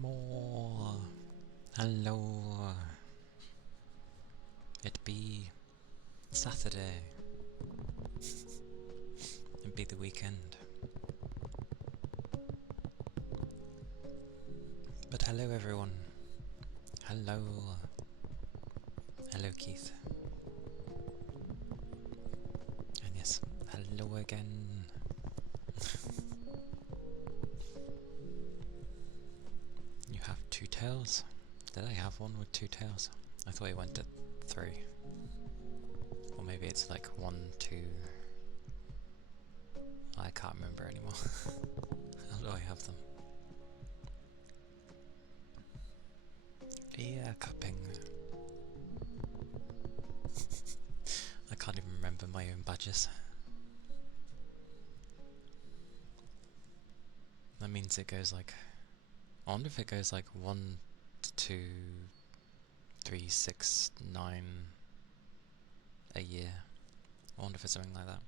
More. Hello. It be Saturday. It be the weekend. But hello everyone. Hello. Hello Keith. And yes, hello again. You have two tails? Did I have one with two tails? I thought it went to 3. Or maybe it's like 1, 2... I can't remember anymore. How do I have them? Ear cupping. I can't even remember my own badges. That means it goes like... I wonder if it goes like 1, 2, 3, 6, 9 a year. I wonder if it's something like that.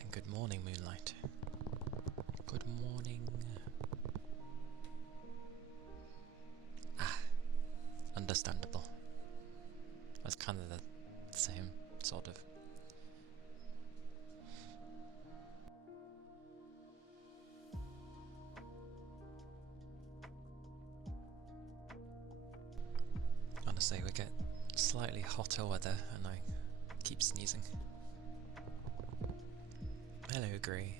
And good morning, Moonlight. Good morning. Ah, understandable. That's kind of the same, sort of. Honestly, we get slightly hotter weather and I keep sneezing. Hello, Grey.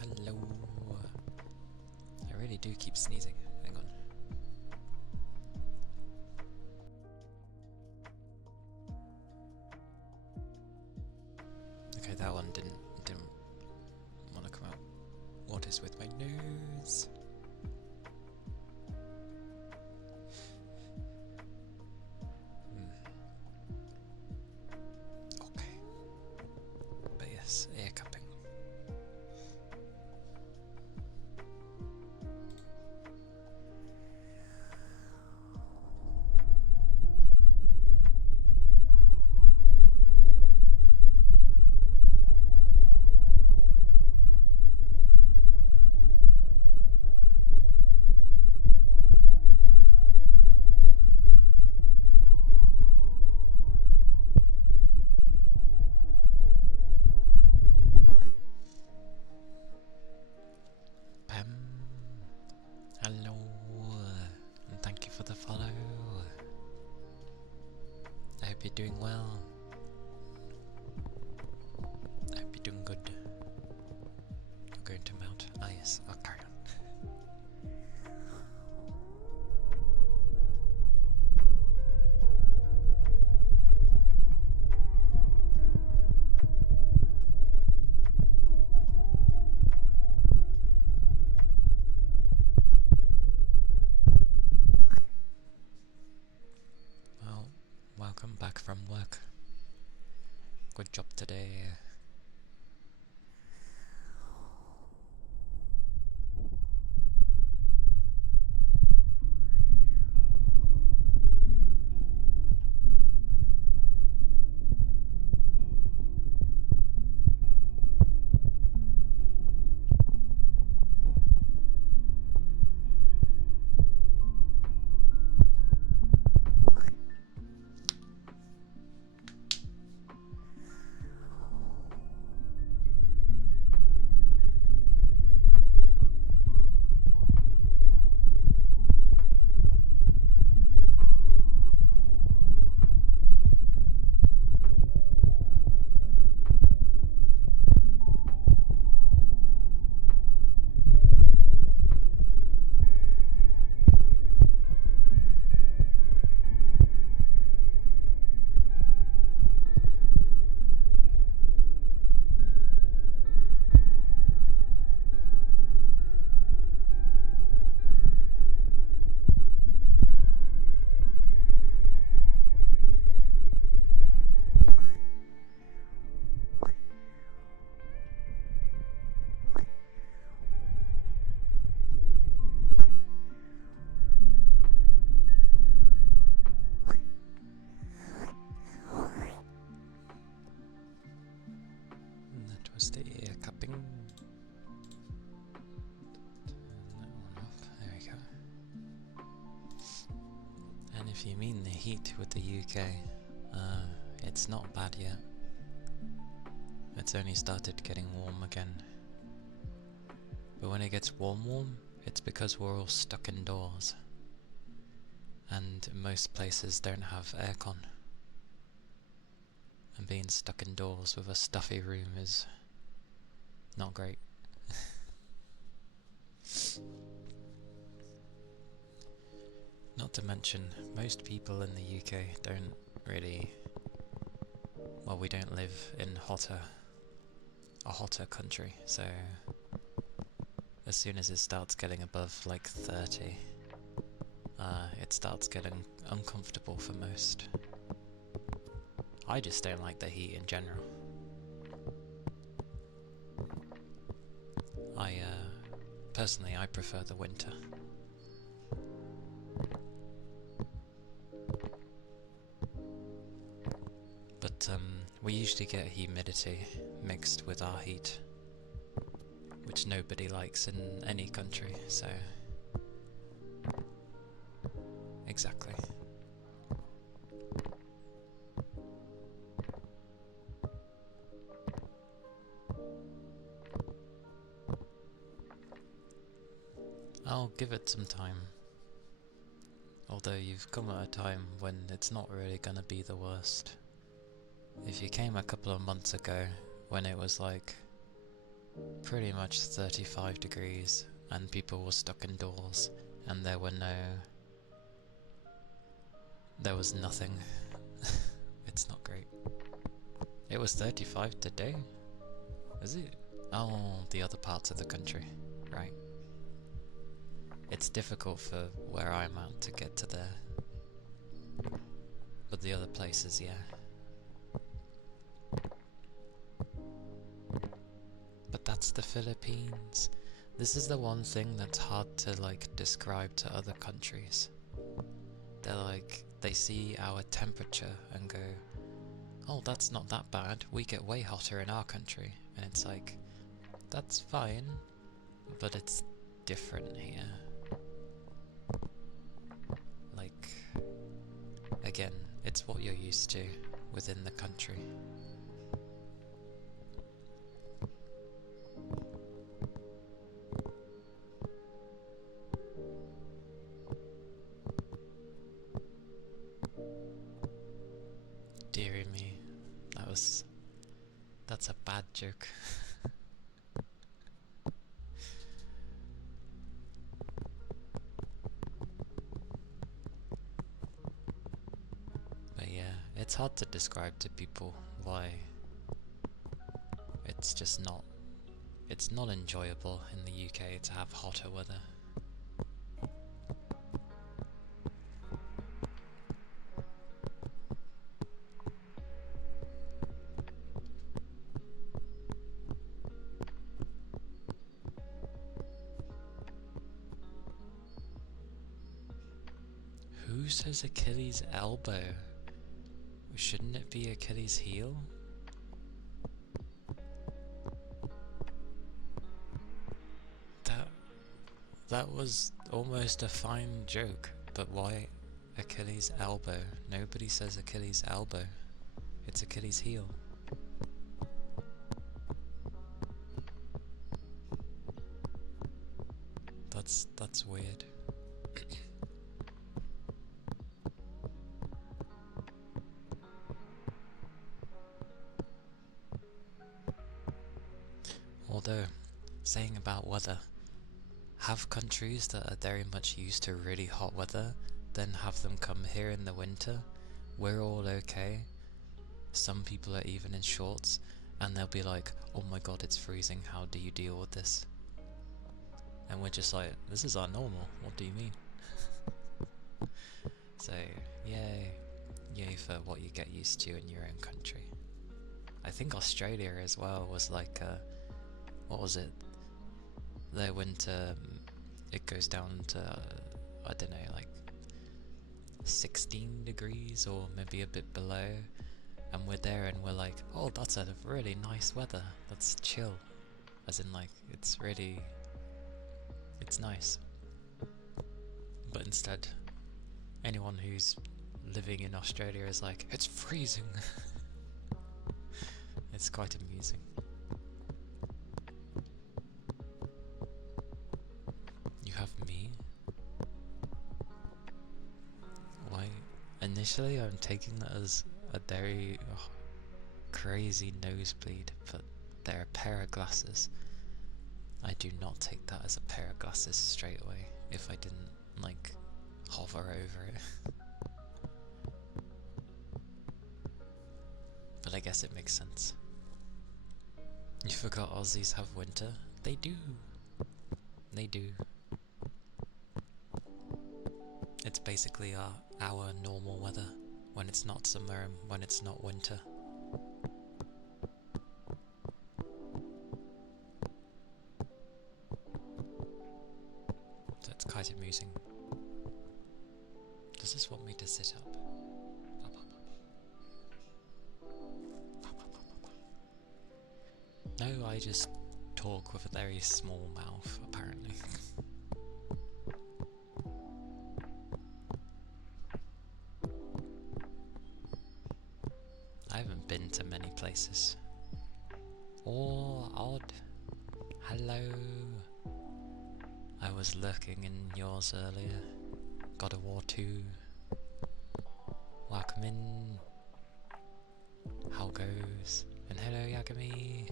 Hello. I really do keep sneezing. Hang on. Okay, that one didn't want to come out. What is with my nose? Okay. But yes, ear cupping. Hello, and thank you for the follow. I hope you're doing well. I hope you're doing good. You're going to mount. Ah yes, I'll carry on. Well, welcome back from work. Good job today. If you mean the heat with the UK, it's not bad yet. It's only started getting warm again. But when it gets warm, it's because we're all stuck indoors. And most places don't have aircon. And being stuck indoors with a stuffy room is not great. Not to mention, most people in the UK don't really... Well, we don't live in a hotter country, so as soon as it starts getting above like 30, it starts getting uncomfortable for most. I just don't like the heat in general. Personally, I prefer the winter. But we usually get humidity mixed with our heat, which nobody likes in any country, so... Exactly. I'll give it some time. Although you've come at a time when it's not really gonna be the worst. If you came a couple of months ago, when it was like pretty much 35 degrees and people were stuck indoors and there was nothing, it's not great. It was 35 today? Is it? Oh, the other parts of the country, right. It's difficult for where I'm at to get to there. But the other places, yeah. But that's the Philippines. This is the one thing that's hard to like describe to other countries. They're like, they see our temperature and go, oh, that's not that bad, we get way hotter in our country. And it's like, that's fine, but it's different here. Like, again, it's what you're used to within the country. Dearie me, that's a bad joke. But yeah, it's hard to describe to people why it's just not, it's not enjoyable in the UK to have hotter weather. Who says Achilles' elbow? Shouldn't it be Achilles' heel? That was almost a fine joke, but why Achilles' elbow? Nobody says Achilles' elbow. It's Achilles' heel. That's weird. Although, saying about weather, have countries that are very much used to really hot weather, then have them come here in the winter, we're all okay. Some people are even in shorts, and they'll be like, oh my god, it's freezing, how do you deal with this? And we're just like, this is our normal, what do you mean? So, yay for what you get used to in your own country. I think Australia as well was like, what was it? Their winter, it goes down to, I don't know, like 16 degrees or maybe a bit below. And we're there and we're like, oh, that's a really nice weather, that's chill. As in like, it's nice. But instead, Anyone who's living in Australia is like, it's freezing. It's quite amusing. You have me? Why? Initially I'm taking that as a very crazy nosebleed, but they're a pair of glasses. I do not take that as a pair of glasses straight away if I didn't, like, hover over it. But I guess it makes sense. You forgot Aussies have winter? They do. They do. It's basically our normal weather when it's not summer and when it's not winter. So it's quite amusing. Does this want me to sit up? No, I just talk with a very small mouth, apparently. I haven't been to many places. Oh, odd. Hello. I was lurking in yours earlier. God of War 2. Welcome in. How goes? And hello, Yagami.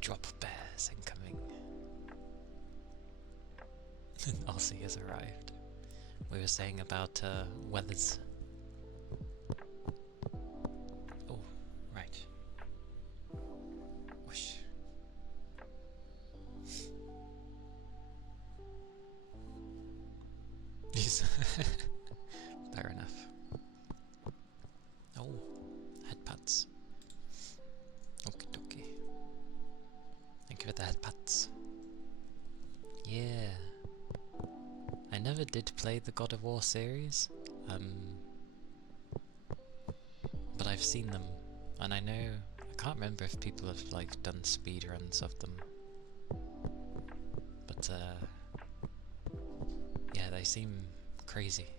Drop bears incoming. Aussie has arrived. We were saying about weathers. Oh, right. Whoosh. Fair enough. Oh, head pads. Okie dokie. Thank you for the head pads. Yeah. I never did play the God of War series, but I've seen them, and I know, I can't remember if people have like done speedruns of them, but yeah, they seem crazy.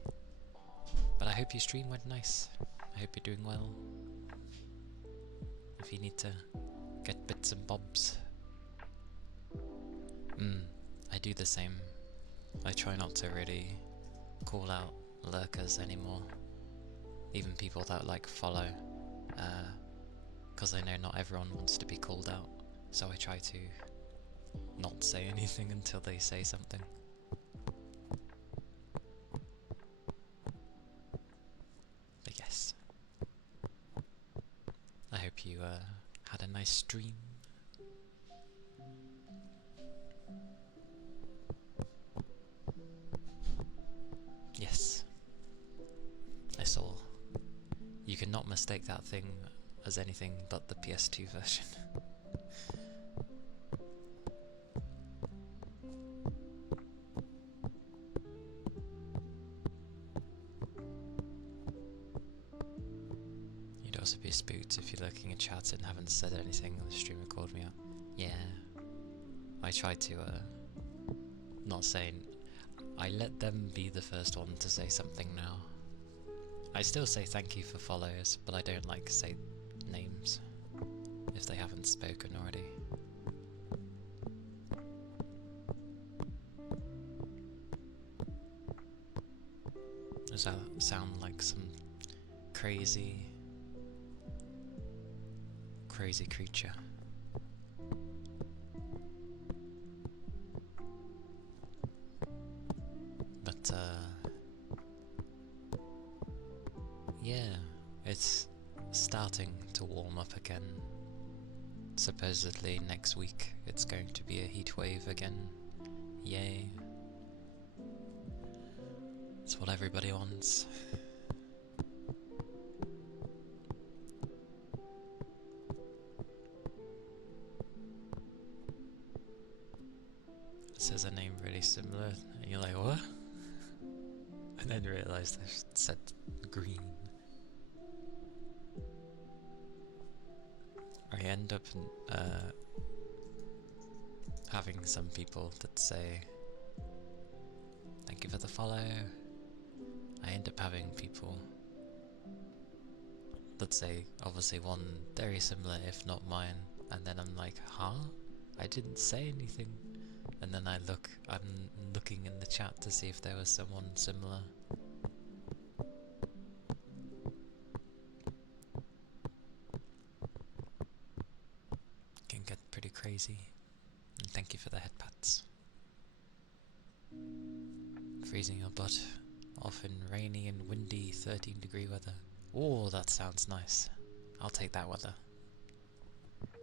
But I hope your stream went nice. I hope you're doing well. If you need to get bits and bobs. I do the same. I try not to really call out lurkers anymore. Even people that like follow. Because I know not everyone wants to be called out. So I try to not say anything until they say something. But yes. I hope you had a nice stream. Yes. I saw. You cannot mistake that thing as anything but the PS2 version. You'd also be spooked if you're looking at chat and haven't said anything and the streamer called me out. Yeah. I try to, not say... I let them be the first one to say something now. I still say thank you for follows, but I don't like say names if they haven't spoken already. Does that sound like some crazy creature? But yeah, it's starting to warm up again. Supposedly next week it's going to be a heat wave again. Yay. It's what everybody wants. It says a name really similar and you're like, what? And then realised I said green. I end up having some people that say, thank you for the follow, I end up having people, let's say, obviously one very similar, if not mine, and then I'm like, huh? I didn't say anything. And then I'm looking in the chat to see if there was someone similar. Can get pretty crazy. And thank you for the head pats. Freezing your butt off in rainy and windy 13-degree weather. Oh, that sounds nice. I'll take that weather.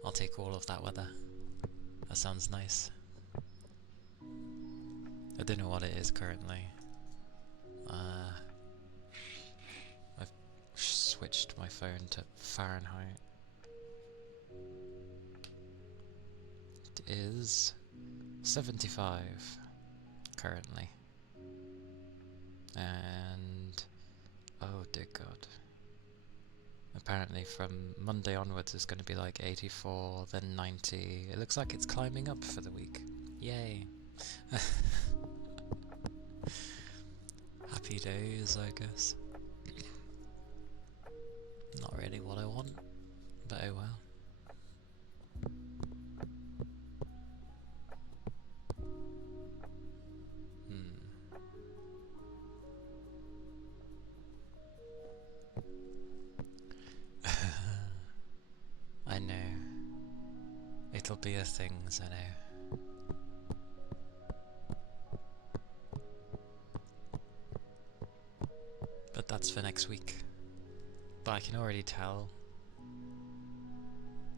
I'll take all of that weather. That sounds nice. I don't know what it is currently. I've switched my phone to Fahrenheit. It is 75 currently. And oh dear God. Apparently from Monday onwards it's going to be like 84, then 90. It looks like it's climbing up for the week. Yay. Happy days, I guess. Not really what I want, but oh well. I know. It'll be a things, I know. But that's for next week. But I can already tell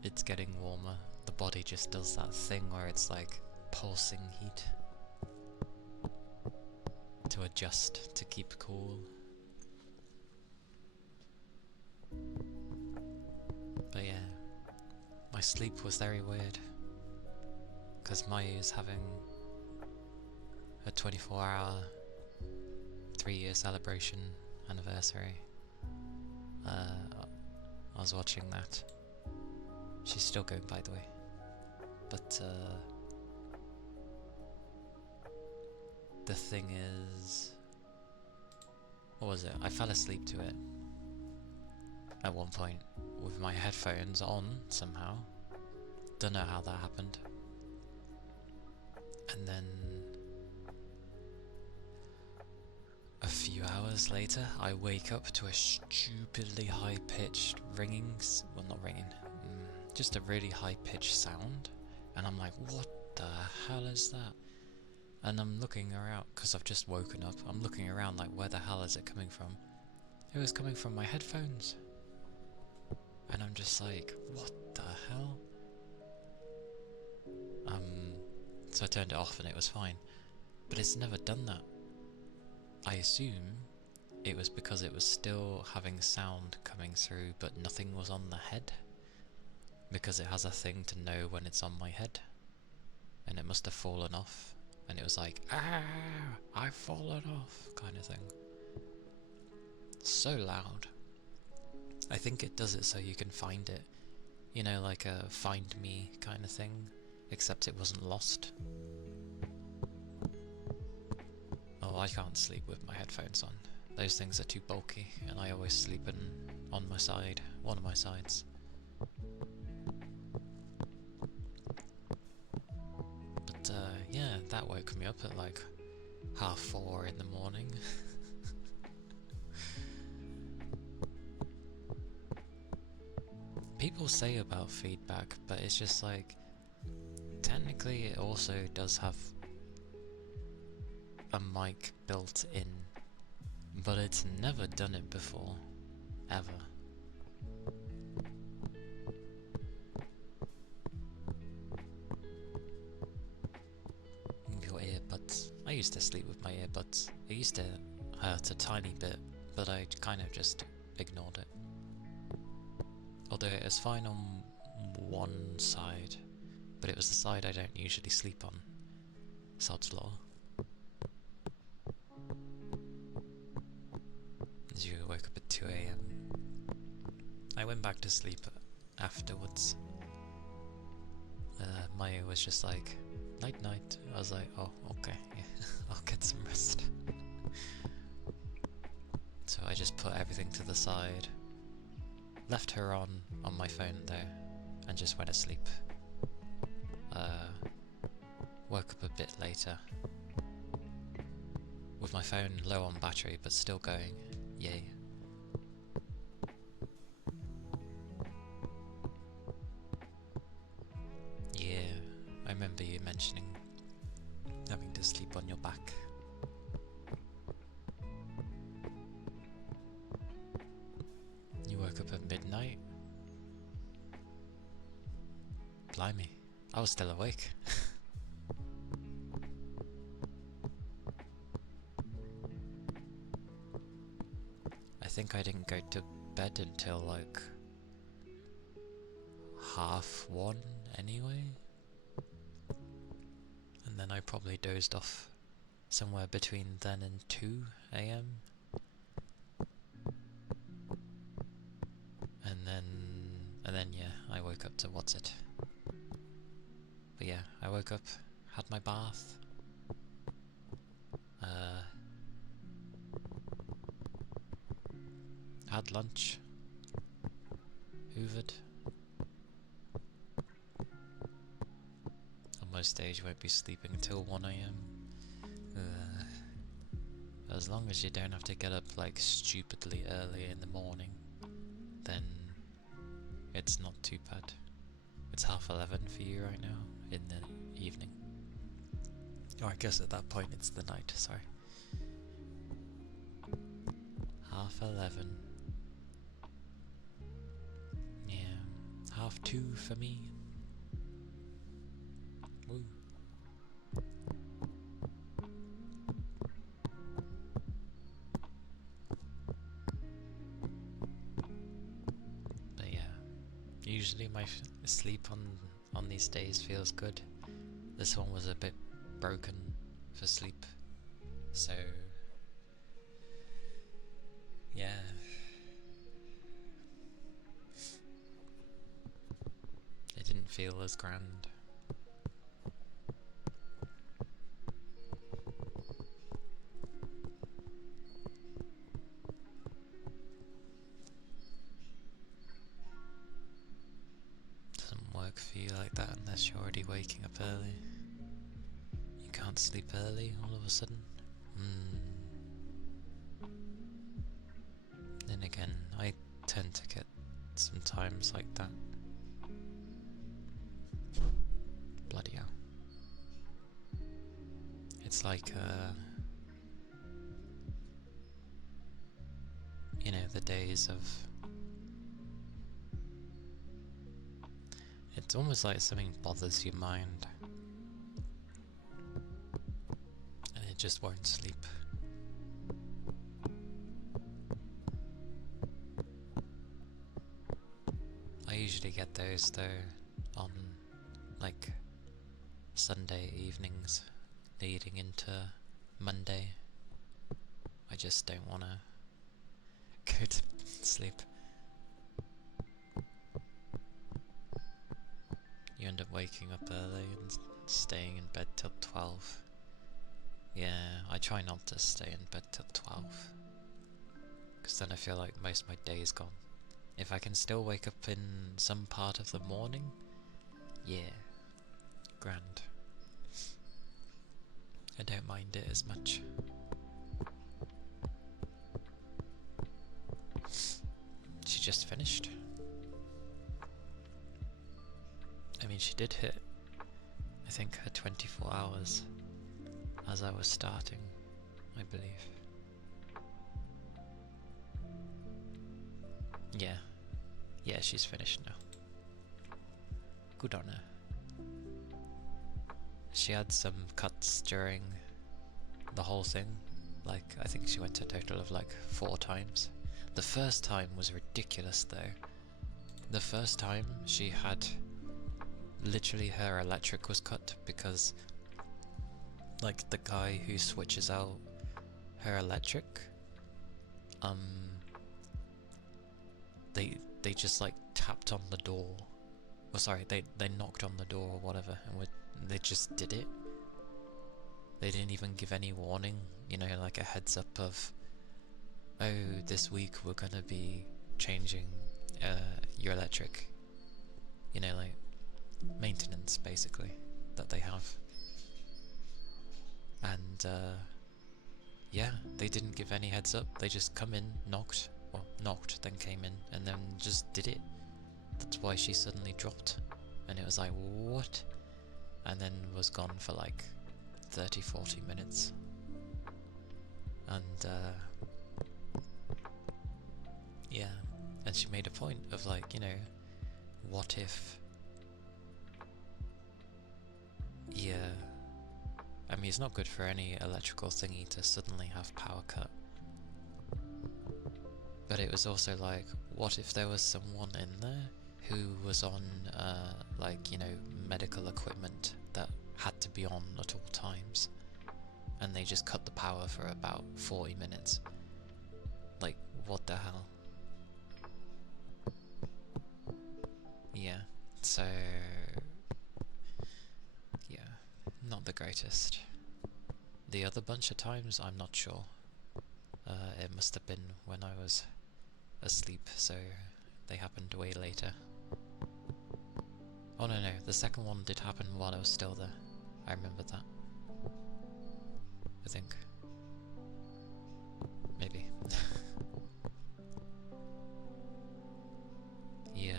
it's getting warmer. The body just does that thing where it's like pulsing heat to adjust, to keep cool. But yeah, my sleep was very weird because Maya's having a 24-hour 3-year celebration anniversary. I was watching that. She's still going, by the way. But the thing is, what was it? I fell asleep to it at one point with my headphones on somehow. Don't know how that happened. And then a few hours later, I wake up to a stupidly high-pitched ringing, well not ringing, just a really high-pitched sound. And I'm like, what the hell is that? And I'm looking around, because I've just woken up, I'm looking around like, where the hell is it coming from? It was coming from my headphones. And I'm just like, what the hell? So I turned it off and it was fine. But it's never done that. I assume it was because it was still having sound coming through, but nothing was on the head. Because it has a thing to know when it's on my head. And it must have fallen off. And it was like, ah, I've fallen off, kind of thing. So loud. I think it does it so you can find it. You know, like a find me kind of thing. Except it wasn't lost. Oh, I can't sleep with my headphones on. Those things are too bulky, and I always sleep on my side, one of my sides. But yeah, that woke me up at like 4:30 in the morning. People say about feedback, but it's just like, technically it also does have a mic built in, but it's never done it before, ever. Your earbuds. I used to sleep with my earbuds. It used to hurt a tiny bit, but I kind of just ignored it. Although it was fine on one side, but it was the side I don't usually sleep on. Sod's law. As you woke up at 2 AM. I went back to sleep afterwards. Maya was just like, night night. I was like, oh, okay, yeah, I'll get some rest. So I just put everything to the side, left her on my phone there, and just went to sleep. Woke up a bit later, with my phone low on battery but still going. Yay. Yeah, I remember you mentioning having to sleep on your back. You woke up at midnight? Blimey, I was still awake. I think I didn't go to bed until like 1:30 anyway. And then I probably dozed off somewhere between then and 2 AM. And then yeah, I woke up to what's it. But yeah, I woke up, had my bath, had lunch, hoovered. On most days you won't be sleeping until 1 AM. As long as you don't have to get up like stupidly early in the morning, then it's not too bad. It's 11:30 for you right now, in the evening. Oh, I guess at that point it's the night, sorry. 11:30. Yeah, 2:30 for me. Woo. But yeah, usually my sleep on these days feels good. This one was a bit broken for sleep, so yeah. It didn't feel as grand. Doesn't work for you like that unless you're already waking up early. You can't sleep early all of a sudden. Then again, I tend to get some times like that. Bloody hell. It's like, you know, the days of... It's almost like something bothers your mind, and it just won't sleep. I usually get those though on like Sunday evenings leading into Monday. I just don't want to go to sleep. You end up waking up early and staying in bed till 12. Yeah, I try not to stay in bed till 12, because then I feel like most of my day is gone. If I can still wake up in some part of the morning, yeah, grand. I don't mind it as much. She just finished. I mean, she did hit, I think, her 24 hours as I was starting, I believe. Yeah, she's finished now. Good on her. She had some cuts during the whole thing. Like, I think she went a total of like 4 times. The first time was ridiculous though. The first time she had literally her electric was cut because like the guy who switches out her electric, they just like tapped on the door. Well, sorry, they knocked on the door or whatever, and they just did it. They didn't even give any warning, you know, like a heads up of oh, this week we're gonna be changing your electric, you know, like maintenance basically that they have. And yeah, they didn't give any heads up. They just come in, knocked, then came in, and then just did it. That's why she suddenly dropped, and it was like, what? And then was gone for like 30-40 minutes. And yeah, and she made a point of like, you know, what if, yeah, I mean, it's not good for any electrical thingy to suddenly have power cut. But it was also like, what if there was someone in there who was on, like, you know, medical equipment that had to be on at all times, and they just cut the power for about 40 minutes. Like, what the hell? Yeah, so yeah, not the greatest. The other bunch of times, I'm not sure. It must have been when I was asleep, so they happened way later. Oh no, the second one did happen while I was still there. I remember that. I think. Maybe. Yeah,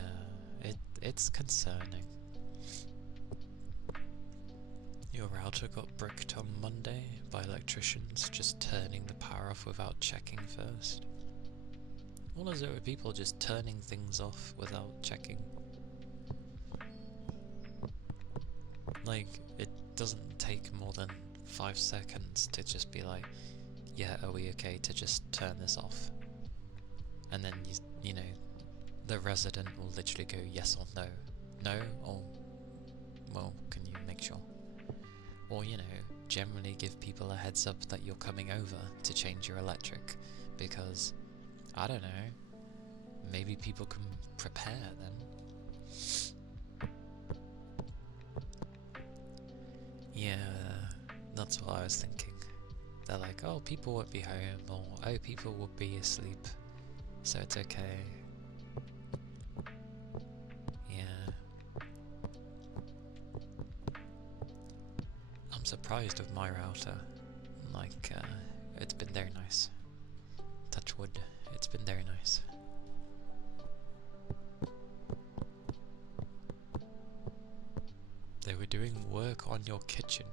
it's concerning. Your router got bricked on Monday by electricians just turning the power off without checking first. What is it with people just turning things off without checking? Like, it doesn't take more than 5 seconds to just be like, yeah, are we okay to just turn this off? And then, you know, the resident will literally go yes or no. No, or, well, can you make sure? Or, you know, generally give people a heads up that you're coming over to change your electric, because, I don't know, maybe people can prepare then. Yeah, that's what I was thinking. They're like, oh, people won't be home, or oh, people will be asleep, so it's okay. Yeah. I'm surprised with my router. Like, it's been very nice. Touch wood, it's been very nice. They were doing work on your kitchen.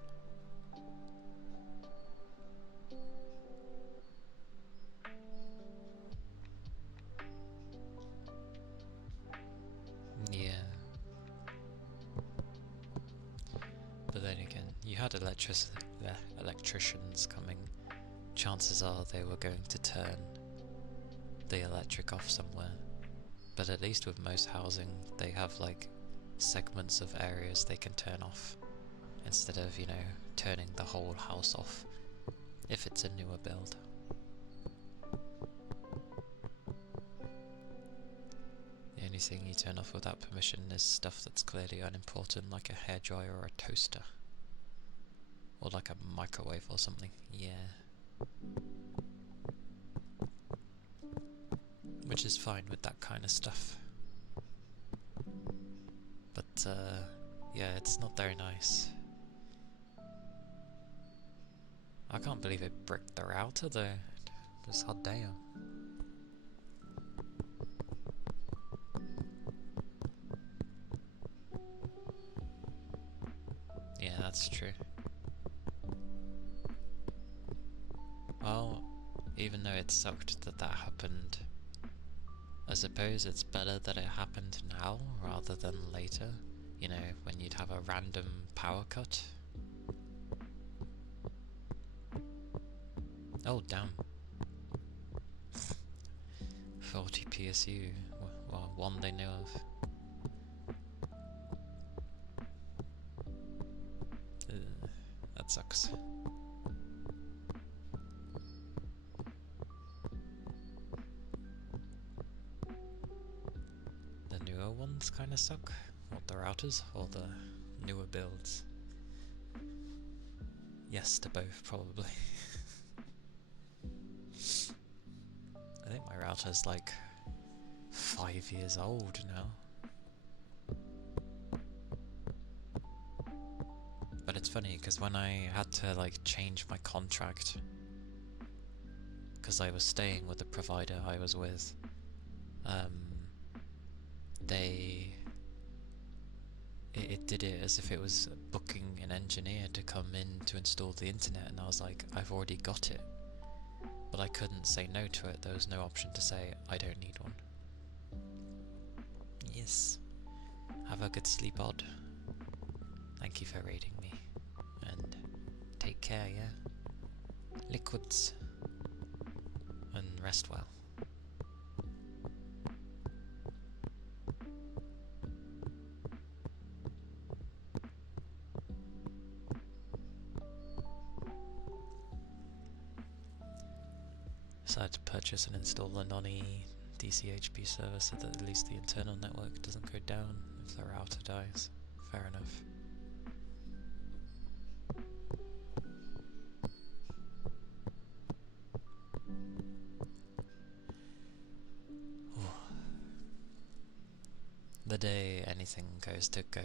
Yeah. But then again, you had electricians coming. Chances are they were going to turn the electric off somewhere. But at least with most housing, they have like segments of areas they can turn off, instead of, you know, turning the whole house off if it's a newer build. The only thing you turn off without permission is stuff that's clearly unimportant, like a hairdryer or a toaster. Or like a microwave or something, yeah. Which is fine with that kind of stuff. But, yeah, it's not very nice. I can't believe it bricked the router though. Just hot damn. Yeah, that's true. Well, even though it sucked that that happened, I suppose it's better that it happened now rather than later, you know, when you'd have a random power cut. Oh damn. 40 PSU, well, one they know of. That sucks. The newer ones kinda suck. What, the routers or the newer builds? Yes to both, probably. think my router's like 5 years old now. But it's funny because when I had to like change my contract, because I was staying with the provider I was with, it did it as if it was booking an engineer to come in to install the internet, and I was like, I've already got it. But I couldn't say no to it. There was no option to say, I don't need one. Yes. Have a good sleep, Odd. Thank you for raiding me. And take care, yeah? Liquids. And rest well. Decided to purchase and install a non-E DCHP server so that at least the internal network doesn't go down if the router dies. Fair enough. The day anything goes to go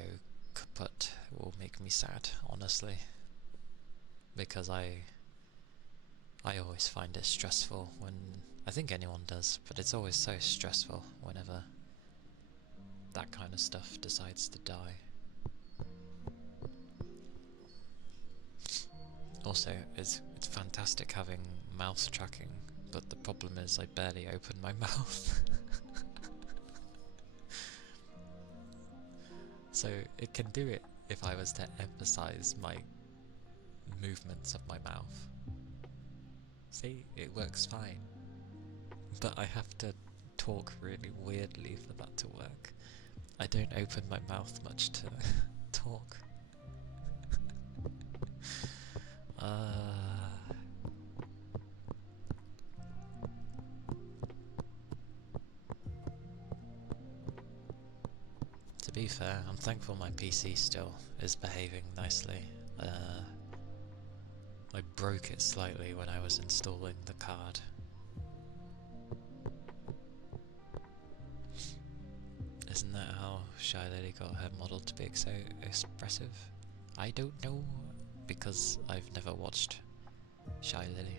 kaput will make me sad, honestly. Because I always find it stressful when... I think anyone does, but it's always so stressful whenever that kind of stuff decides to die. Also, it's fantastic having mouth tracking, but the problem is I barely open my mouth. So it can do it if I was to emphasize my movements of my mouth. See, it works fine. But I have to talk really weirdly for that to work. I don't open my mouth much to talk. To be fair, I'm thankful my PC still is behaving nicely. I broke it slightly when I was installing the card. Isn't that how Shy Lady got her model to be so expressive? I don't know, because I've never watched Shy Lily.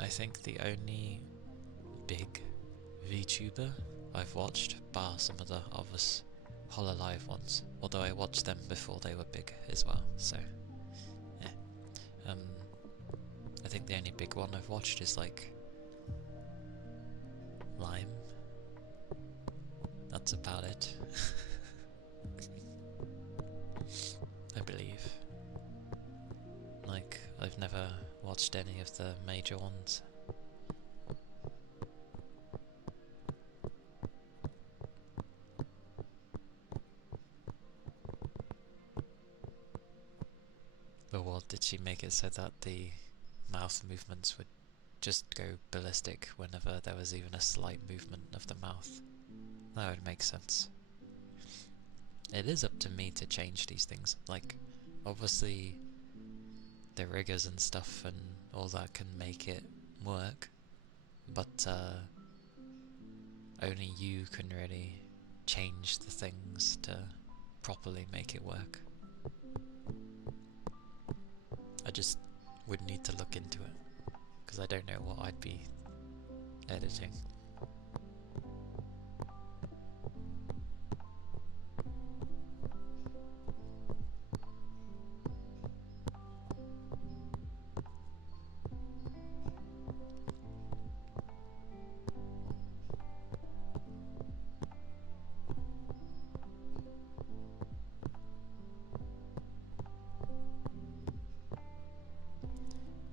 I think the only big VTuber I've watched, bar some of the obvious Hololive ones, although I watched them before they were big as well, so yeah. I think the only big one I've watched is like Lime. That's about it. I believe. Like, I've never watched any of the major ones. But what, did she make it so that the mouth movements would just go ballistic whenever there was even a slight movement of the mouth? That would make sense. It is up to me to change these things. Like, obviously the riggers and stuff and all that can make it work, but only you can really change the things to properly make it work. I just would need to look into it, because I don't know what I'd be editing.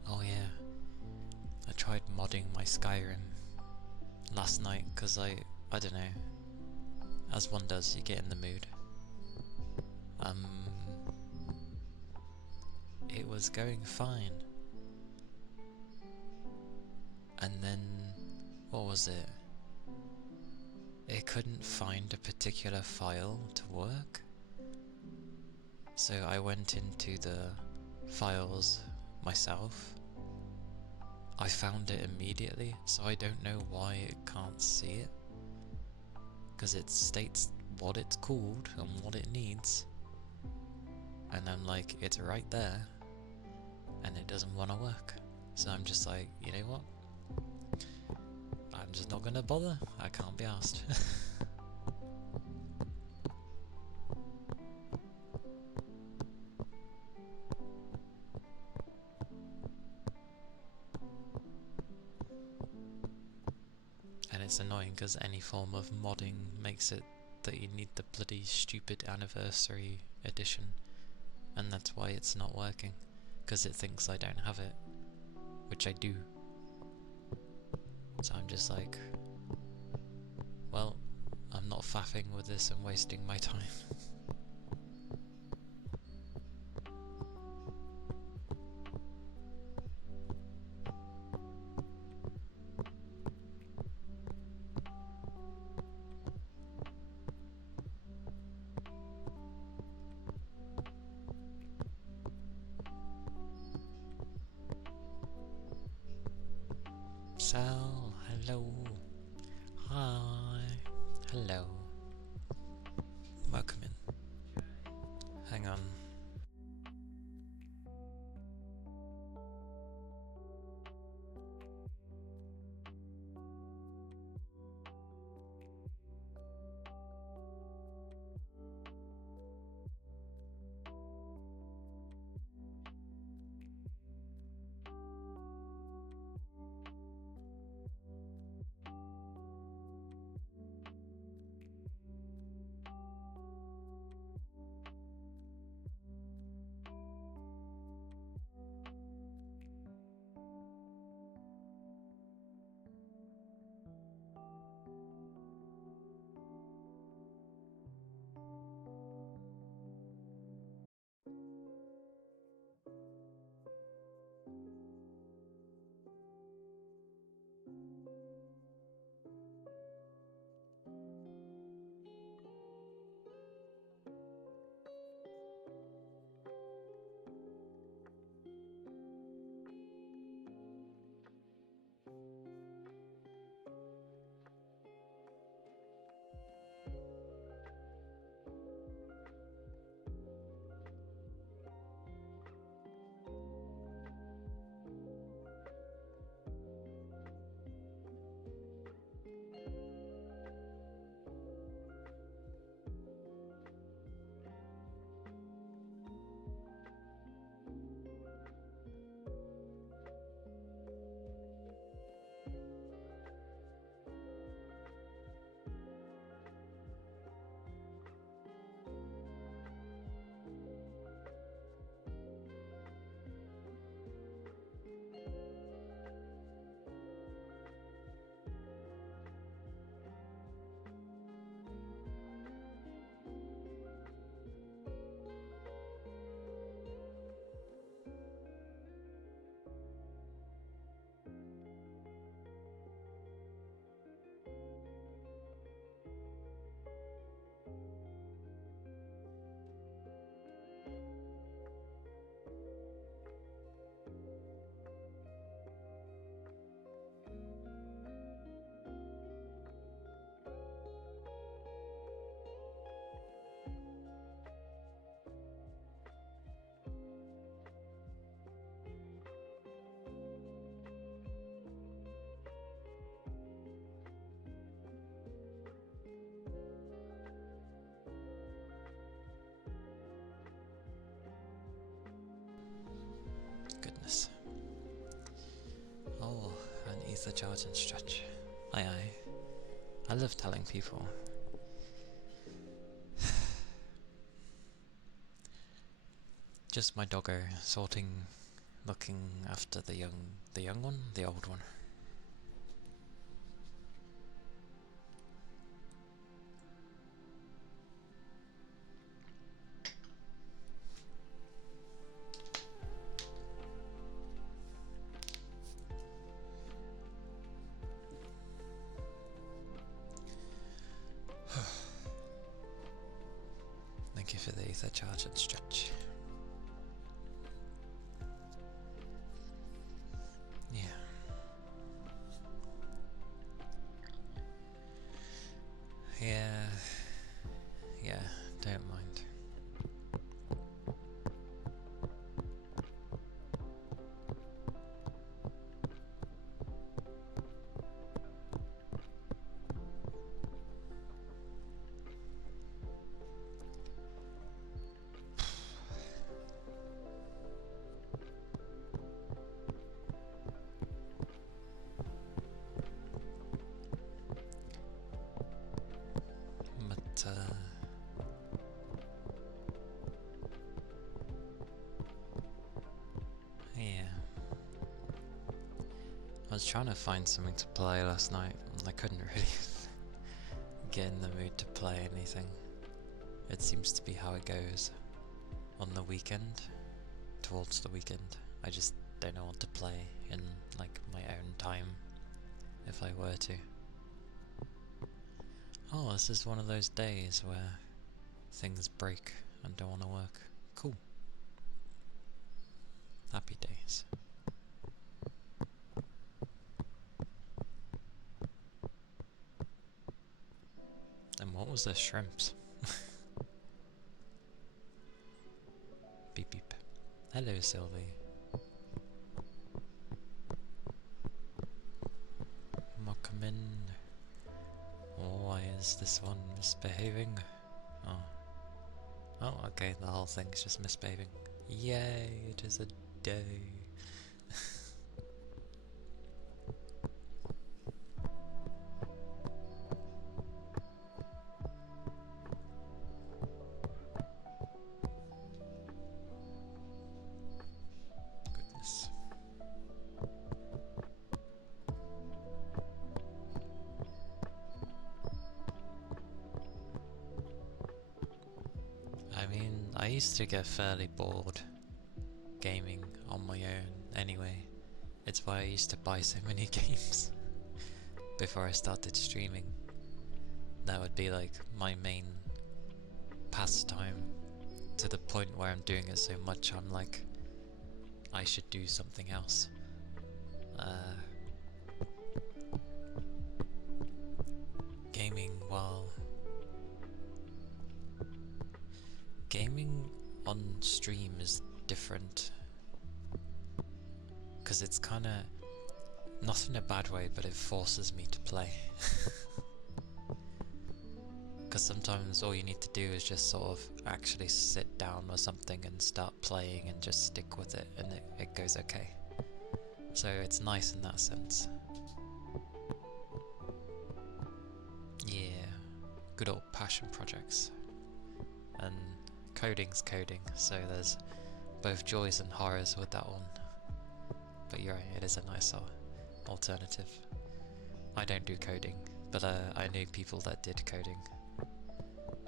Oh yeah, I tried modding my Skyrim last night because I don't know, as one does, you get in the mood. It was going fine, and then, what was it? It couldn't find a particular file to work, So I went into the files myself. I found it immediately, so I don't know why it can't see it. Because it states what it's called and what it needs. And I'm like, it's right there. And it doesn't want to work. So I'm just like, you know what? I'm just not gonna bother. I can't be asked. And it's annoying because any form of modding makes it that you need the bloody stupid anniversary edition. And that's why it's not working. Because it thinks I don't have it. Which I do. So I'm just like, well, I'm not faffing with this and wasting my time. Sal, hello. Hi. Hello. Welcome in. Hang on. Goodness. Oh, an ether charge and stretch. Aye aye. I love telling people. Just my doggo sorting, looking after the young one, the old one. Thank you for the Ether charge and stretch. Yeah. Yeah, don't mind. But, yeah. I was trying to find something to play last night, and I couldn't really get in the mood to play anything. It seems to be how it goes. On the weekend, towards the weekend, I just don't know what to play in, like, my own time, if I were to. Oh, this is one of those days where things break and don't want to work. Cool. Happy days. And what was the shrimps? Beep beep. Hello, Sylvie. Come in. Why is this one misbehaving? Oh. Oh, okay, the whole thing's just misbehaving. Yay, it is a day. Goodness. I mean, I used to get fairly bored gaming on my own anyway. It's why I used to buy so many games before I started streaming. That would be like my main pastime, to the point where I'm doing it so much I'm like, I should do something else. Gaming on stream is different, because it's kinda, not in a bad way, but it forces me to play. Because sometimes all you need to do is just sort of actually sit down with something and start playing and just stick with it, and it goes okay. So it's nice in that sense. Yeah, good old passion projects. And coding's coding, so there's both joys and horrors with that one. But you're right, it is a nice alternative. I don't do coding, but I knew people that did coding.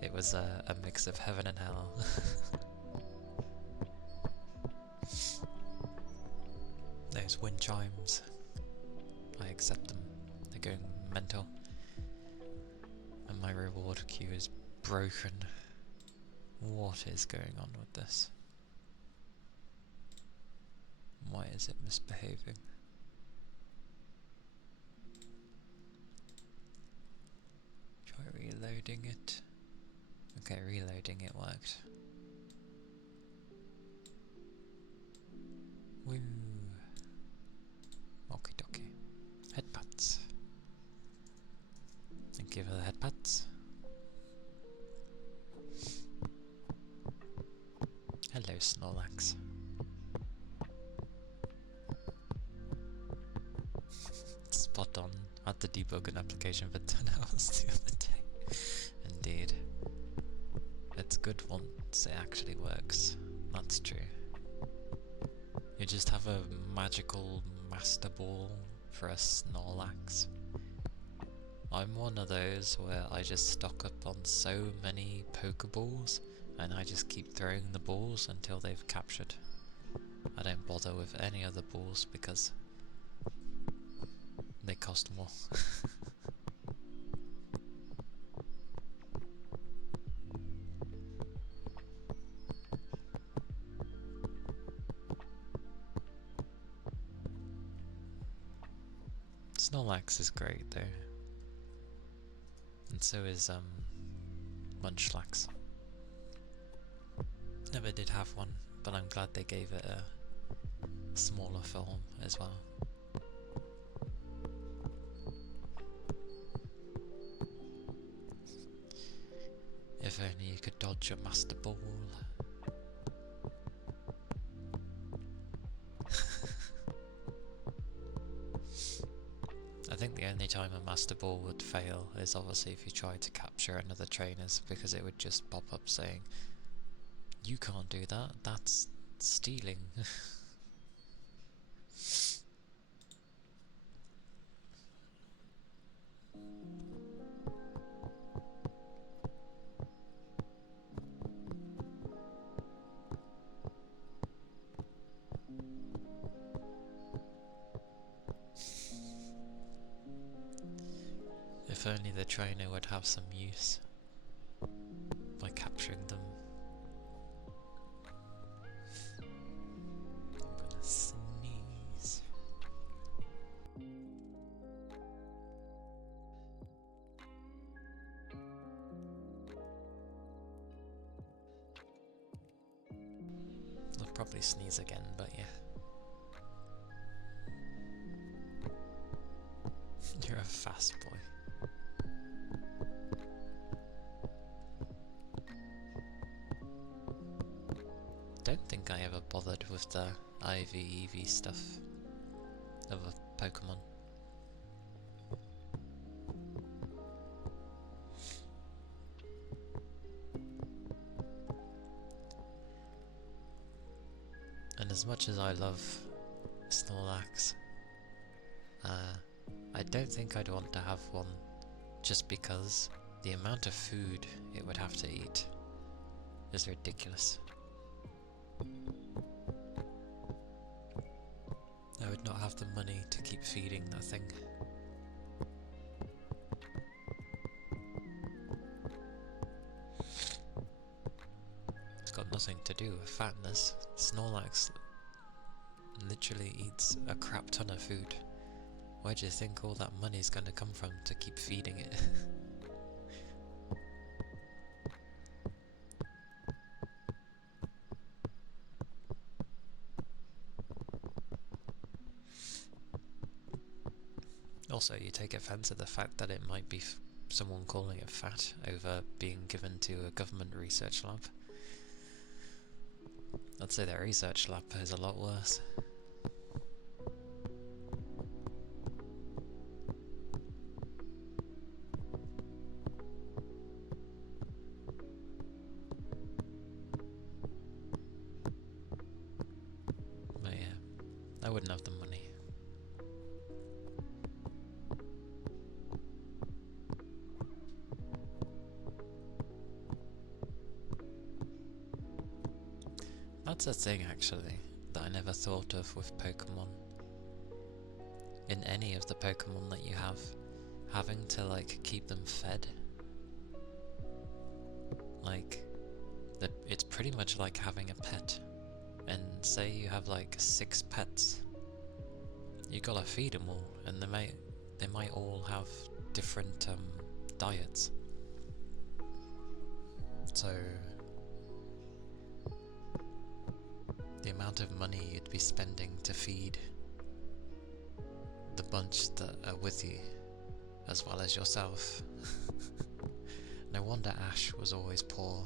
It was a mix of heaven and hell. Those wind chimes, I accept them. They're going mental. And my reward queue is broken. What is going on with this? Why is it misbehaving? Try reloading it. Okay, reloading it worked. Woo! Okie dokie. Headpats. Thank you for the headpats. Hello, Snorlax. Spot on. Had to debug an application for 10 hours the other day. Indeed. It's good once it actually works. That's true. You just have a magical master ball for a Snorlax. I'm one of those where I just stock up on so many Pokeballs and I just keep throwing the balls until they've captured. I don't bother with any other balls because they cost more. Snorlax is great though. And so is Munchlax. Never did have one, but I'm glad they gave it a smaller form as well. If only you could dodge a Master Ball. I think the only time a Master Ball would fail is obviously if you tried to capture another trainers, because it would just pop up saying, "You can't do that, that's stealing." If only the trainer would have some use by capturing them. I'm gonna sneeze. I'll probably sneeze again, but yeah. You're a fast boy. Don't think I ever bothered with the IV EV stuff of a Pokemon. And as much as I love Snorlax, I don't think I'd want to have one just because the amount of food it would have to eat is ridiculous. I would not have the money to keep feeding that thing. It's got nothing to do with fatness. Snorlax literally eats a crap ton of food. Where do you think all that money's going to come from to keep feeding it? Also, you take offence at the fact that it might be someone calling it fat over being given to a government research lab. I'd say their research lab is a lot worse. But yeah, I wouldn't have the money. That's a thing actually that I never thought of with Pokemon. In any of the Pokemon that you have, having to like keep them fed. Like, it's pretty much like having a pet. And say you have like 6 pets, you gotta feed them all, and they might all have different diets. So the amount of money you'd be spending to feed the bunch that are with you, as well as yourself. No wonder Ash was always poor.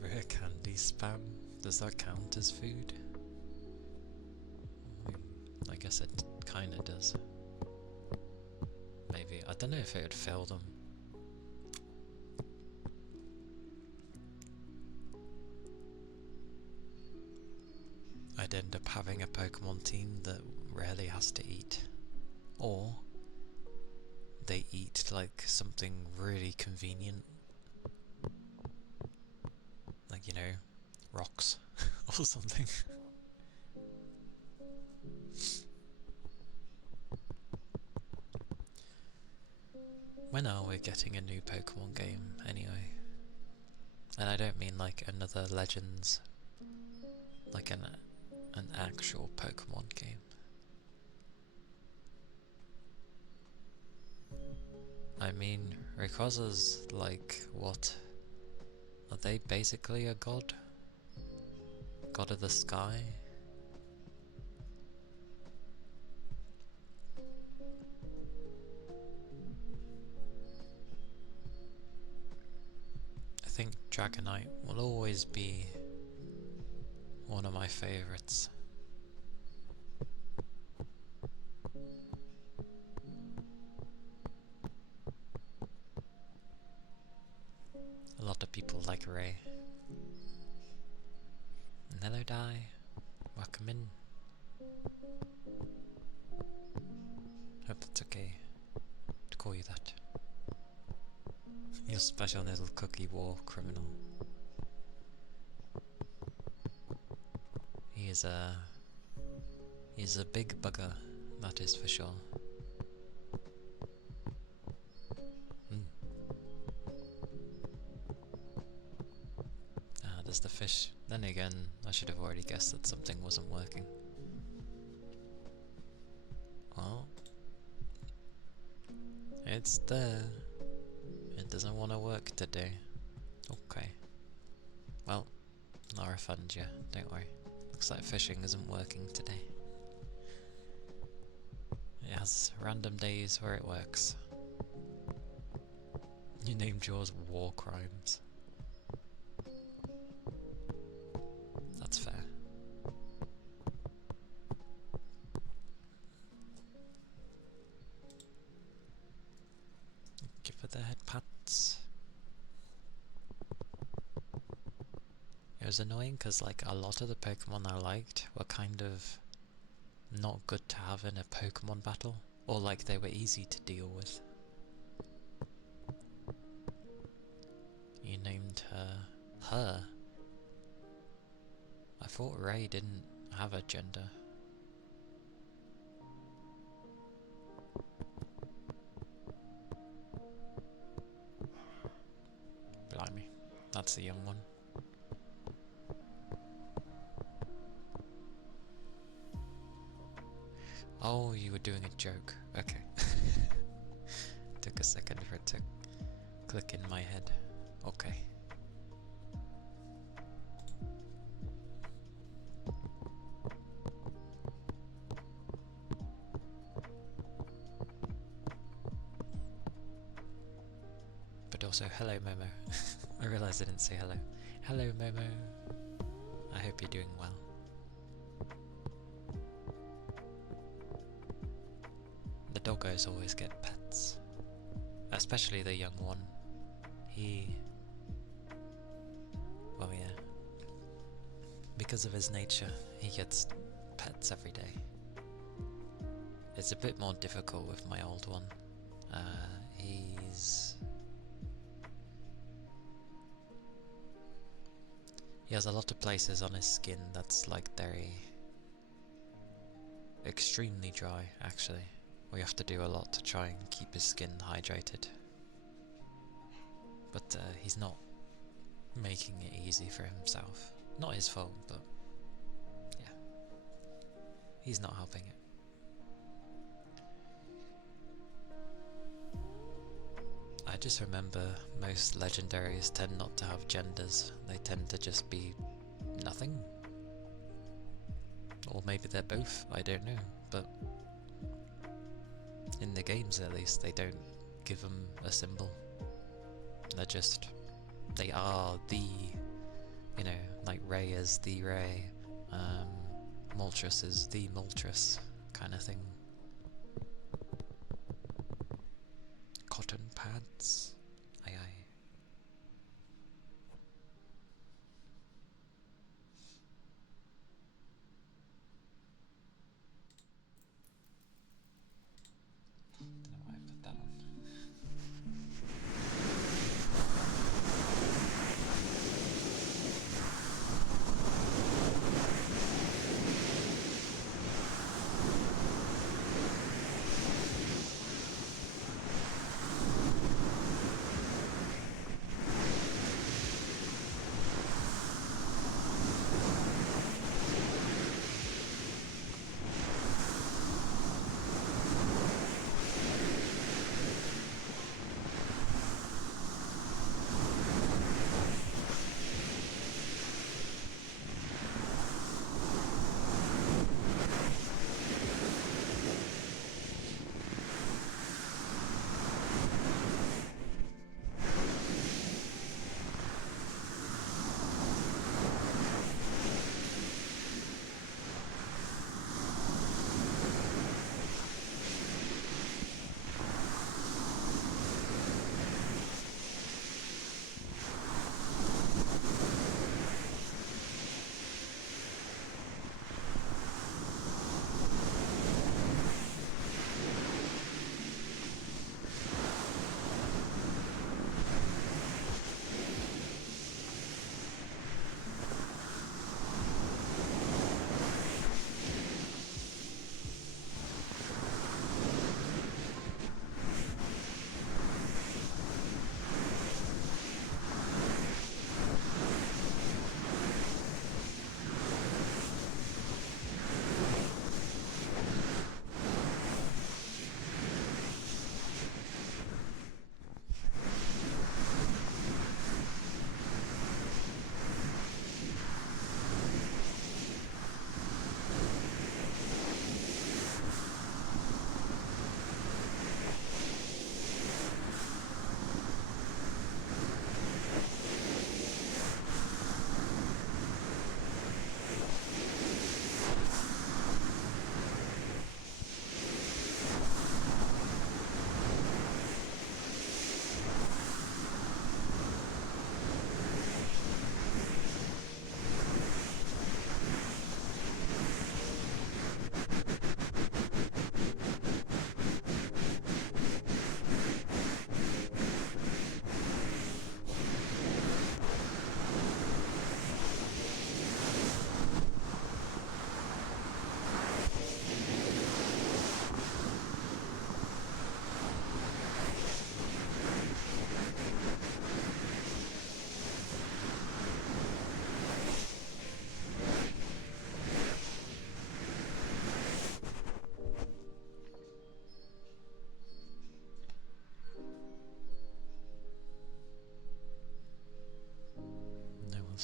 Rare candy spam? Does that count as food? I guess it kinda does. Maybe. I don't know if it would fill them. I'd end up having a Pokemon team that rarely has to eat. Or they eat like something really convenient. Like, you know, rocks or something. When are we getting a new Pokemon game, anyway? And I don't mean like another Legends, like an actual Pokemon game. I mean, Rayquaza's like, what? Are they basically a god? God of the sky? I think Dragonite will always be one of my favourites. A lot of people like Ray. And hello Di, welcome in. Hope that's okay to call you that. Your special little cookie war criminal. He's a big bugger, that is for sure. There's the fish. Then again, I should have already guessed that something wasn't working. Well, it's there. It doesn't want to work today. Okay. Well, I'll refund you, don't worry. Looks like fishing isn't working today. It has random days where it works. You named yours War Crimes. That's fair. Give her the head pats. It was annoying because like a lot of the Pokemon I liked were kind of not good to have in a Pokemon battle, or like they were easy to deal with. You named her? I thought Ray didn't have a gender. Blimey, that's the young one. Oh, you were doing a joke. Okay. Took a second for it to click in my head. Okay. But also, hello Momo. I realised I didn't say hello. Hello Momo. I hope you're doing well. The doggos always get pets. Especially the young one. Well yeah. Because of his nature, he gets pets every day. It's a bit more difficult with my old one. He has a lot of places on his skin that's like very extremely dry actually. We have to do a lot to try and keep his skin hydrated. But he's not making it easy for himself. Not his fault, but yeah. He's not helping it. I just remember most legendaries tend not to have genders. They tend to just be nothing. Or maybe they're both, I don't know. But in the games at least, they don't give them a symbol. They're just, they are the, you know, like Ray is the Ray, Moltres is the Moltres, kind of thing. Cotton pads, aye aye. Don't know why I put that on.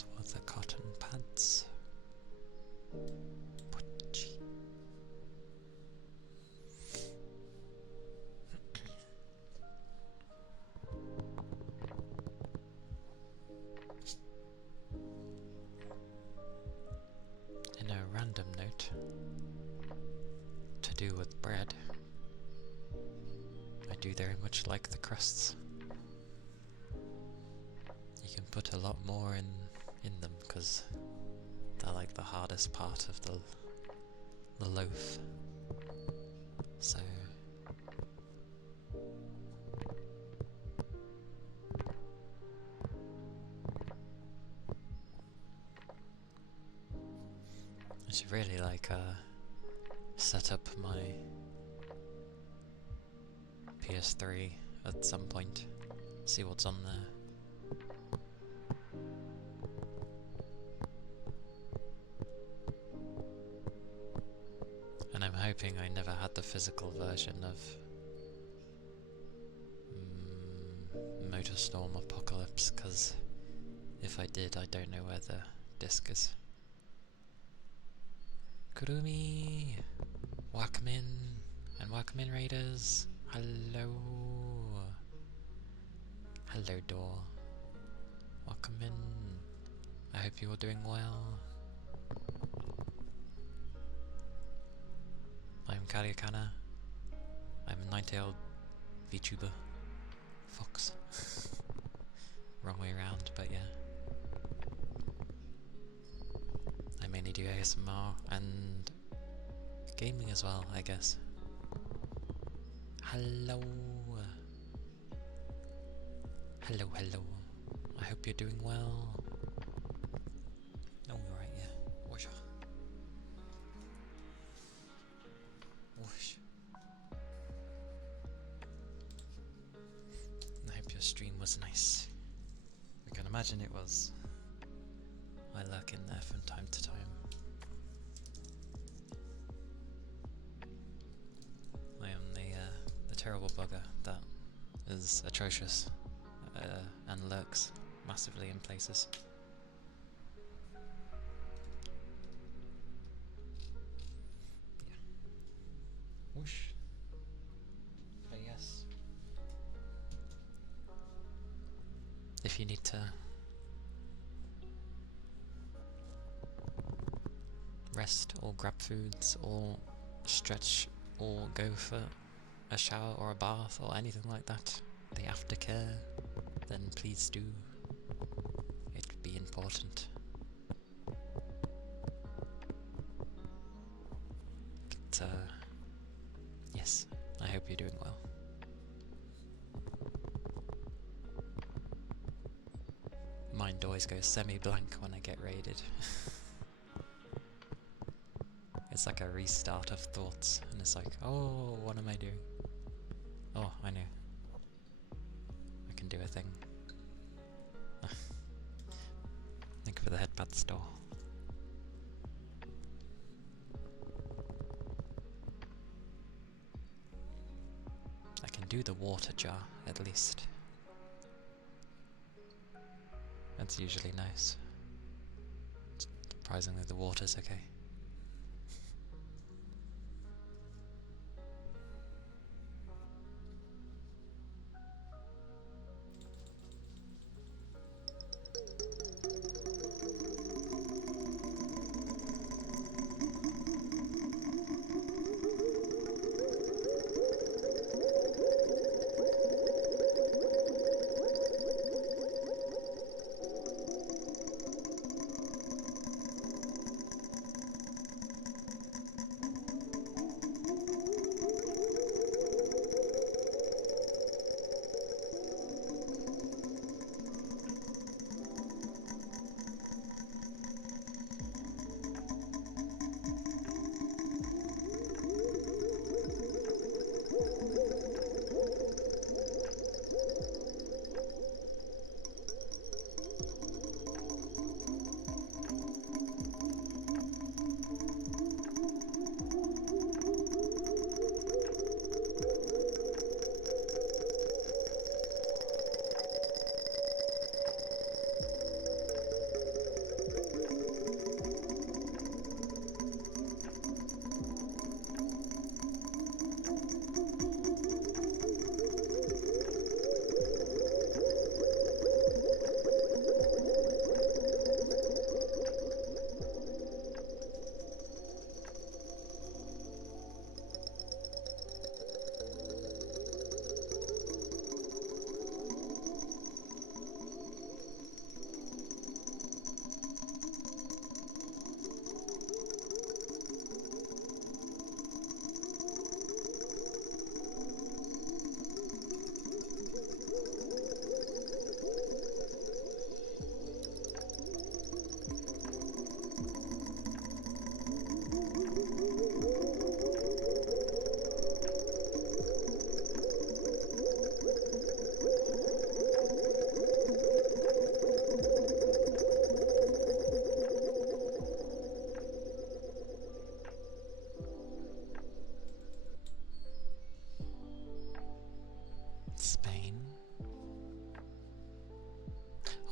Those were the cotton pads. Pochi. In a random note to do with bread, I do very much like the crusts. You can put a lot more in them because they're like the hardest part of the loaf. So I should really like set up my PS3 at some point, see what's on there. And I'm hoping I never had the physical version of Motorstorm Apocalypse, because if I did, I don't know where the disc is. Kurumi! Welcome in, and welcome in Raiders! Hello! Hello door. Welcome in. I hope you're doing well. I'm Calia Kana. I'm a 9-tailed VTuber. Fox. Wrong way around, but yeah. I mainly do ASMR and gaming as well, I guess. Hello. Hello, hello. I hope you're doing well. Oh, you're right, yeah. Whoosh. Whoosh. I hope your stream was nice. I can imagine it was. I lurk in there from time to time. I am the terrible bugger that is atrocious and lurks massively in places. Yeah. Whoosh. But yes. If you need to rest or grab foods or stretch or go for a shower or a bath or anything like that, the aftercare, then please do. It would be important. But, yes, I hope you're doing well. Mind always goes semi-blank when I get raided. It's like a restart of thoughts, and it's like, oh, what am I doing? Oh, I know. I can do a thing. Thank you for the headpad store. I can do the water jar, at least. That's usually nice. Surprisingly, the water's okay.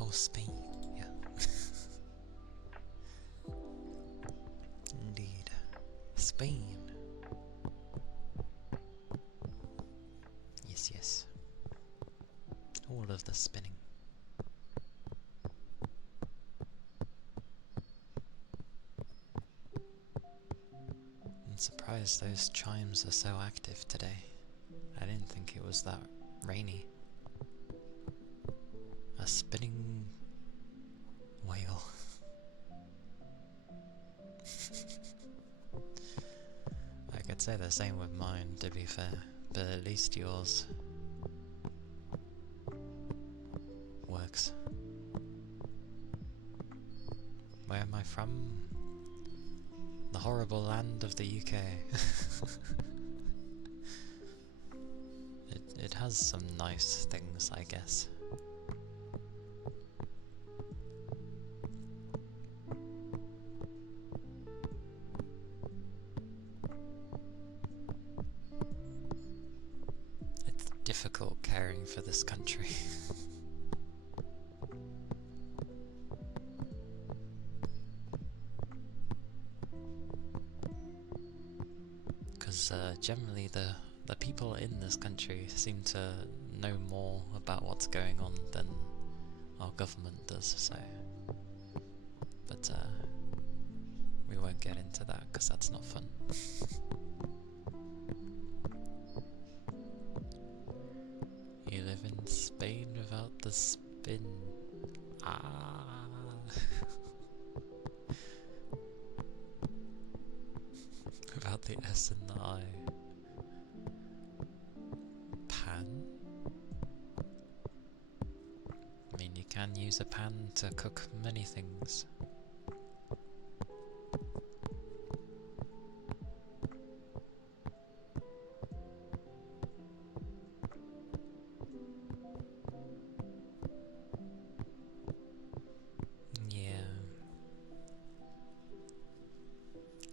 Oh, Spain, yeah. Indeed. Spain. Yes, yes. All of the spinning. I'm surprised those chimes are so active today. I didn't think it was that rainy. A spinning whale. I could say the same with mine, to be fair, but at least yours works. Where am I from? The horrible land of the UK. It has some nice things, I guess. It's difficult caring for this country. Because generally the people in this country seem to know more about what's going on than our government does, so... But we won't get into that because that's not fun. You live in Spain without the spin. Ah. Without the S and the I. Pan? I mean, you can use a pan to cook many things.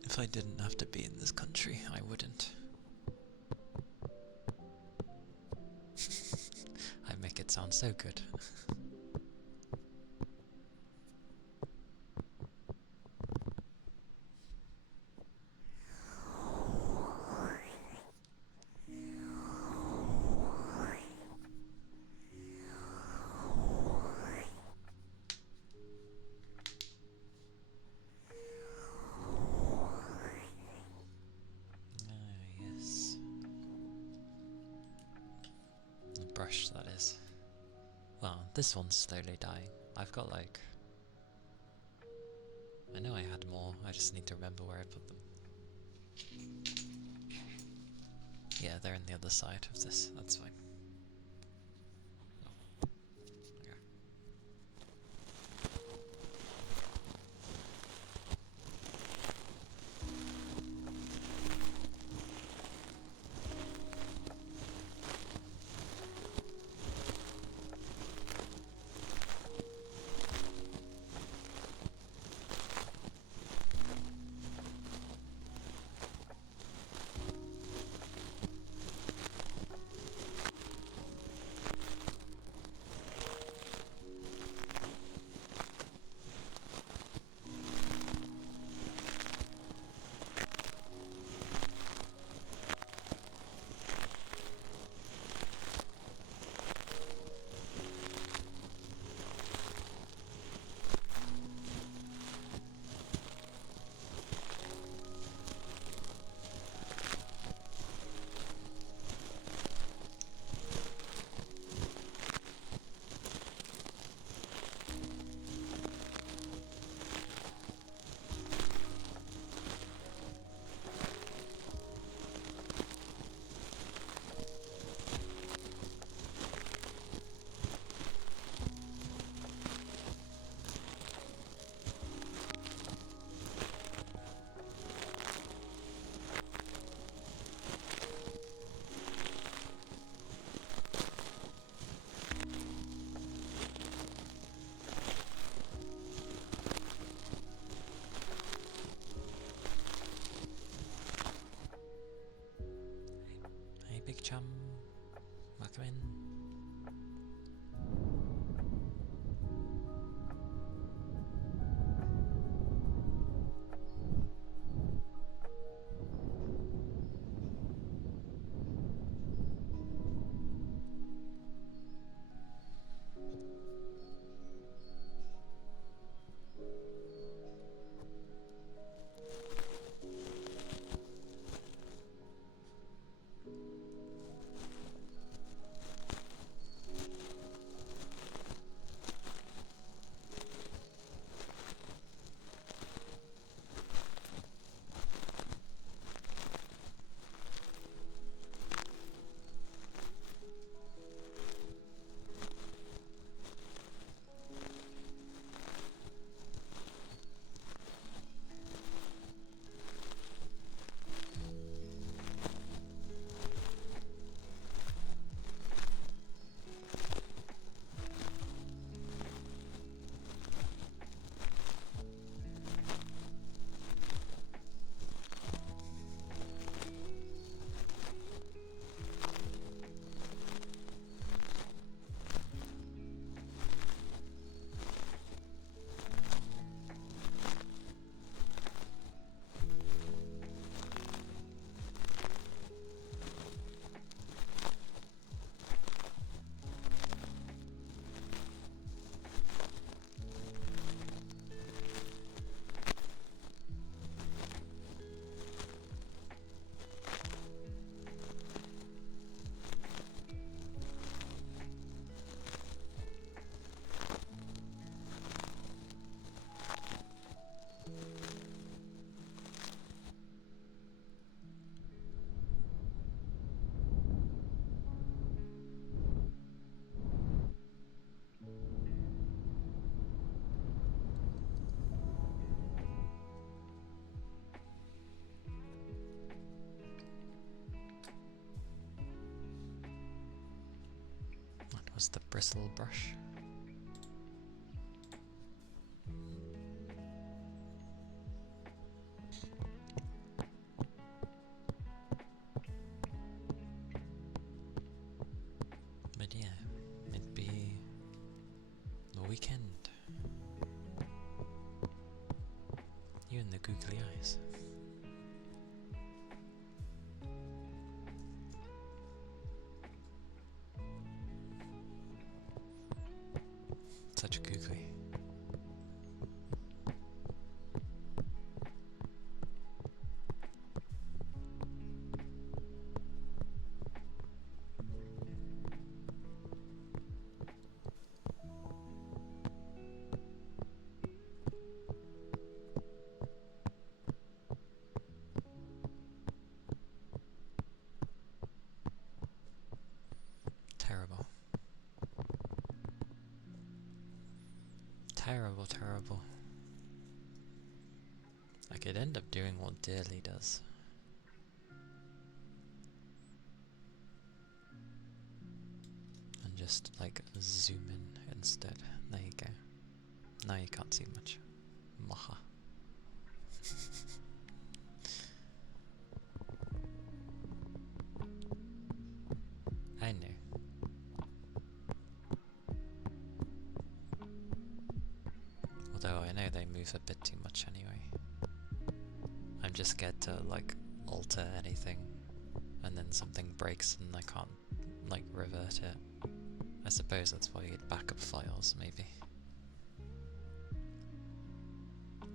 If I didn't have to be in this country, I wouldn't. I make it sound so good. Yes. The brush, that is. Well, this one's slowly dying. I've got like... I know I had more, I just need to remember where I put them. Yeah, they're on the other side of this, that's fine. was the bristle brush. But yeah, it'd be the weekend. You and the googly eyes. Such googly. Terrible. Terrible, terrible. I could end up doing what Dearly does. And just like zoom in instead. There you go. Now you can't see much. Maha. I knew. Although I know they move a bit too much anyway. I'm just scared to like alter anything and then something breaks and I can't like revert it. I suppose that's why you'd backup files maybe.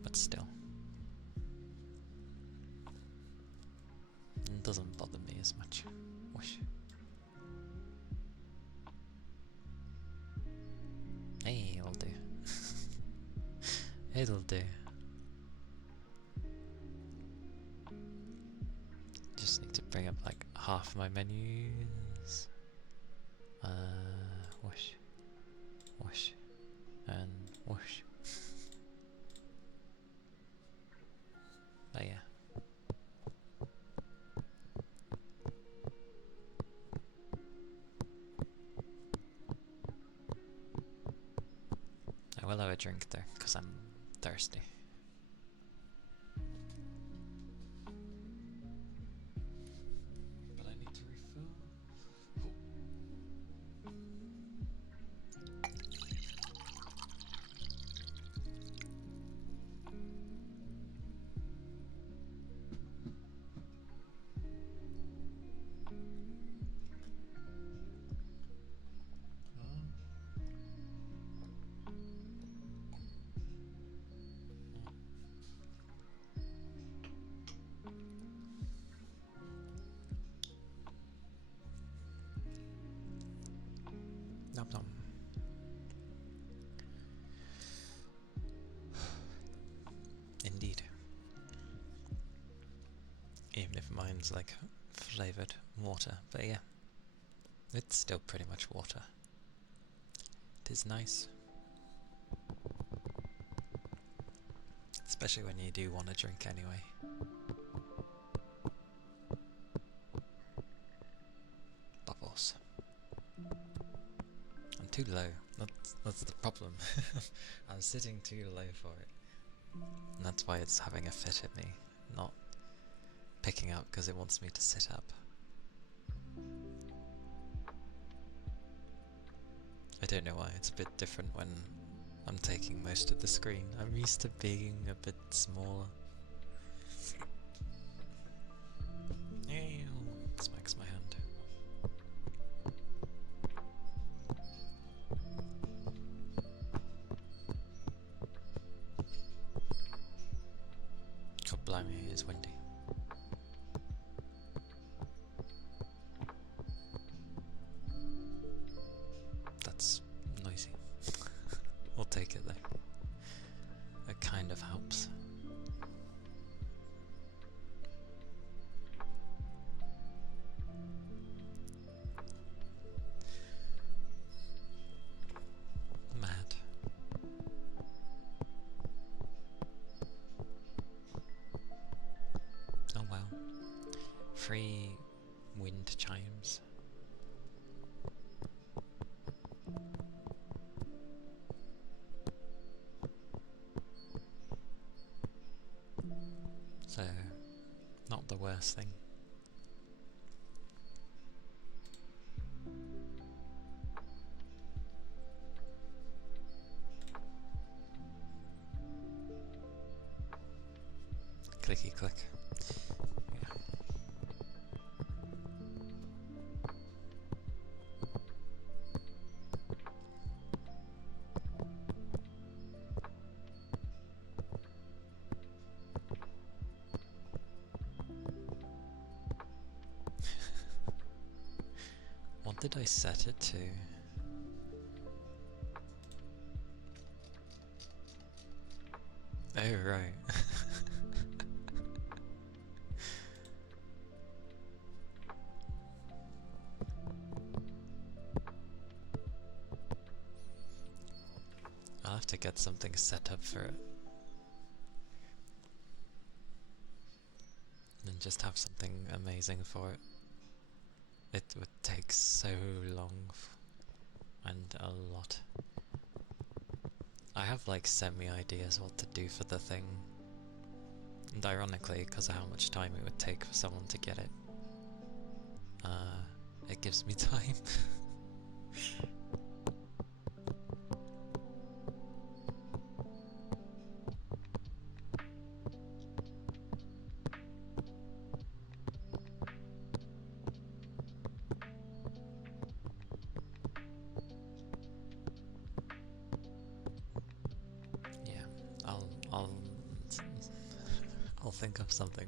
But still. It doesn't bother me as much. Whoosh. Hey, it'll do. It'll do. Just need to bring up like half my menus. Whoosh. Whoosh. And whoosh. But yeah. I will have a drink though, because I'm thirsty. But I need to refill. Nom nom. Indeed. Even if mine's like flavoured water, but yeah. It's still pretty much water. It is nice. Especially when you do want to drink anyway. Bubbles. I'm too low. That's the problem. I'm sitting too low for it. And that's why it's having a fit at me, not picking up because it wants me to sit up. I don't know why, it's a bit different when I'm taking most of the screen. I'm used to being a bit smaller. Smacks my hand. God blimey, it's windy. That's noisy. We'll take it though. It kind of helps. Mad. Oh well. Free wind chimes. Not the worst thing. Clicky click. Yeah. What did I set it to? Oh, right. I'll have to get something set up for it. And just have something amazing for it. It would take so long and a lot. I have like semi-ideas what to do for the thing. And ironically, because of how much time it would take for someone to get it, it gives me time. Yeah, I'll I'll think of something.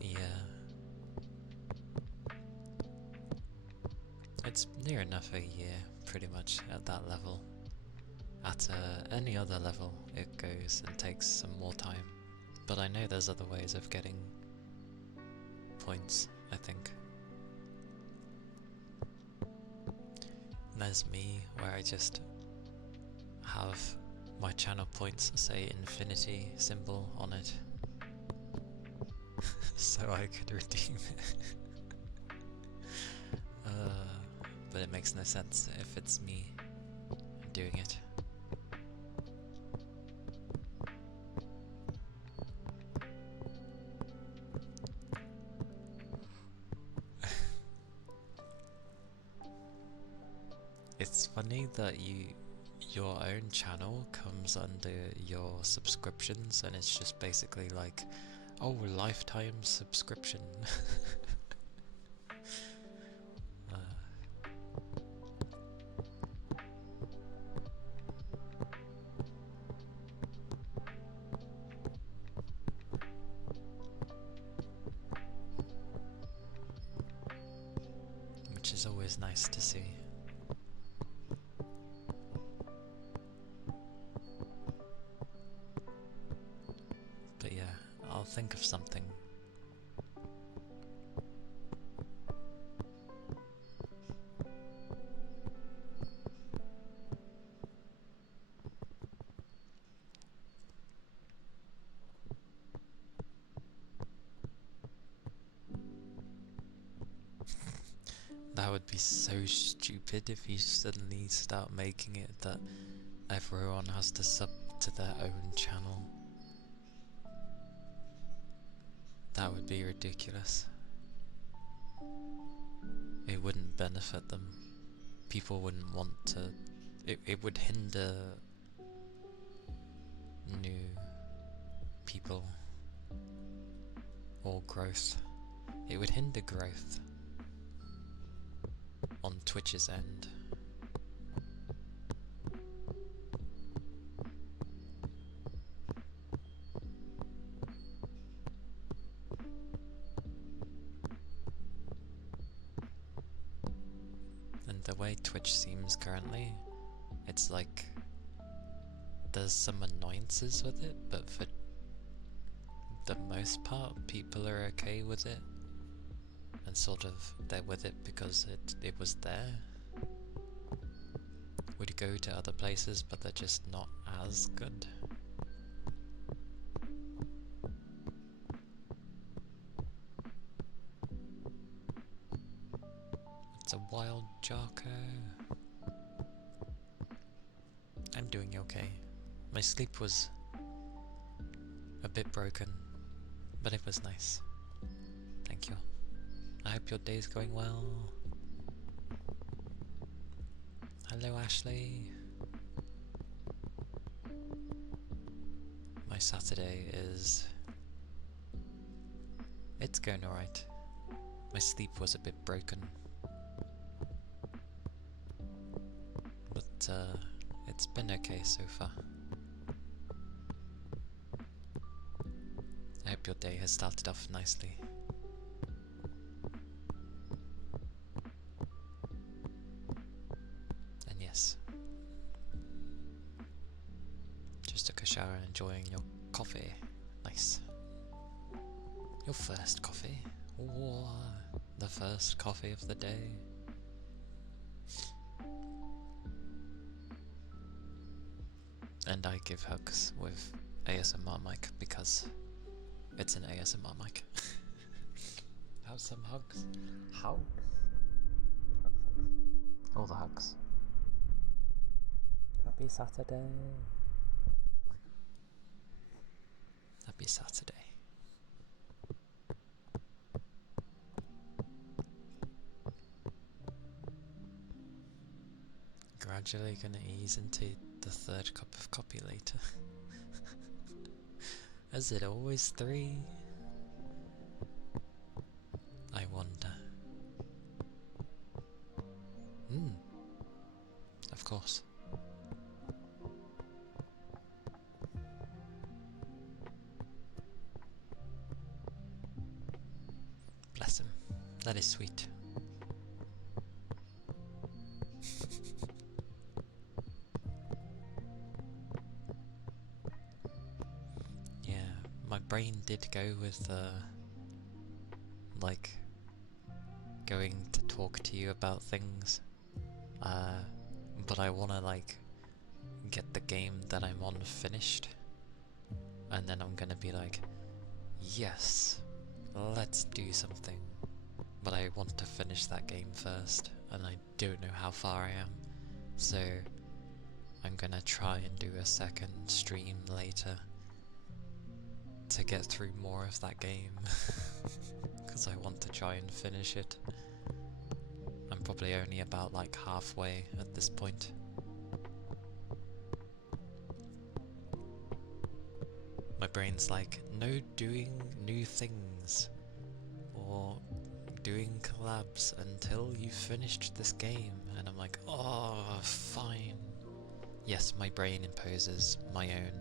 Yeah. It's near enough a year, pretty much, at that level. At any other level, it goes and takes some more time. But I know there's other ways of getting points, I think. And there's me, where I just have my channel points say infinity symbol on it. So I could redeem it. But it makes no sense if it's me doing it. It's funny that your own channel comes under your subscriptions and it's just basically like, oh, lifetime subscription. Which is always nice to see. But yeah, I'll think of something. That would be so stupid if you suddenly start making it that everyone has to sub to their own channel. That would be ridiculous. It wouldn't benefit them. People wouldn't want to. It would hinder new people or growth. It would hinder growth on Twitch's end. And the way Twitch seems currently, it's like there's some annoyances with it, but for the most part people are okay with it. And sort of they're with it because it was there. Would go to other places, but they're just not as good. It's a wild Jarko. I'm doing okay. My sleep was A bit broken, but it was nice. Thank you. I hope your day's going well. Hello, Ashley. My Saturday is... it's going alright. My sleep was a bit broken. But it's been okay so far. I hope your day has started off nicely. And yes, just took a shower and enjoying your coffee. Nice. Your first coffee? Ooh, the first coffee of the day. And I give hugs with ASMR mic because it's an ASMR mic. Have some hugs. Hugs. All the hugs. Happy Saturday. Happy Saturday. Gradually gonna ease into the third cup of coffee later. Is it always 3? I wonder. Of course. Bless him. That is sweet. Yeah, my brain did go with like going to talk to you about things, but I wanna like get the game that I'm on finished, and then I'm gonna be like, yes, let's do something, but I want to finish that game first, and I don't know how far I am, so I'm gonna try and do a second stream later to get through more of that game, because I want to try and finish it. I'm probably only about like halfway at this point. My brain's like, no doing new things or doing collabs until you've finished this game, and I'm like, oh, fine. Yes, my brain imposes my own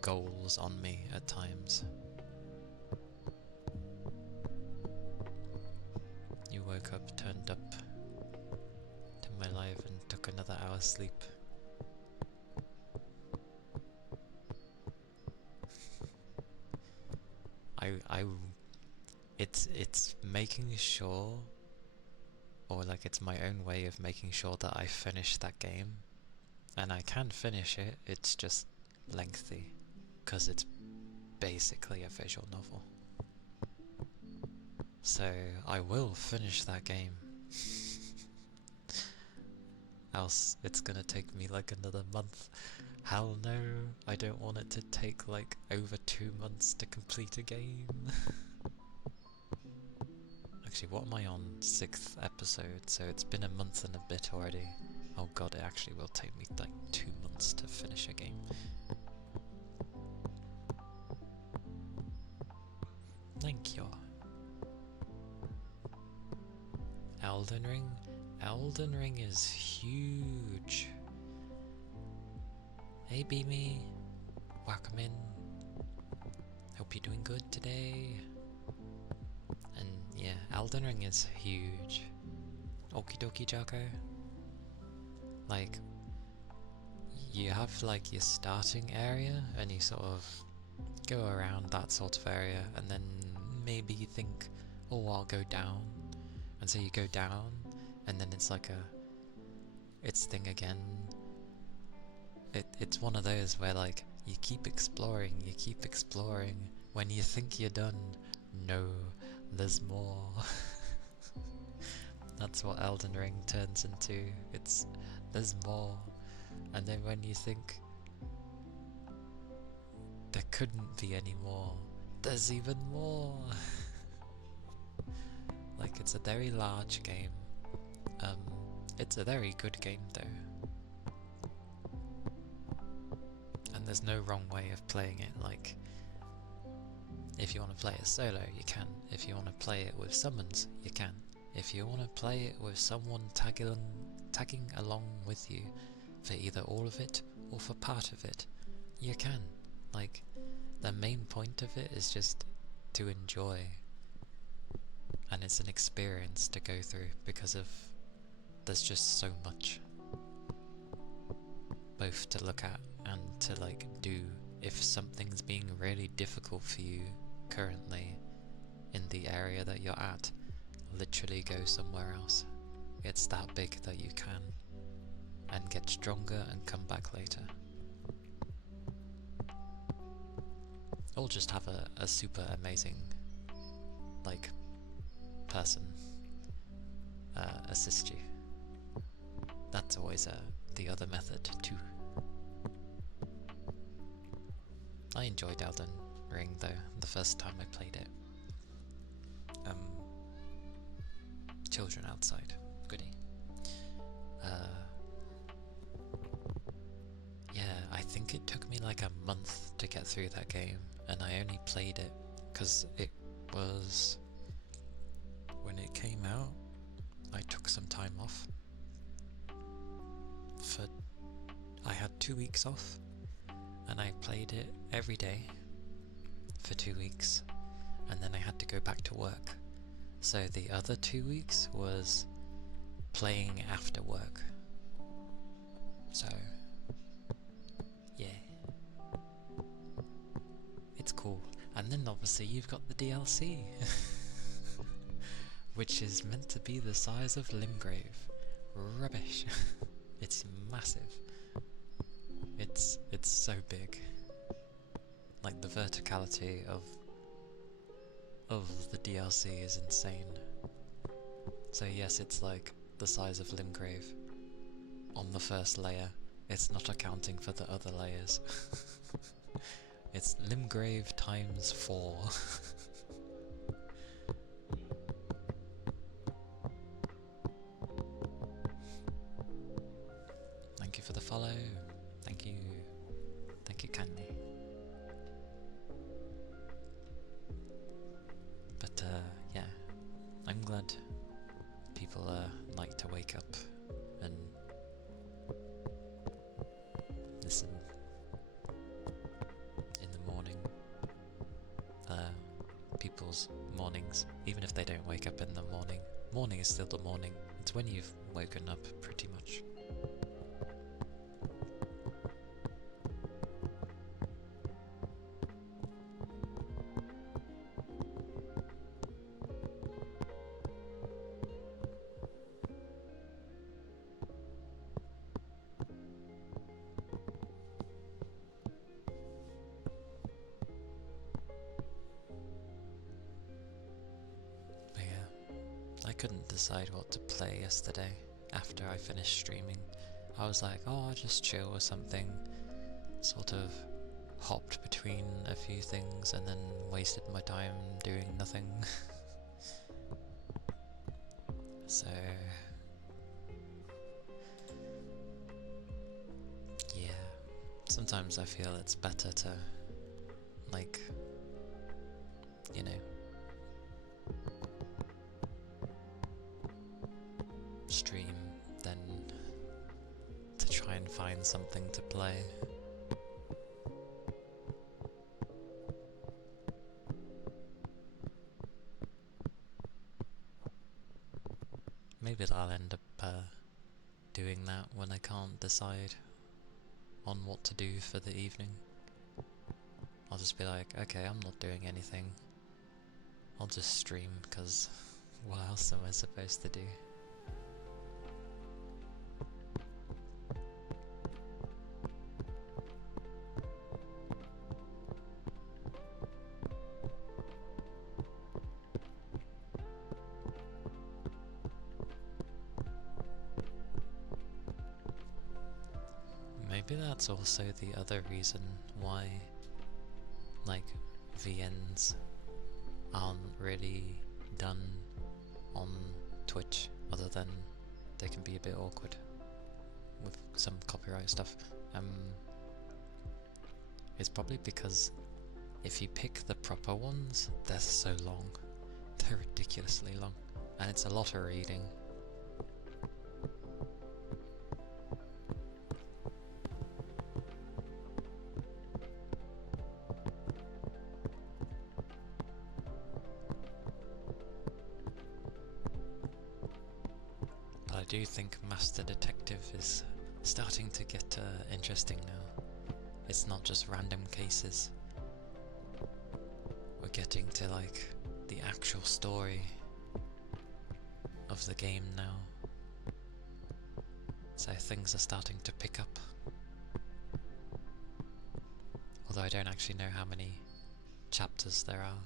goals on me at times. You woke up, turned up to my life and took another hour's sleep. It's making sure, or like it's my own way of making sure that I finish that game, and I can finish it, it's just lengthy, because it's basically a visual novel. So I will finish that game, else it's gonna take me like another month. Hell no, I don't want it to take like over 2 months to complete a game. Actually, what am I on? 6th episode, so it's been a month and a bit already. Oh god, it actually will take me like 2 months to finish a game. Thank you. Elden Ring? Elden Ring is huge. Hey Beamy, welcome in. Hope you're doing good today. And yeah, Elden Ring is huge. Okie dokie Jocko. Like, you have like your starting area and you sort of go around that sort of area, and then maybe you think, oh, I'll go down, and so you go down, and then it's like it's thing again. It's one of those where like you keep exploring, when you think you're done, no, there's more. That's what Elden Ring turns into. There's more, and then when you think There couldn't be any more. There's even more! Like, it's a very large game. It's a very good game though. And there's no wrong way of playing it. Like, if you want to play it solo, you can. If you want to play it with summons, you can. If you want to play it with someone tagging along with you for either all of it or for part of it, you can. Like, the main point of it is just to enjoy, and it's an experience to go through because of there's just so much both to look at and to like do. If something's being really difficult for you currently in the area that you're at, literally go somewhere else. It's that big that you can, and get stronger and come back later. Or just have a super amazing like person assist you. That's always the other method too. I enjoyed Elden Ring though, the first time I played it. Children outside, goody. Yeah, I think it took me like a month to get through that game, and I only played it because it was when it came out. I took some time off. I had 2 weeks off, and I played it every day for 2 weeks, and then I had to go back to work. So the other 2 weeks was playing after work. So yeah, it's cool. And then obviously you've got the DLC, which is meant to be the size of Limgrave. Rubbish. It's massive. It's so big. Like, the verticality of the DLC is insane. So yes, it's like the size of Limgrave on the first layer. It's not accounting for the other layers. It's Limgrave times 4. Thank you for the follow. Thank you. Thank you kindly. But yeah, I'm glad people like to wake up and listen in the morning. People's mornings, even if they don't wake up in the morning. Morning is still the morning. It's when you've woken up, pretty much. I couldn't decide what to play yesterday after I finished streaming. I was like, oh, I'll just chill or something. Sort of hopped between a few things and then wasted my time doing nothing. So yeah, sometimes I feel it's better to, like, you know, stream than to try and find something to play. Maybe I'll end up doing that when I can't decide on what to do for the evening. I'll just be like, okay, I'm not doing anything. I'll just stream, because what else am I supposed to do? Maybe that's also the other reason why like VNs aren't really done on Twitch, other than they can be a bit awkward with some copyright stuff. It's probably because if you pick the proper ones, they're so long. They're ridiculously long, and it's a lot of reading. But I do think Master Detective is starting to get interesting now. It's not just random cases. We're getting to like the actual story of the game now. So things are starting to pick up. Although I don't actually know how many chapters there are.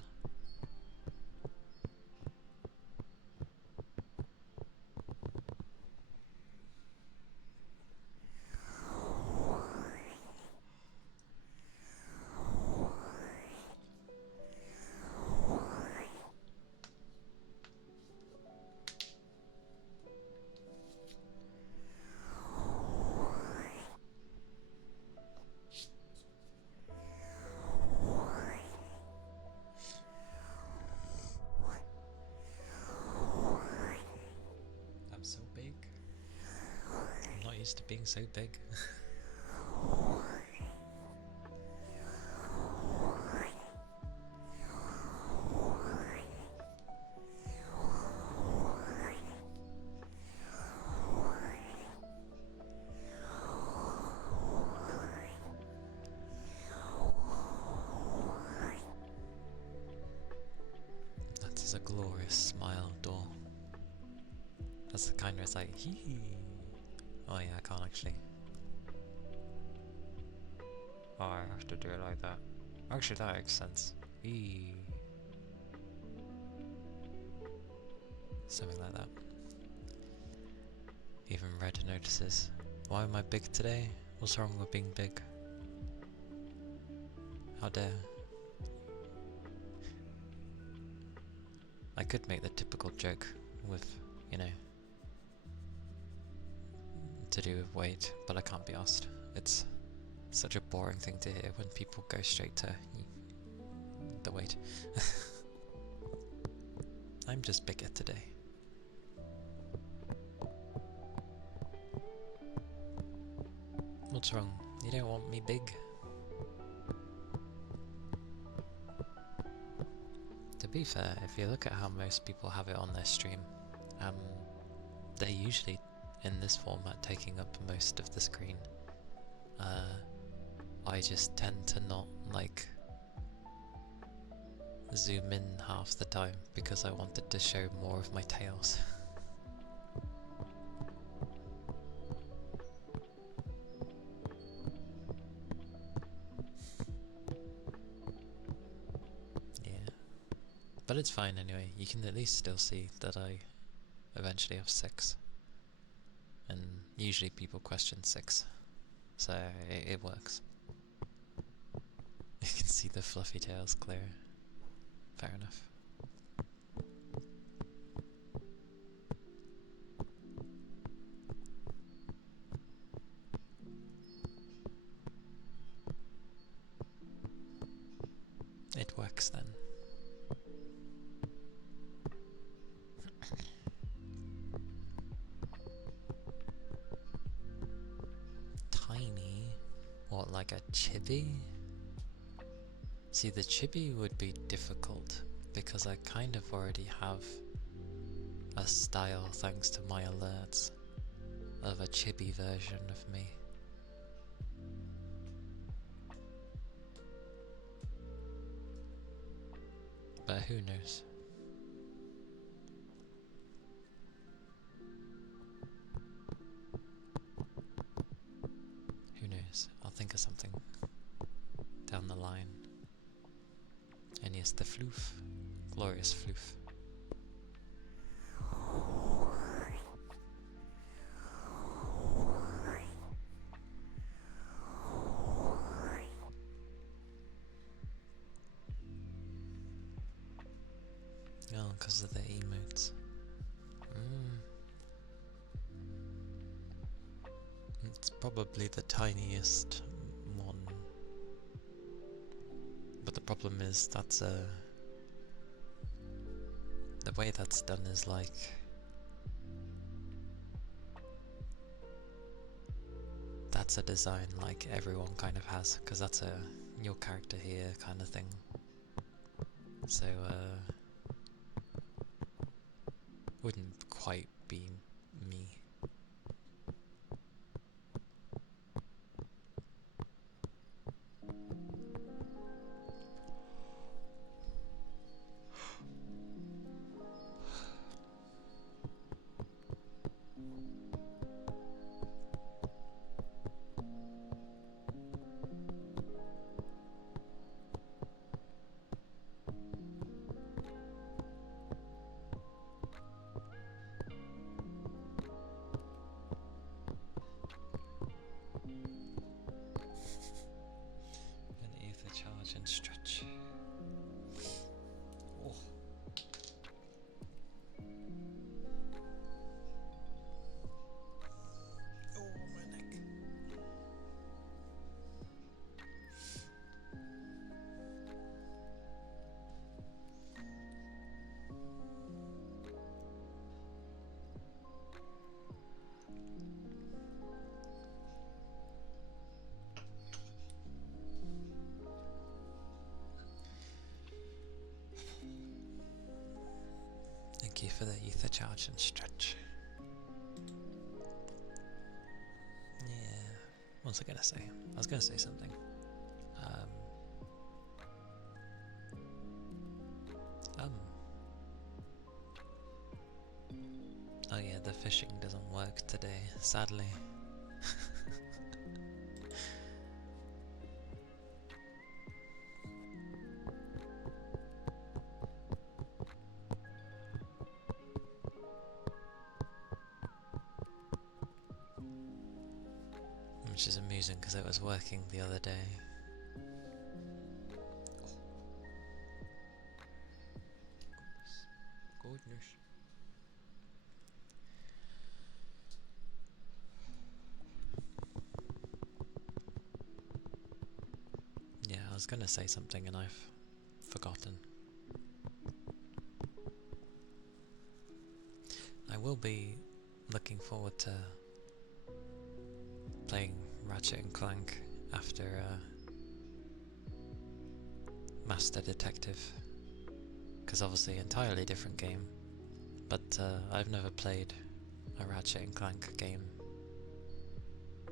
I'm so big. I'm not used to being so big. That is a glorious smile door. That's the kind where it's like, hee. Oh yeah, I can't actually. Oh, I have to do it like that. Actually, that makes sense. Eee. Something like that. Even Red notices. Why am I big today? What's wrong with being big? How dare. I could make the typical joke with, you know, to do with weight, but I can't be asked. It's such a boring thing to hear when people go straight to the weight. I'm just bigger today. What's wrong? You don't want me big? To be fair, if you look at how most people have it on their stream, they're usually in this format taking up most of the screen. I just tend to not like zoom in half the time because I wanted to show more of my tails. Yeah, but it's fine anyway. You can at least still see that I eventually have 6, and usually people question 6, so it works. You can see the fluffy tails clear. Fair enough. It works then. Tiny? What, like a chibi? See, the chibi would be difficult because I kind of already have a style, thanks to my alerts, of a chibi version of me. But who knows? Who knows? I'll think of something down the line. And yes, the floof. Glorious floof. because of the emotes. It's probably the tiniest one, but the problem is that's the way that's done is like that's a design like everyone kind of has, because that's a your character here kind of thing. So wouldn't quite be me. An ether charge and stretch. Oh. Oh, my neck. Thank you for the ether charge and stretch. Yeah. What was I gonna say? I was gonna say something. Oh yeah, the fishing doesn't work today, sadly. Which is amusing because it was working the other day. Goodness. Yeah, I was gonna say something and I've forgotten. I will be looking forward to playing Ratchet and Clank after Master Detective, because obviously entirely different game, but I've never played a Ratchet and Clank game,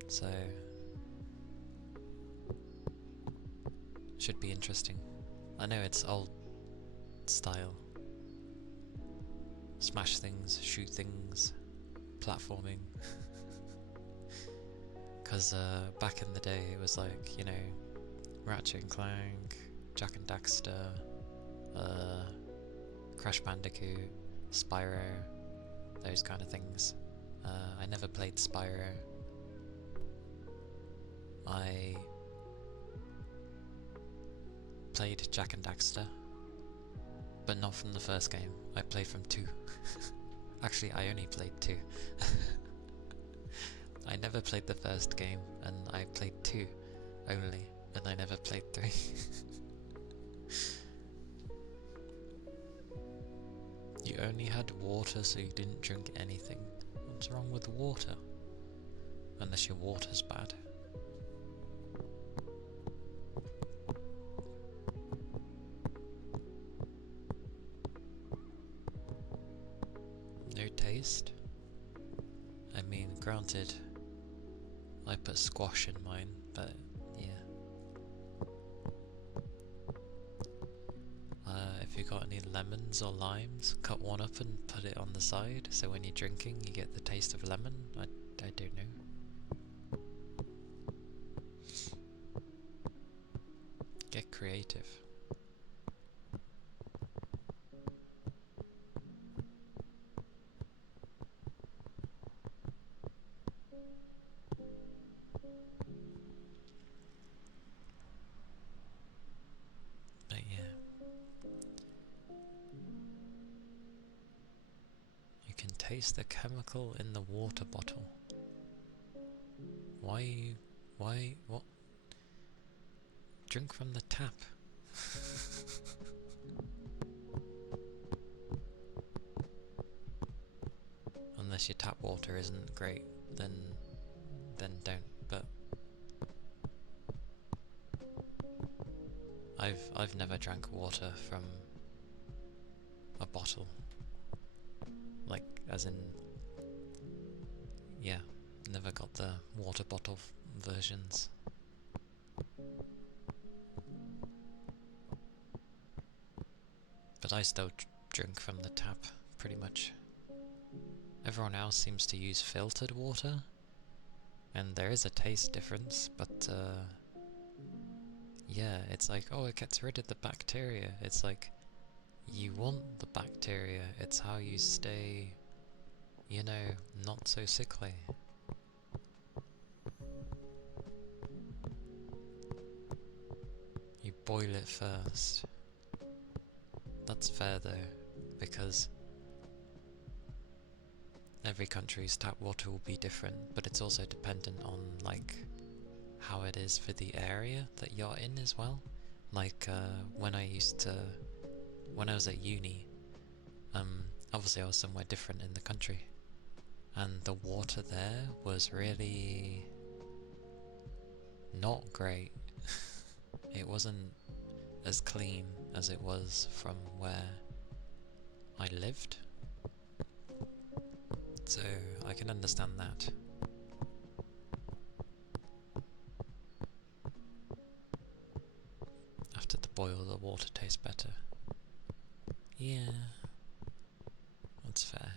so should be interesting. I know it's old style, smash things, shoot things, platforming. Because back in the day it was like, you know, Ratchet and Clank, Jak and Daxter, Crash Bandicoot, Spyro, those kind of things. I never played Spyro. I played Jak and Daxter, but not from the first game. I played from 2. Actually, I only played 2. I never played the first game, and I played 2 only, and I never played 3. You only had water, so you didn't drink anything. What's wrong with water? Unless your water's bad. No taste? I mean, granted, I put squash in mine, but yeah. If you got any lemons or limes, cut one up and put it on the side, so when you're drinking you get the taste of lemon. I don't know. Get creative. But yeah. taste the chemical in the water bottle. Why, what? Drink from the tap. Unless your tap water isn't great, then don't. But I've never drank water from a bottle. Like, as in, yeah, never got the water bottle versions. But I still drink from the tap, pretty much. Everyone else seems to use filtered water, and there is a taste difference, but yeah, it's like, oh, it gets rid of the bacteria. It's like, you want the bacteria, it's how you stay, you know, not so sickly. You boil it first. That's fair though, because every country's tap water will be different, but it's also dependent on, like, how it is for the area that you're in as well. Like, when I was at uni, obviously I was somewhere different in the country, and the water there was really not great. It wasn't as clean as it was from where I lived, so I can understand that. After the boil, the water tastes better. Yeah, that's fair.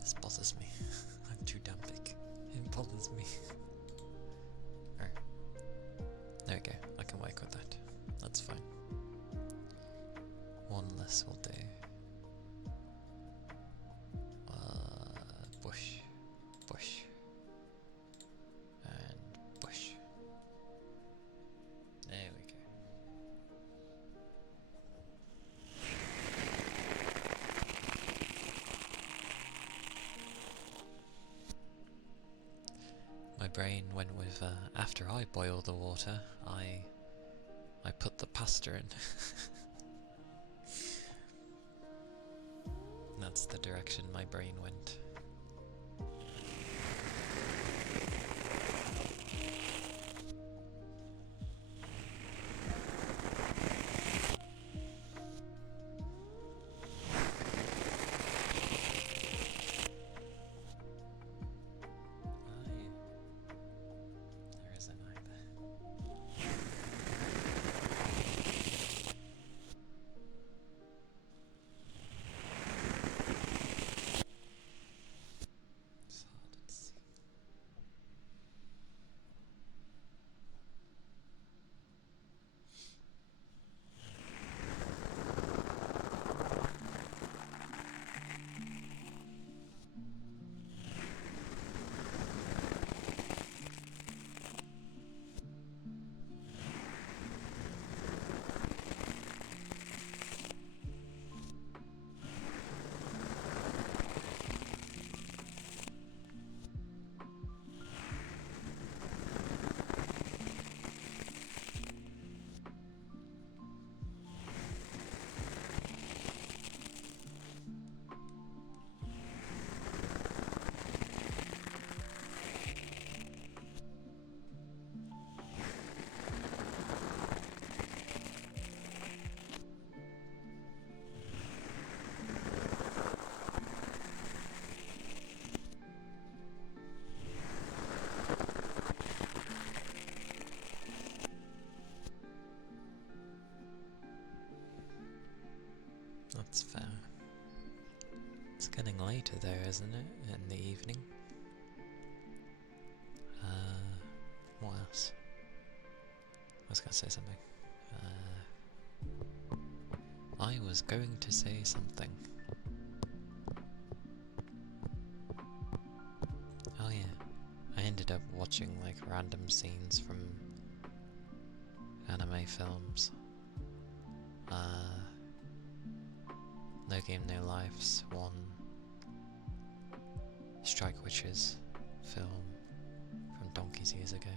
This bothers me. I'm too damn big. It bothers me. Alright. There we go. I can work with that. That's fine. One less will do. Bush. Bush. And bush. There we go. My brain went with, after I boil the water, I put the pasta in. That's the direction my brain went. That's fair. It's getting later there, isn't it? In the evening. What else? I was gonna say something. I was going to say something. Oh yeah. I ended up watching like random scenes from anime films. No Game No Life's one, Strike Witches film from donkeys years ago.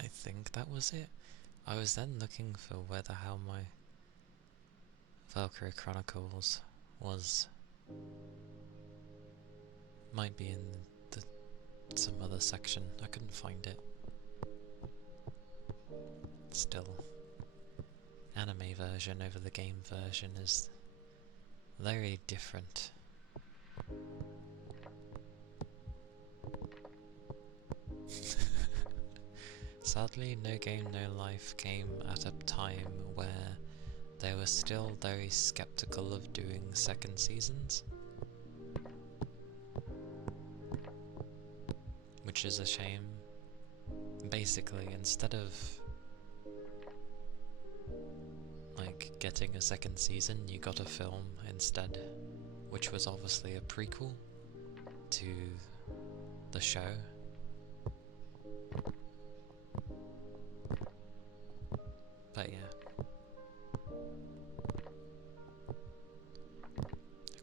I think that was it. I was then looking for where the hell my Valkyrie Chronicles was. Might be in some other section. I couldn't find it. Still, anime version over the game version is very different. Sadly, No Game No Life came at a time where they were still very skeptical of doing second seasons, which is a shame. Basically, instead of like getting a second season, you got a film instead, which was obviously a prequel to the show. But yeah,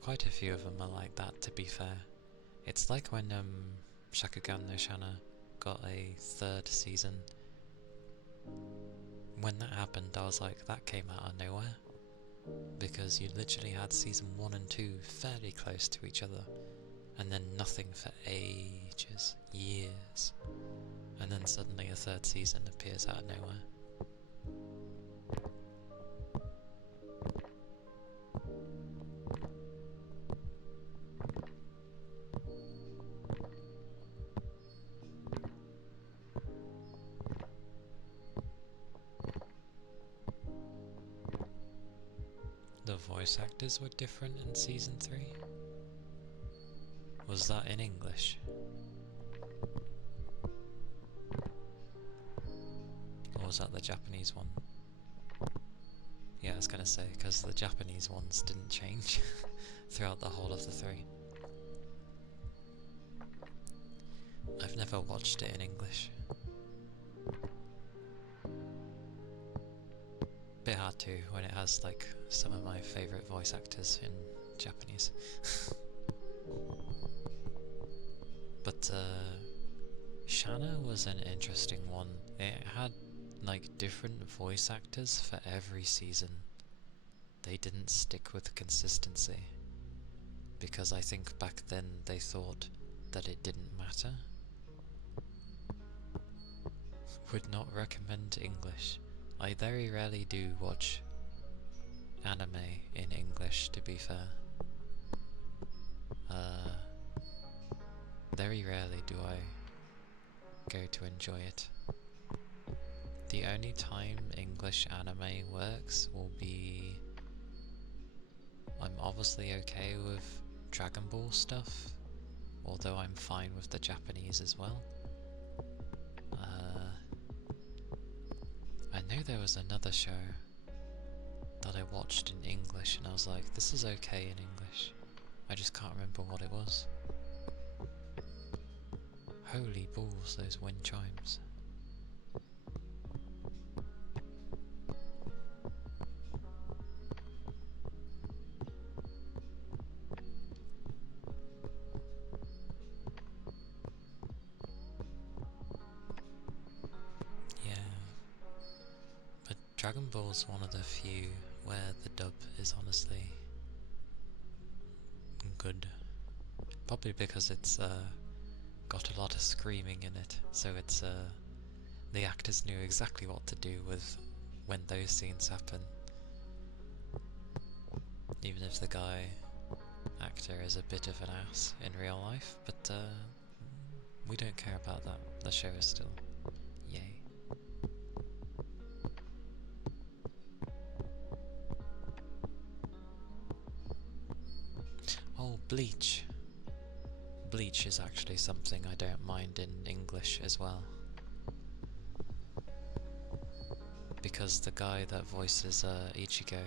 quite a few of them are like that, to be fair. It's like when Shakugan no Shana got a third season. When that happened, I was like, that came out of nowhere, because you literally had season 1 and 2 fairly close to each other, and then nothing for ages, years, and then suddenly a third season appears out of nowhere. The voice actors were different in season 3? Was that in English? Or was that the Japanese one? Yeah, I was gonna say, because the Japanese ones didn't change throughout the whole of the 3. I've never watched it in English. Bit hard to when it has like some of my favourite voice actors in Japanese. But Shanna was an interesting one. It had like different voice actors for every season. They didn't stick with consistency, because I think back then they thought that it didn't matter. Would not recommend English. I very rarely do watch anime in English, to be fair. Very rarely do I go to enjoy it. The only time English anime works will be... I'm obviously okay with Dragon Ball stuff, although I'm fine with the Japanese as well. I know there was another show that I watched in English and I was like, this is okay in English. I just can't remember what it was. Holy balls, those wind chimes. Yeah. But Dragon Ball's one of the few where the dub is honestly good. Probably because it's got a lot of screaming in it, so it's the actors knew exactly what to do with when those scenes happen. Even if the guy actor is a bit of an ass in real life, but we don't care about that. The show is still yay. Oh, Bleach. Bleach is actually something I don't mind in English as well. Because the guy that voices Ichigo,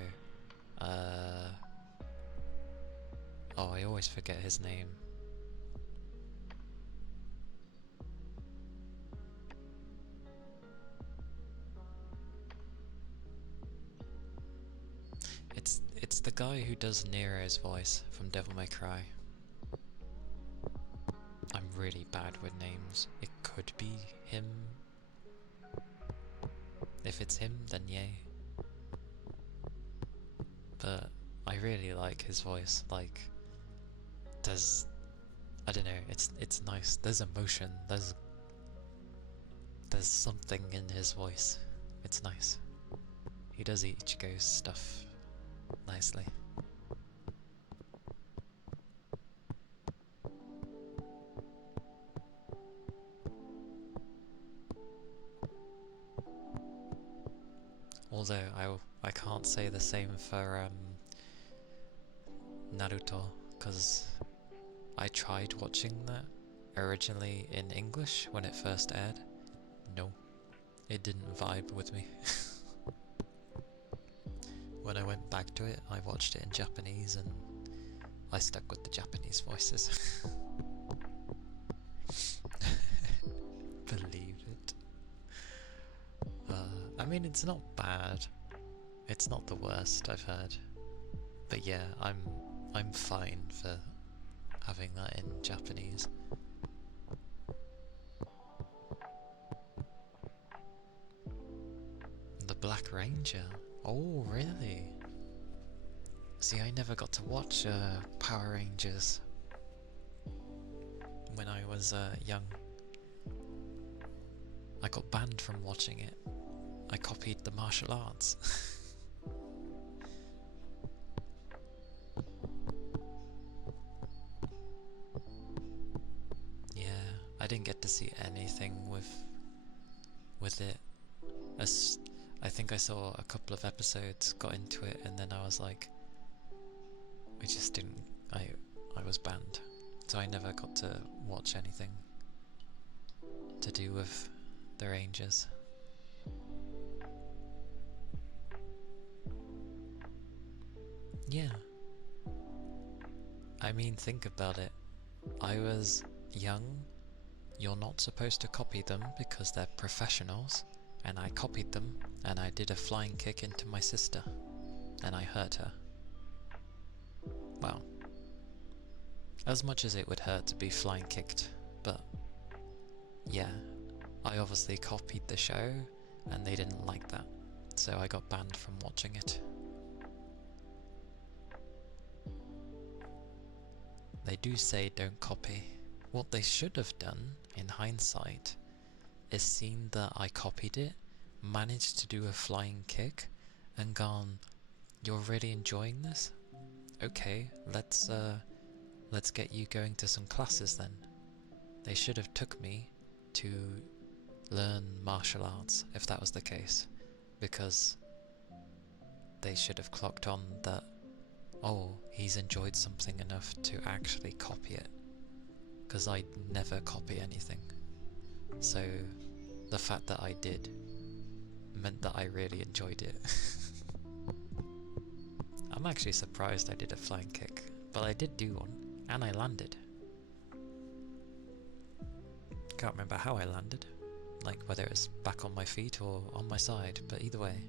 oh, I always forget his name. It's the guy who does Nero's voice from Devil May Cry. I'm really bad with names. It could be him. If it's him, then yay. But I really like his voice. Like, I don't know. It's nice. There's emotion. There's something in his voice. It's nice. He does Ichigo's stuff nicely. Although I can't say the same for Naruto, because I tried watching that originally in English when it first aired. No, it didn't vibe with me. When I went back to it, I watched it in Japanese and I stuck with the Japanese voices. Believe it. I mean, it's not bad. It's not the worst I've heard. But yeah, I'm fine for having that in Japanese. The Black Ranger. Oh, really? See, I never got to watch Power Rangers when I was young. I got banned from watching it. I copied the martial arts. Yeah, I didn't get to see anything with it. I think I saw a couple of episodes, got into it, and then I was like, I just didn't. I was banned, so I never got to watch anything to do with the Rangers. Yeah. I mean, think about it. I was young. You're not supposed to copy them because they're professionals. And I copied them, and I did a flying kick into my sister. And I hurt her. Well, as much as it would hurt to be flying kicked, but yeah, I obviously copied the show, and they didn't like that. So I got banned from watching it. They do say don't copy. What they should have done, in hindsight, is seen that I copied it, managed to do a flying kick, and gone, you're really enjoying this? Okay, let's get you going to some classes then. They should have took me to learn martial arts, if that was the case, because they should have clocked on that, oh, he's enjoyed something enough to actually copy it, because I never copy anything. So the fact that I did meant that I really enjoyed it. I'm actually surprised I did a flying kick, but I did do one, and I landed. Can't remember how I landed, like whether it was back on my feet or on my side, but either way.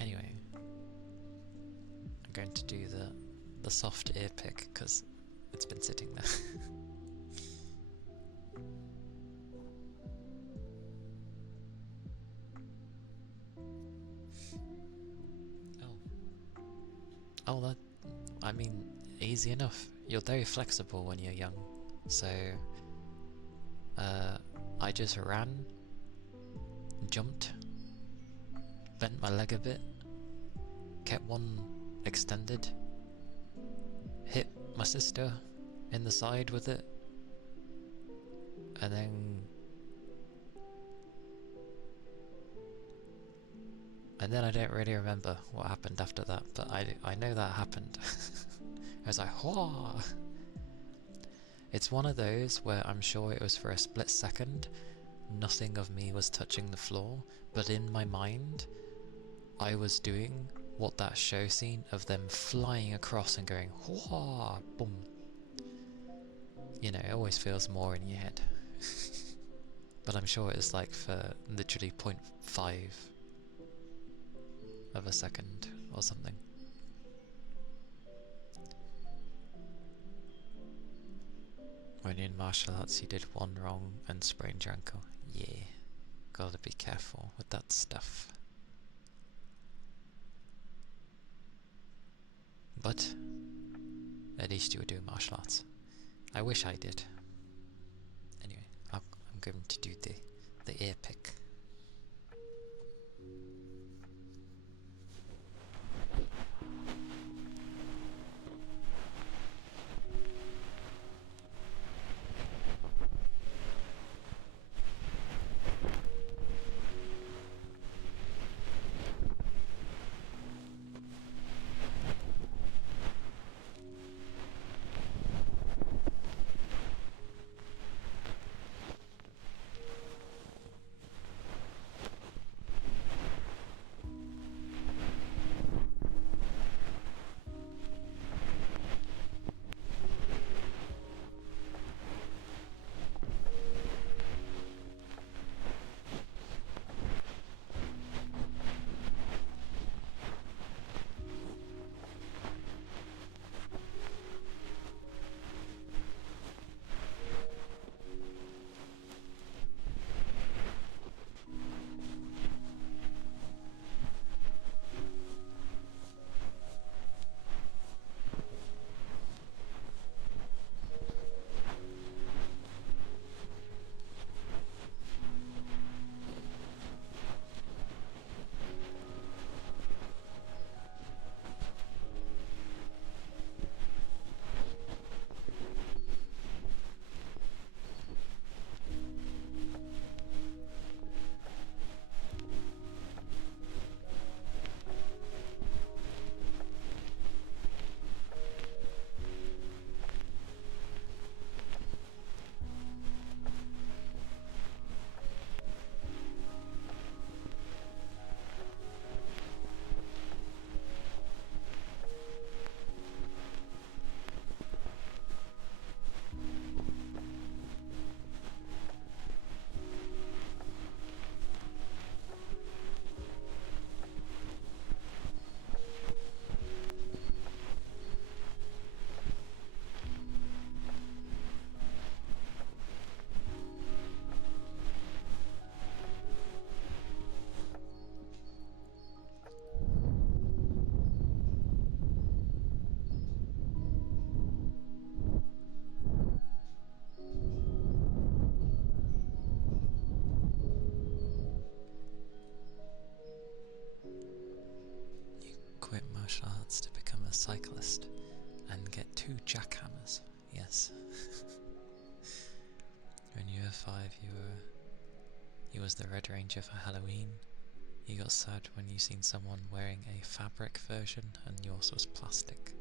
Anyway, I'm going to do the soft ear pick because it's been sitting there. Oh, that, I mean, easy enough. You're very flexible when you're young. So, I just ran, jumped, bent my leg a bit, kept one extended, hit my sister in the side with it, and then I don't really remember what happened after that, but I know that happened. I was like, whoa! It's one of those where I'm sure it was for a split second, nothing of me was touching the floor, but in my mind, I was doing what that show scene of them flying across and going, whoa, boom. You know, it always feels more in your head. But I'm sure it's like for literally 0.5 of a second or something. When in martial arts you did one wrong and sprained your ankle. Yeah, gotta be careful with that stuff. But at least you were doing martial arts. I wish I did. Anyway, I'm going to do the ear pick. Quit martial arts to become a cyclist and get 2 jackhammers. Yes. When you were 5, you was the Red Ranger for Halloween. You got sad when you seen someone wearing a fabric version and yours was plastic.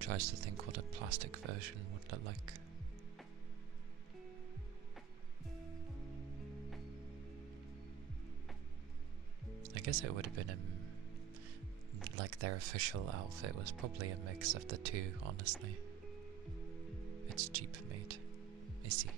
Tries to think what a plastic version would look like. I guess it would have been like their official outfit was probably a mix of the two, honestly. It's cheap made. I see.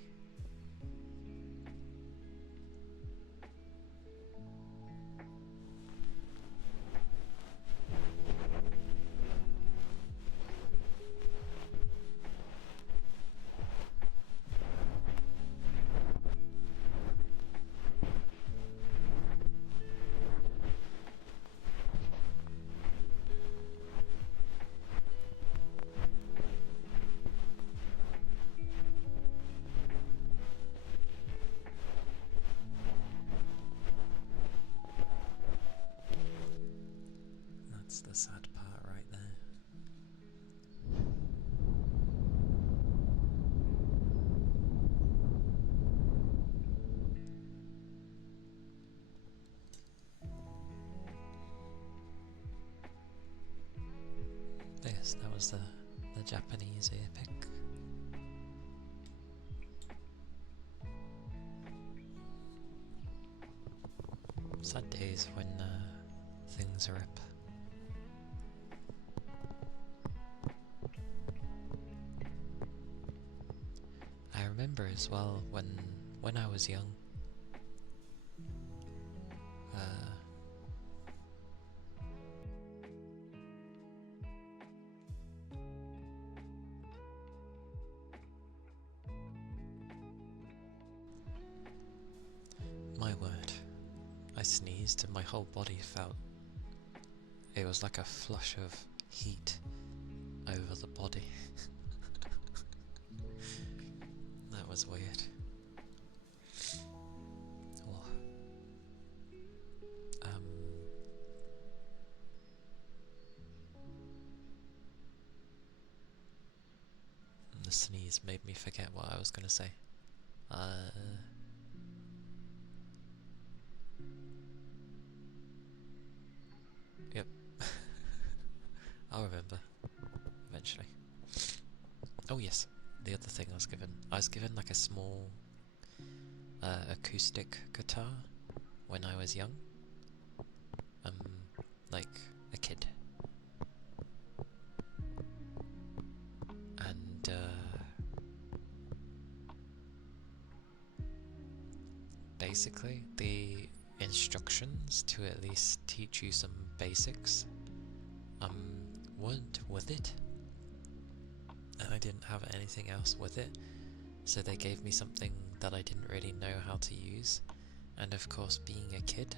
That's the sad part right there. Yes, that was the Japanese epic. Sad days when things are up. I remember as well when I was young. My word, I sneezed and my whole body felt. It was like a flush of heat over the body. That was weird. Oh. The sneeze made me forget what I was going to say. Yep. I'll remember. Eventually. Oh yes, the other thing I was given like a small acoustic guitar when I was young. Like a kid. And basically the instructions to at least teach you some basics weren't with it, and I didn't have anything else with it, so they gave me something that I didn't really know how to use. And of course, being a kid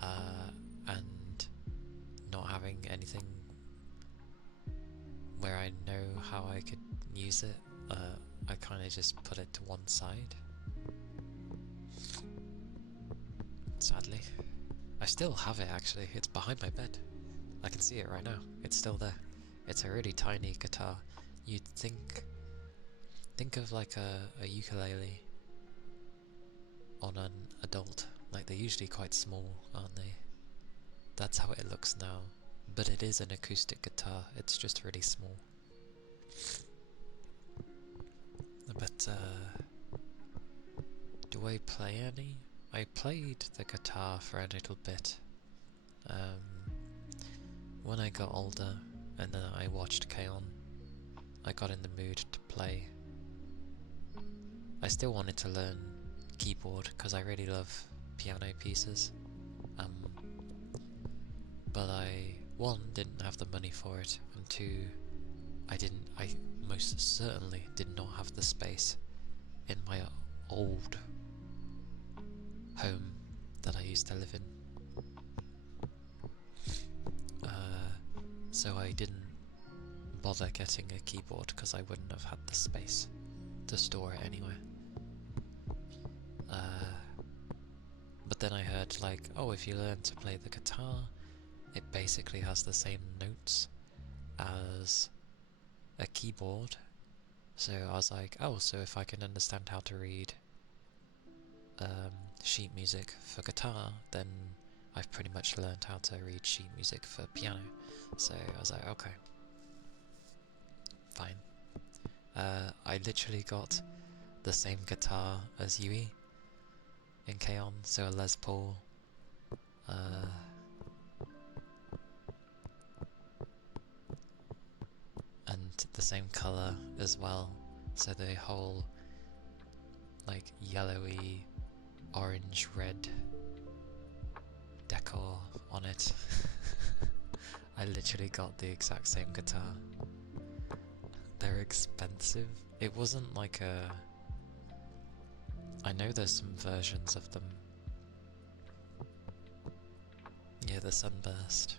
and not having anything where I know how I could use it, I kind of just put it to one side. Sadly. I still have it actually, it's behind my bed. I can see it right now, it's still there. It's a really tiny guitar. You'd think of like a ukulele on an adult. Like they're usually quite small, aren't they? That's how it looks now. But it is an acoustic guitar, it's just really small. But do I play any? I played the guitar for a little bit. When I got older and then I watched Calia, I got in the mood to play. I still wanted to learn keyboard because I really love piano pieces. But I, one, didn't have the money for it, and two, I most certainly did not have the space in my old home that I used to live in. So I didn't bother getting a keyboard because I wouldn't have had the space to store it anywhere. But then I heard like, oh, if you learn to play the guitar, it basically has the same notes as a keyboard. So I was like, oh, so if I can understand how to read sheet music for guitar, then I've pretty much learned how to read sheet music for piano. So I was like, okay, fine. I literally got the same guitar as Yui in Calia, so a Les Paul. And the same colour as well, so the whole like yellowy, orange, red decor on it. I literally got the exact same guitar. They're expensive. It wasn't like a... I know there's some versions of them. Yeah, the Sunburst.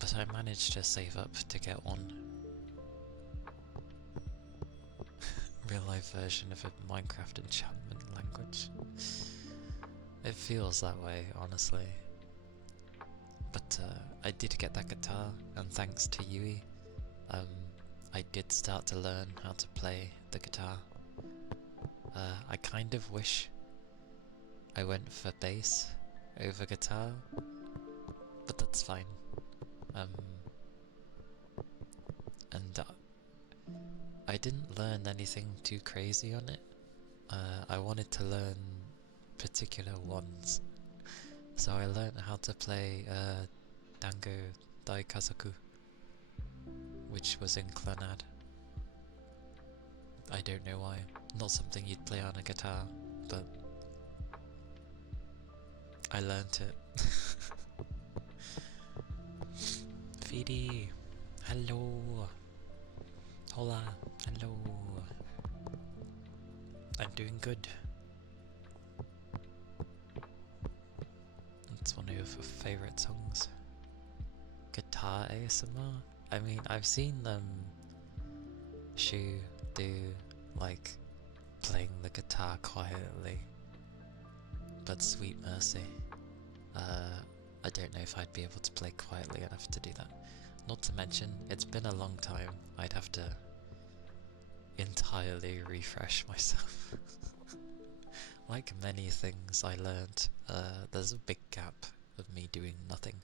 But I managed to save up to get one. Real life version of a Minecraft enchantment language. It feels that way, honestly. But I did get that guitar, and thanks to Yui, I did start to learn how to play the guitar. I kind of wish I went for bass over guitar, but that's fine. And I didn't learn anything too crazy on it. I wanted to learn particular ones, so I learned how to play Dango Daikazoku, which was in Clannad. I don't know why. Not something you'd play on a guitar, but I learnt it. Feedy, hello. Hola, hello. I'm doing good. It's one of your favourite songs. Guitar ASMR? I mean, I've seen Shu do, like, playing the guitar quietly, but sweet mercy. I don't know if I'd be able to play quietly enough to do that. Not to mention, it's been a long time. I'd have to entirely refresh myself. Like many things I learned, there's a big gap of me doing nothing.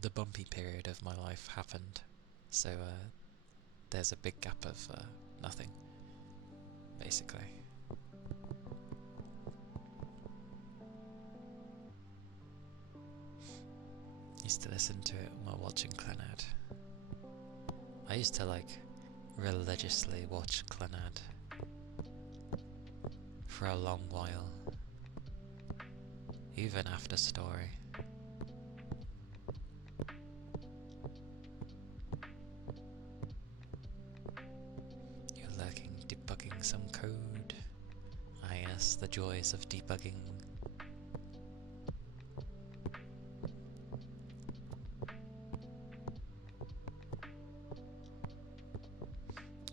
The bumpy period of my life happened, so there's a big gap of nothing, basically. Used to listen to it while watching Clannad. I used to religiously watch Clannad for a long while, even after story. You're lurking, debugging some code. Ah yes, the joys of debugging.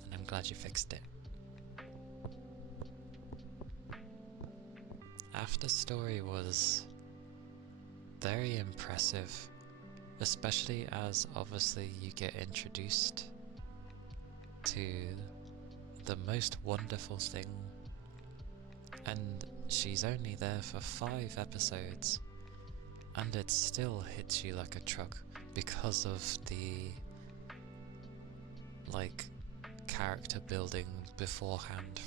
And I'm glad you fixed it. After story was very impressive, especially as obviously you get introduced to the most wonderful thing, and she's only there for 5 episodes, and it still hits you like a truck because of the character building beforehand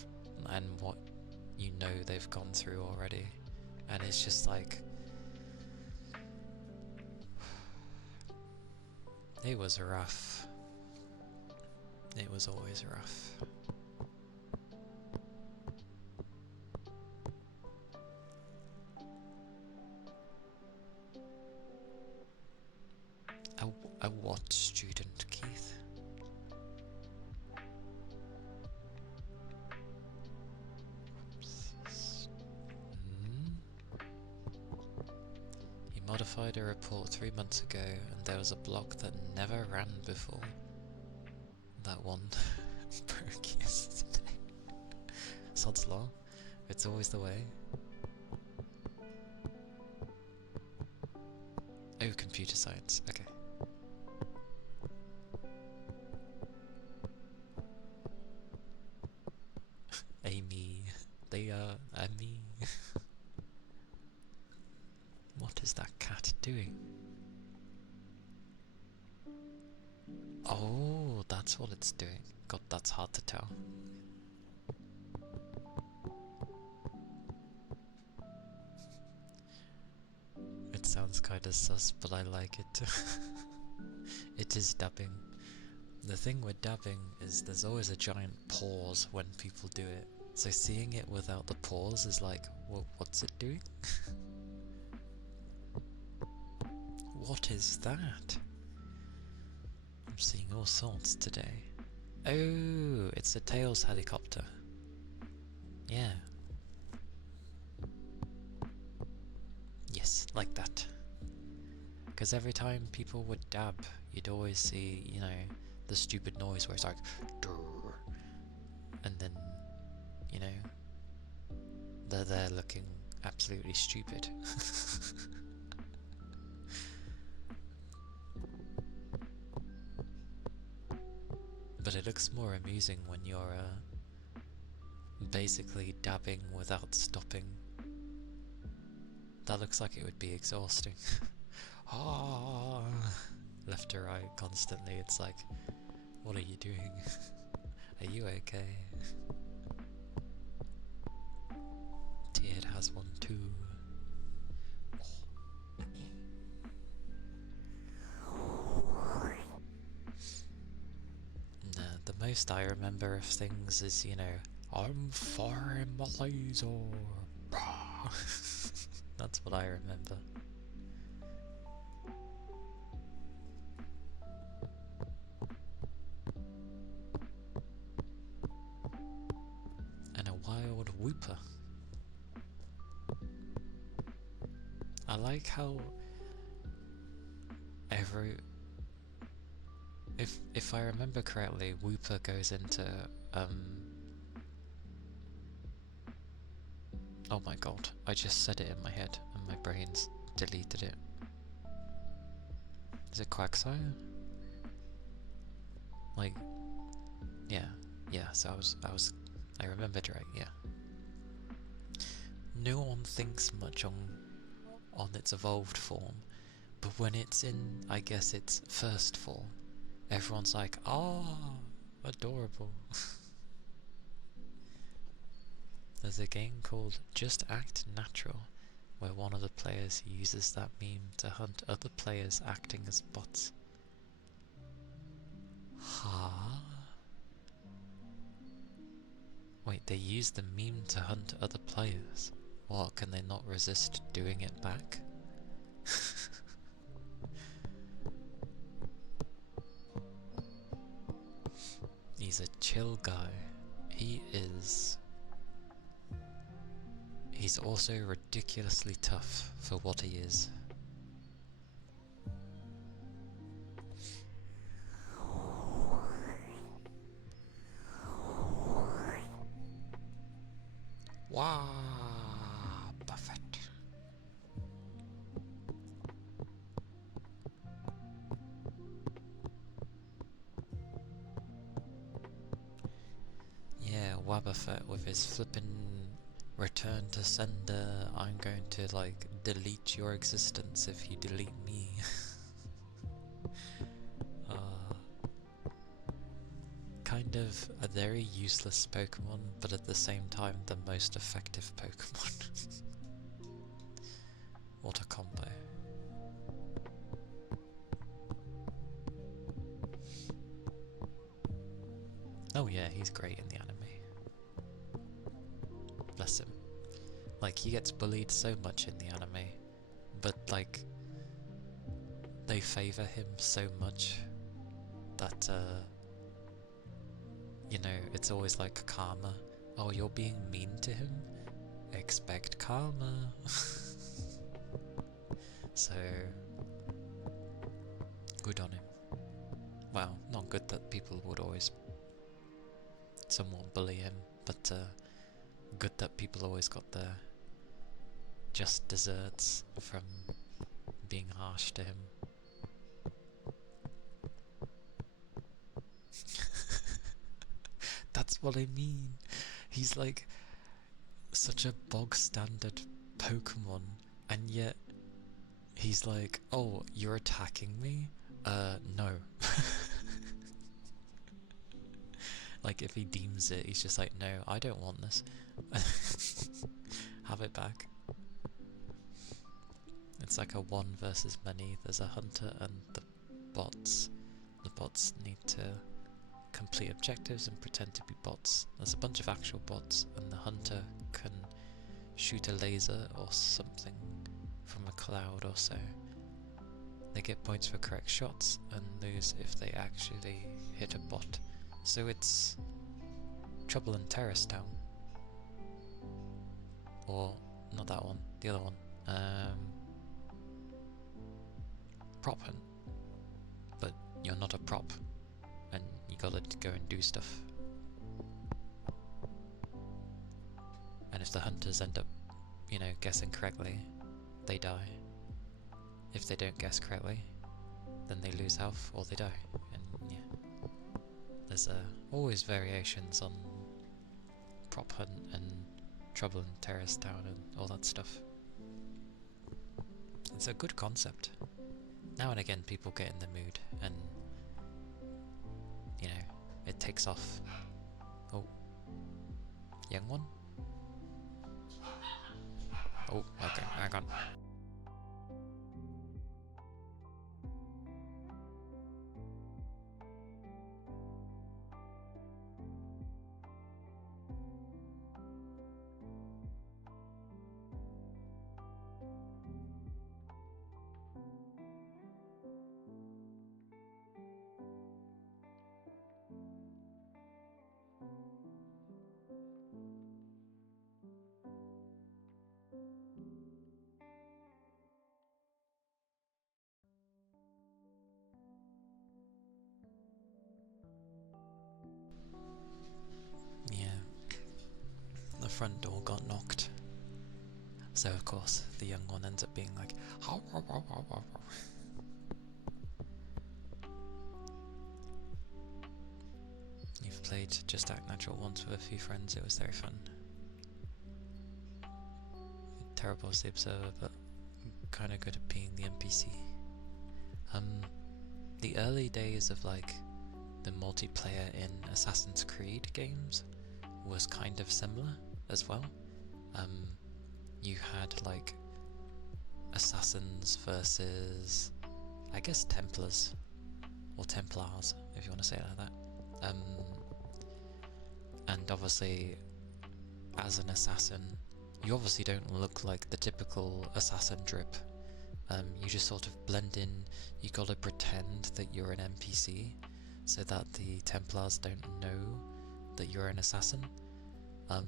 and what you know they've gone through already, and it's just it was rough. It was always rough. A what student, Keith? He modified a report 3 months ago, and there was a block that never ran before. That one broke yesterday. Sod's law. It's always the way. Oh, computer science. Okay. Amy. They are Amy. What is that cat doing? Oh, that's what it's doing. God, that's hard to tell. It sounds kinda sus, but I like it. It is dubbing. The thing with dubbing is there's always a giant pause when people do it. So seeing it without the pause is like, well, what's it doing? What is that? I'm seeing all sorts today. Oh, it's the Tails helicopter. Yeah. Yes, like that. Because every time people would dab, you'd always see, the stupid noise where it's like, and then, you know, they're there looking absolutely stupid. But it looks more amusing when you're basically dabbing without stopping. That looks like it would be exhausting. Ah, left to right constantly. It's like, what are you doing? Are you okay? Tiered has one too. The most I remember of things is, you know, I'm firing my laser. That's what I remember. And a wild whooper. I like how if I remember correctly, whooper goes into oh my god, I just said it in my head and my brain's deleted it. Is it Quagsire? Like, yeah, so I remembered right, yeah. No one thinks much on its evolved form, but when it's in, I guess, its first form, everyone's like, ah, adorable. There's a game called Just Act Natural, where one of the players uses that meme to hunt other players acting as bots. Huh? Wait, they use the meme to hunt other players? What, can they not resist doing it back? He's a chill guy. He's also ridiculously tough for what he is. Wow, perfect. Yeah, Wabafet with his flippin' return to sender, I'm going to like delete your existence if you delete me. Kind of a very useless Pokemon, but at the same time the most effective Pokemon. What a combo. Oh yeah, he's great in the anime. Bless him. Like, he gets bullied so much in the anime, but like, they favour him so much that, you know, it's always like karma. Oh, you're being mean to him? Expect karma. So, good on him. Well, not good that people would always somewhat bully him, but good that people always got their just desserts from being harsh to him. That's what I mean. He's like such a bog standard Pokemon, and yet he's like, oh, you're attacking me? No. Like, if he deems it, he's just like, no, I don't want this. Have it back. It's like a one versus many. There's a hunter and the bots. The bots need to complete objectives and pretend to be bots. There's a bunch of actual bots, and the hunter can shoot a laser or something from a cloud or so. They get points for correct shots and lose if they actually hit a bot. So it's Trouble in Terrace Town. Or, not that one, the other one. Prop hunt. But you're not a prop, and you gotta go and do stuff. And if the hunters end up, you know, guessing correctly, they die. If they don't guess correctly, then they lose health or they die. And yeah, there's always variations on prop hunt and trouble in terrorist town and all that stuff. It's a good concept. Now and again people get in the mood and, you know, it takes off. Oh, young one? Oh, okay, hang on. Yeah, the front door got knocked. So of course the young one ends up being like, "How, how, how, how, how, how." You've played Just Act Natural once with a few friends, it was very fun. Terrible as the observer, but kind of good at being the NPC. The early days of like the multiplayer in Assassin's Creed games was kind of similar as well. You had like assassins versus, I guess, Templars or Templars, if you want to say it like that. And obviously, as an assassin, you obviously don't look like the typical assassin drip. You just sort of blend in. You gotta pretend that you're an NPC so that the Templars don't know that you're an assassin. And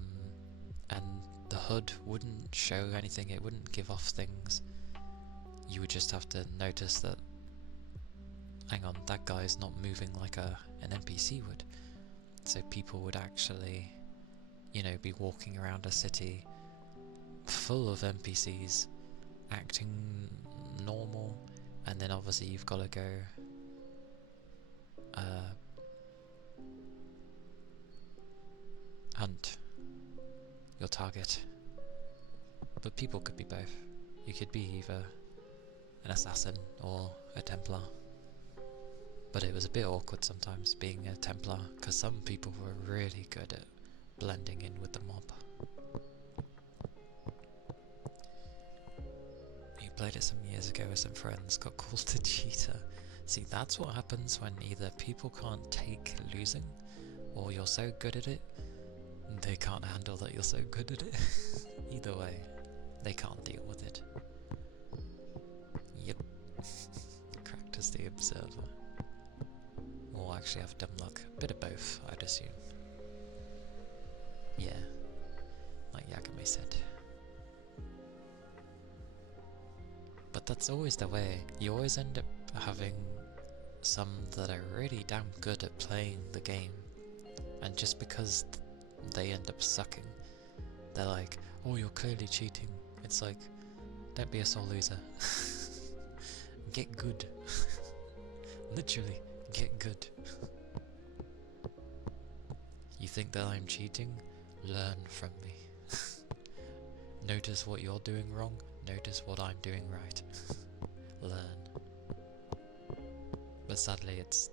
the HUD wouldn't show anything, it wouldn't give off things. You would just have to notice that, hang on, that guy's not moving like an NPC would. So people would actually, you know, be walking around a city full of NPCs acting normal, and then obviously you've got to go hunt your target. But people could be both. You could be either an assassin or a Templar. But it was a bit awkward sometimes being a Templar, because some people were really good at blending in with the mob. You played it some years ago with some friends, got called a cheater. See, that's what happens when either people can't take losing, or you're so good at it, they can't handle that you're so good at it. Either way, they can't deal with it. Yep. Cracked as the observer. Or actually have dumb luck. Bit of both, I'd assume. Yeah, like Yagami said. But that's always the way. You always end up having some that are really damn good at playing the game, and just because they end up sucking, they're like, oh, you're clearly cheating. It's like, don't be a sore loser. Get good. Literally, get good. You think that I'm cheating? Learn from me. Notice what you're doing wrong, notice what I'm doing right. Learn. But sadly it's,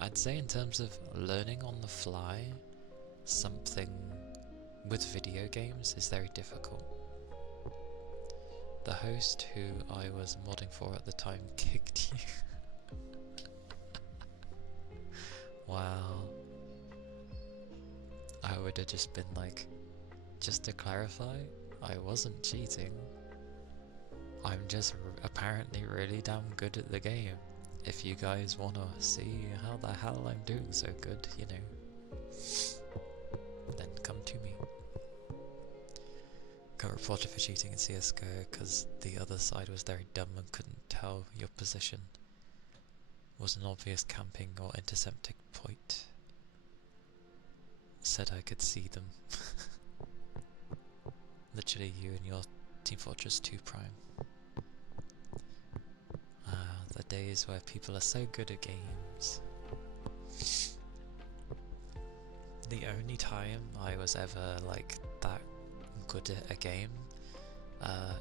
I'd say in terms of learning on the fly, something with video games is very difficult. The host who I was modding for at the time kicked you. Wow. I would have just been like, just to clarify, I wasn't cheating. I'm just apparently really damn good at the game. If you guys wanna see how the hell I'm doing so good, you know, then come to me. Got reported for cheating in CSGO because the other side was very dumb and couldn't tell your position. Was an obvious camping or intercepting point. Said I could see them. Especially you and your Team Fortress 2 Prime. The days where people are so good at games. The only time I was ever like that good at a game,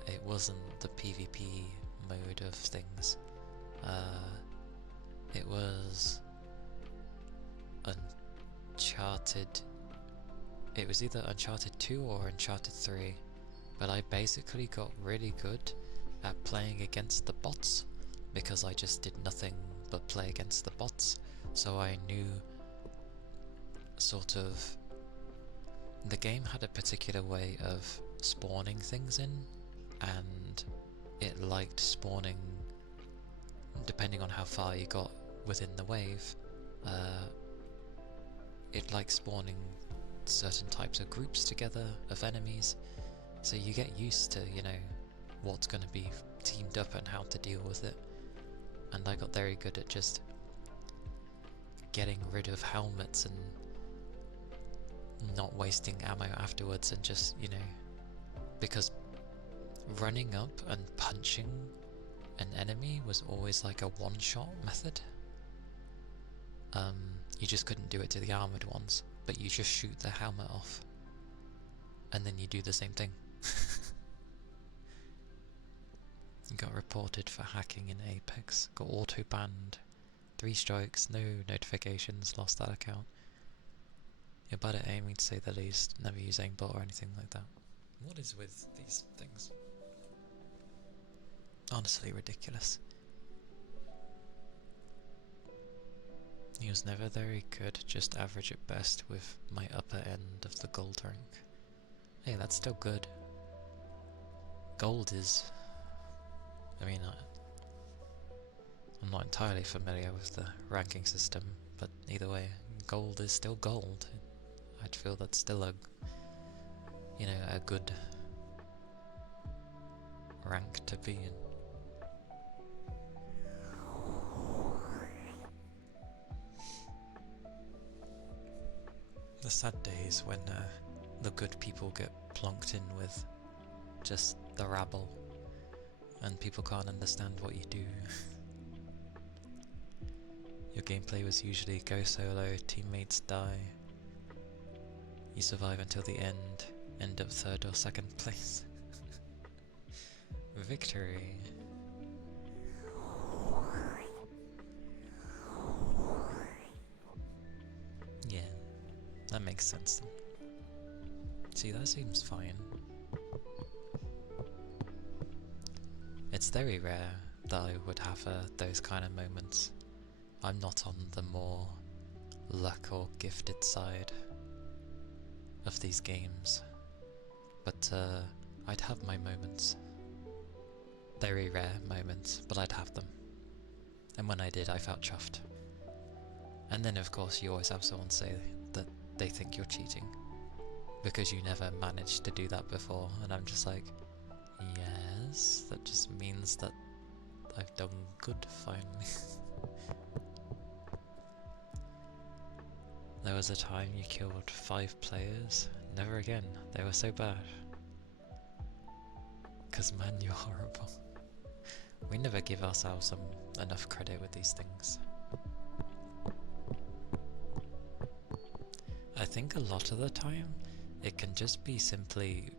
it wasn't the PvP mode of things. It was Uncharted. It was either Uncharted 2 or Uncharted 3, but I basically got really good at playing against the bots because I just did nothing but play against the bots, so I knew sort of the game had a particular way of spawning things in, and it liked spawning depending on how far you got within the wave. It liked spawning certain types of groups together of enemies, so you get used to, you know, what's going to be teamed up and how to deal with it. And I got very good at just getting rid of helmets and not wasting ammo afterwards, and just, you know, because running up and punching an enemy was always like a one-shot method. You just couldn't do it to the armoured ones, but you just shoot the helmet off and then you do the same thing. Got reported for hacking in Apex, got auto-banned, 3 strikes, no notifications, lost that account. You're bad at aiming, to say the least, never use aimbot or anything like that. What is with these things? Honestly ridiculous. He was never very good, just average at best with my upper end of the gold rank. Hey, that's still good. Gold is... I mean, I'm not entirely familiar with the ranking system, but either way, gold is still gold. I'd feel that's still a, you know, a good rank to be in. The sad days when the good people get plonked in with just the rabble and people can't understand what you do. Your gameplay was usually go solo, teammates die, you survive until the end up 3rd or 2nd place. Victory! Yeah, that makes sense then. See, that seems fine. It's very rare that I would have those kind of moments. I'm not on the more luck or gifted side of these games, but I'd have my moments. Very rare moments, but I'd have them. And when I did, I felt chuffed. And then of course you always have someone say that they think you're cheating because you never managed to do that before, and I'm just like, yes, that just means that I've done good finally. There was a time you killed 5 players, never again, they were so bad. 'Cause man, you're horrible. We never give ourselves enough credit with these things. I think a lot of the time, it can just be simply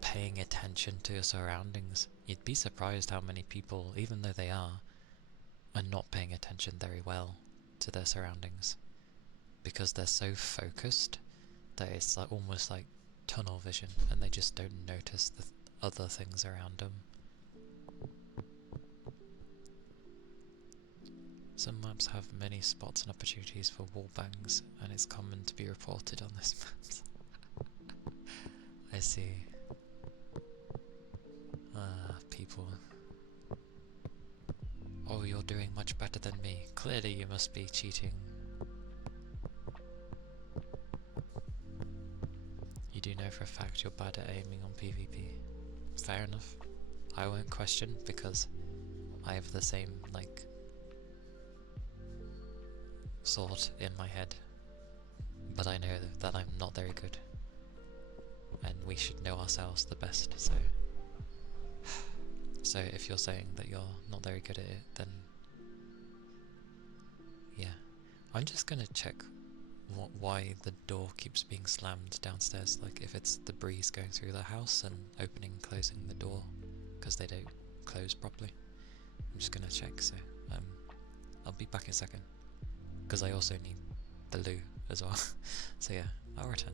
paying attention to your surroundings. You'd be surprised how many people, even though they are not paying attention very well to their surroundings, because they're so focused that it's like almost like tunnel vision, and they just don't notice the other things around them. Some maps have many spots and opportunities for wallbangs, and it's common to be reported on this map. I see. People. Oh, you're doing much better than me. Clearly you must be cheating. You do know for a fact you're bad at aiming on PvP. Fair enough. I won't question, because I have the same, like, thought in my head. But I know that I'm not very good. and we should know ourselves the best. So if you're saying that you're not very good at it, then yeah, I'm just gonna check why the door keeps being slammed downstairs. Like if it's the breeze going through the house and opening and closing the door because they don't close properly. I'm just gonna check. So I'll be back in a second because I also need the loo as well. So yeah, I'll return.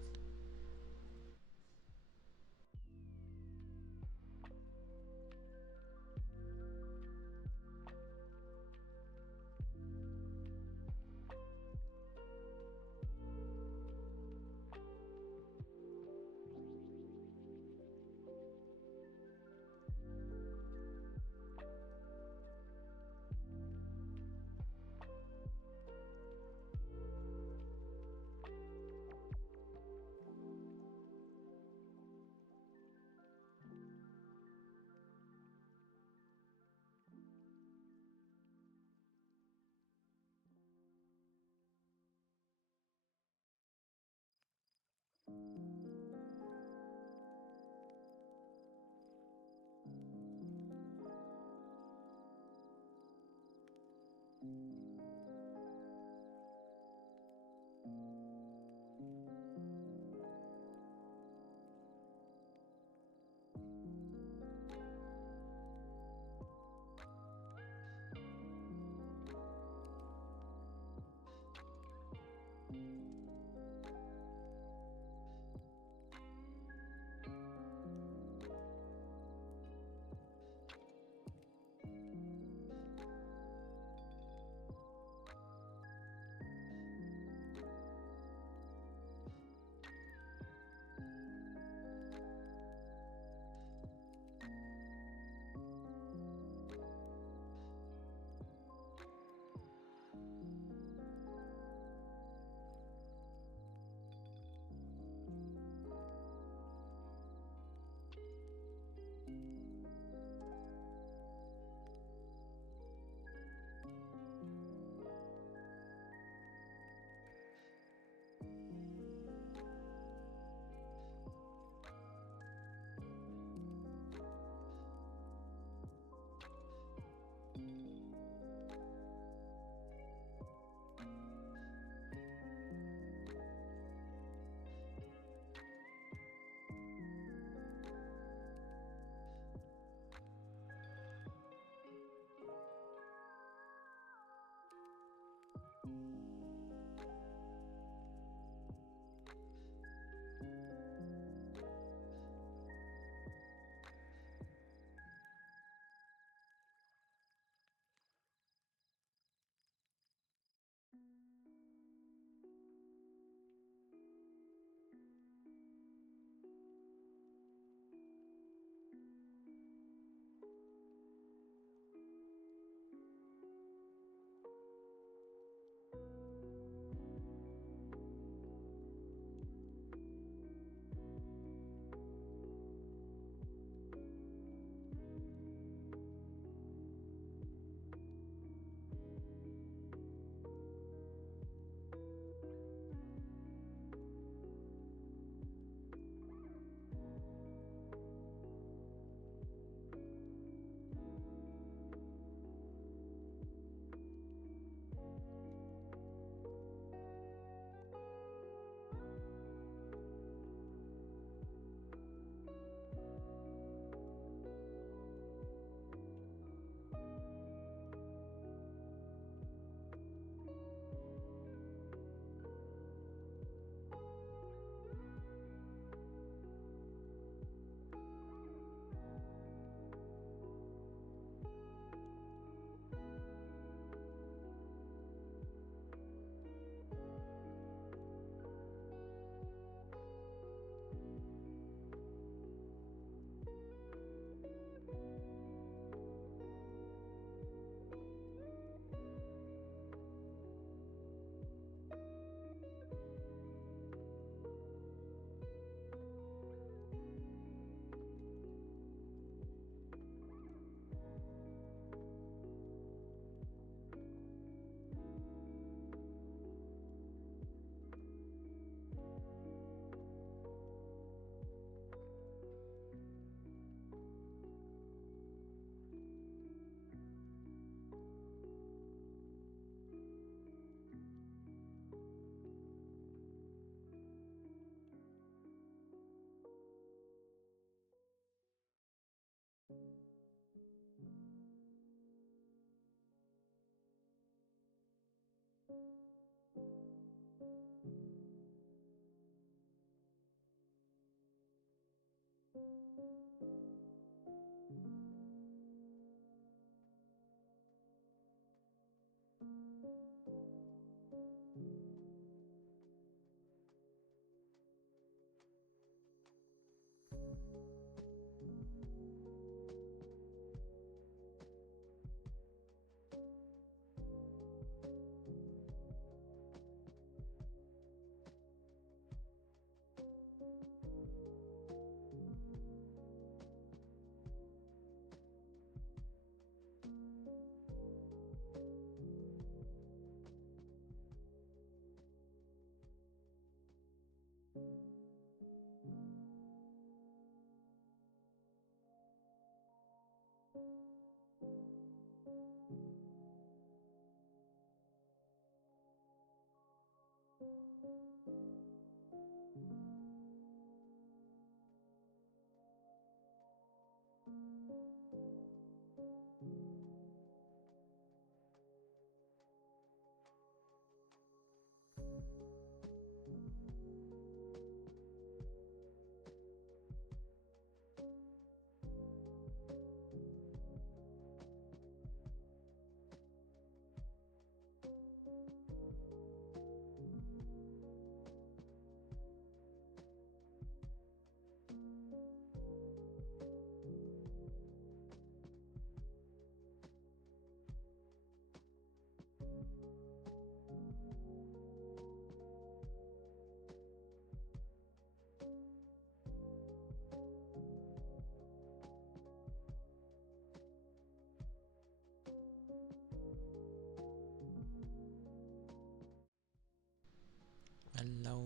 Hello.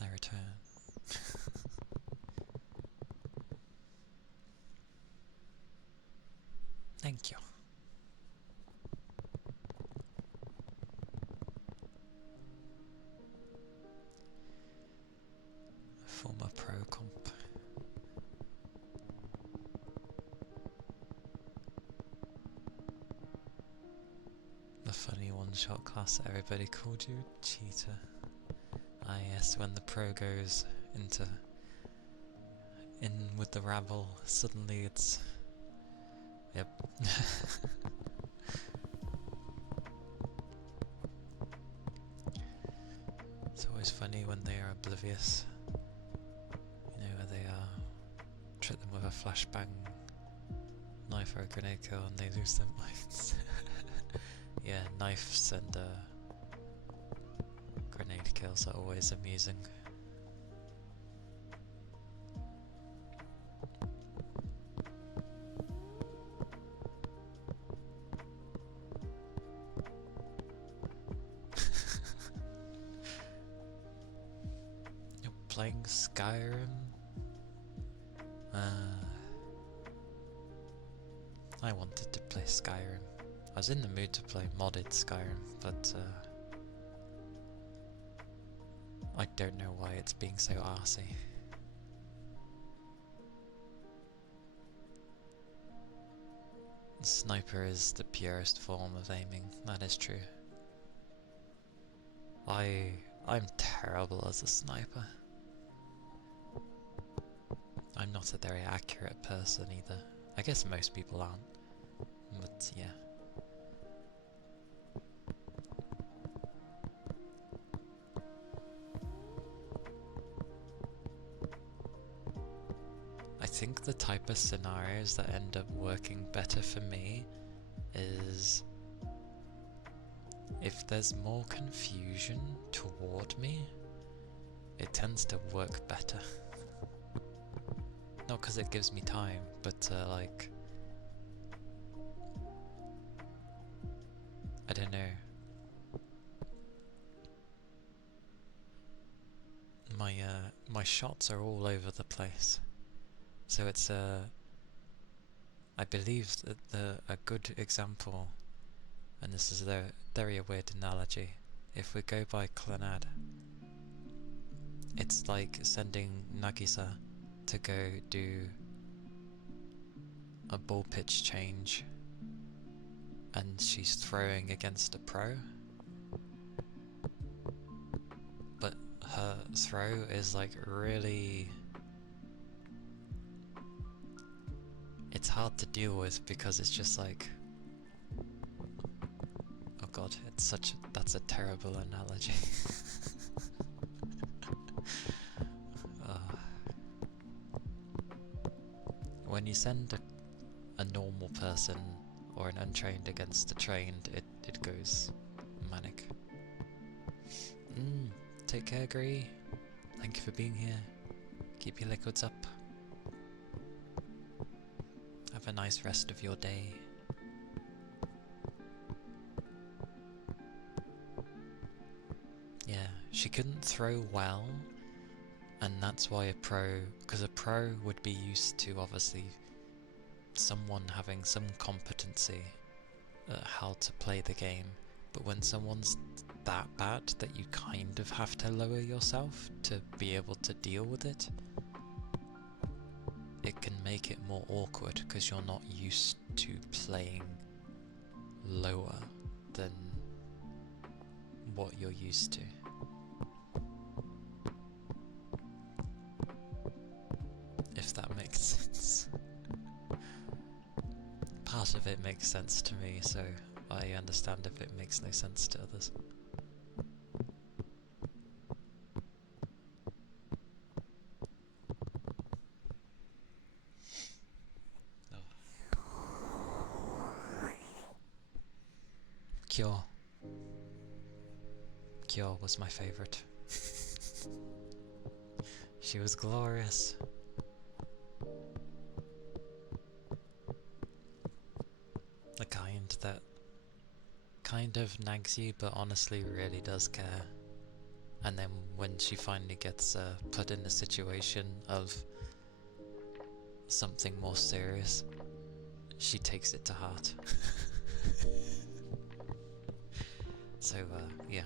I return. Thank you. Former pro comp. The funny one-shot class that everybody called you cheater. Ah yes, when the pro goes in with the rabble, suddenly it's... Yep. It's always funny when they are oblivious. You know, where they trick them with a flashbang knife or a grenade kill and they lose their minds. Yeah, knives and grenade kills are always amusing. You're playing Skyrim? I wanted to play Skyrim. I was in the mood to play modded Skyrim, but I don't know why it's being so arsey. Sniper is the purest form of aiming, that is true. I'm terrible as a sniper. I'm not a very accurate person either. I guess most people aren't, but yeah. I think the type of scenarios that end up working better for me is if there's more confusion toward me, it tends to work better. Not because it gives me time, but like, I don't know. My shots are all over the place, so it's I believe that a good example, and this is a very weird analogy. If we go by Clanad, it's like sending Nagisa to go do a ball pitch change and she's throwing against a pro, but her throw is like really... it's hard to deal with because it's just like... oh god, it's such a... that's a terrible analogy. When you send a normal person or an untrained against a trained, it goes manic. Take care, Gree. Thank you for being here. Keep your liquids up. Have a nice rest of your day. she couldn't throw well, and that's why because a pro would be used to obviously someone having some competency at how to play the game, but when someone's that bad that you kind of have to lower yourself to be able to deal with it, it can make it more awkward because you're not used to playing lower than what you're used to. If that makes sense. Part of it makes sense to me, so I understand if it makes no sense to others. Cure. Cure was my favourite. She was glorious. The kind that kind of nags you but honestly really does care. And then when she finally gets put in a situation of something more serious, she takes it to heart. So, yeah.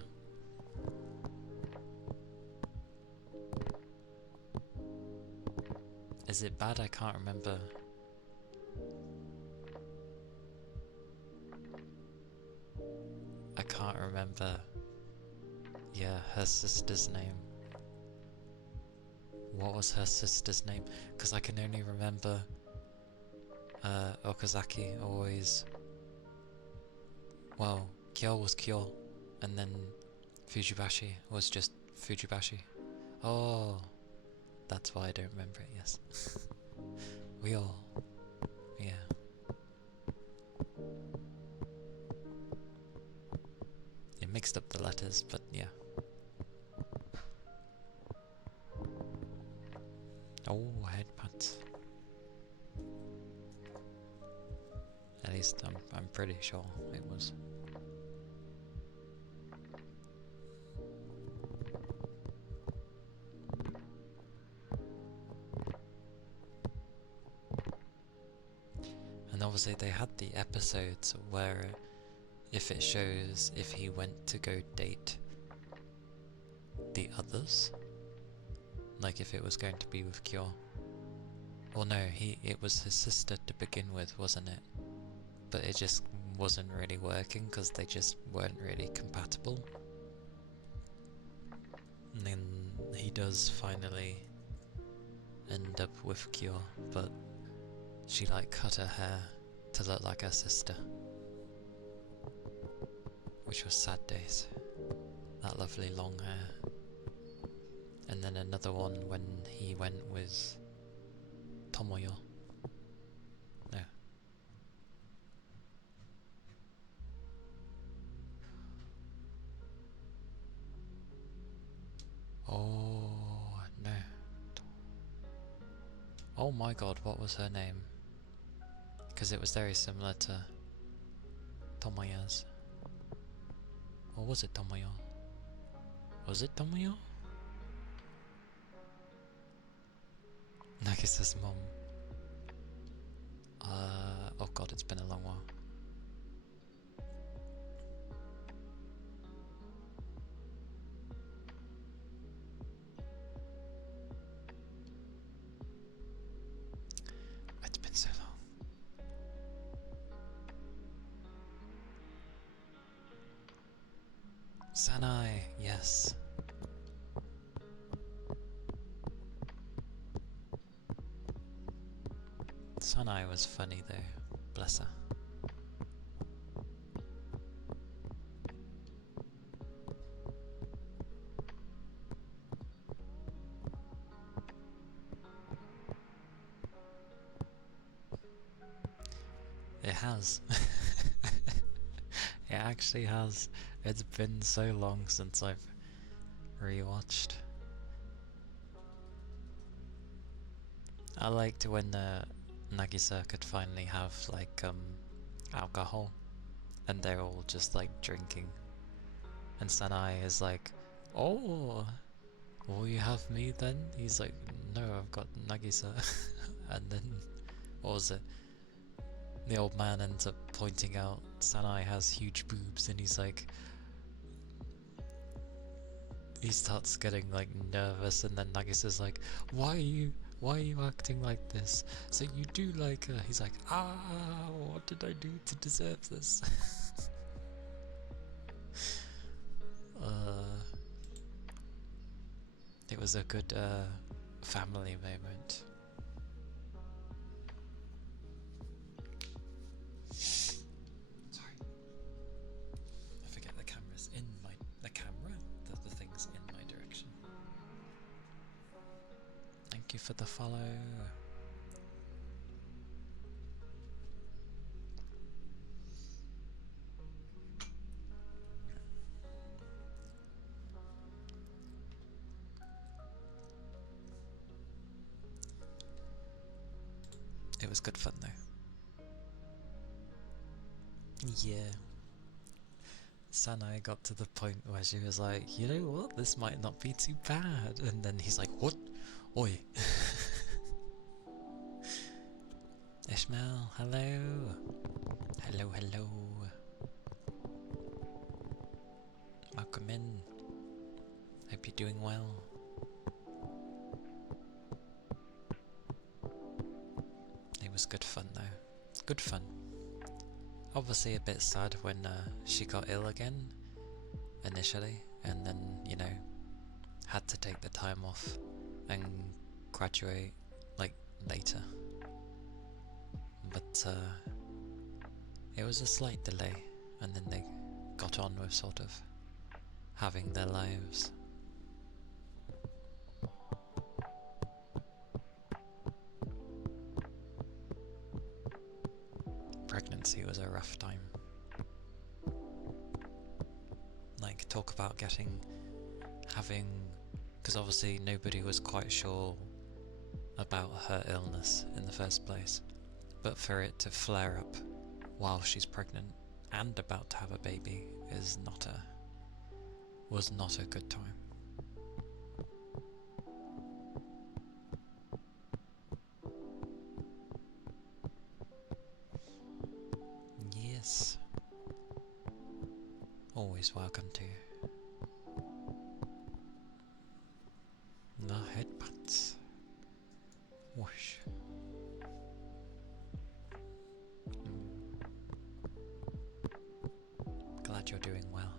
Is it bad? I can't remember. I can't remember, yeah, her sister's name. What was her sister's name? Because I can only remember Okazaki always... Well, Kyo was Kyo, and then Fujibashi was just Fujibashi. Oh, that's why I don't remember it, yes. We all... yeah. It mixed up the letters, but yeah. Oh, headbutt. At least I'm pretty sure it was. And obviously they had the episodes where if it shows if he went to go date the others, like if it was going to be with Kyo. Well no, it was his sister to begin with, wasn't it? But it just wasn't really working because they just weren't really compatible. And then he does finally end up with Kyo, but she like cut her hair to look like her sister. Which was sad days. That lovely long hair. And then another one when he went with Tomoyo. No. Oh no. Oh my god, what was her name? Because it was very similar to Tomoya's. Or was it Tomoyo? Was it Tomoyo? Nagisa's mom. Oh god, it's been a long while. It's been so long. Sanai, yes. Sanai was funny though, bless her. It has. It actually has. It's been so long since I've rewatched. I liked when Nagisa could finally have like alcohol and they're all just like drinking and Sanai is like, Oh, will you have me then? He's like, no, I've got Nagisa. And then, what was it? The old man ends up pointing out Sanai has huge boobs, and he's like, he starts getting like nervous, and then Nagisa's like, why are you acting like this? So you do like her? He's like, what did I do to deserve this? It was a good family moment. Sorry, I forget the camera's in my the thing's in my direction. Thank you for the follow. It was good fun though. Yeah. Sanai got to the point where she was like, you know what, this might not be too bad. And then he's like, what? Oi. Ishmael, hello. Hello, hello. Welcome in. Hope you're doing well. It was good fun though. Good fun. Obviously a bit sad when she got ill again, initially, and then, you know, had to take the time off and graduate, like, later. But it was a slight delay, and then they got on with sort of having their lives. Pregnancy was a rough time. Like, talk about having, because obviously nobody was quite sure about her illness in the first place, but for it to flare up while she's pregnant and about to have a baby was not a good time. Yes. Always welcome to the headbutts. Whoosh. Glad you're doing well.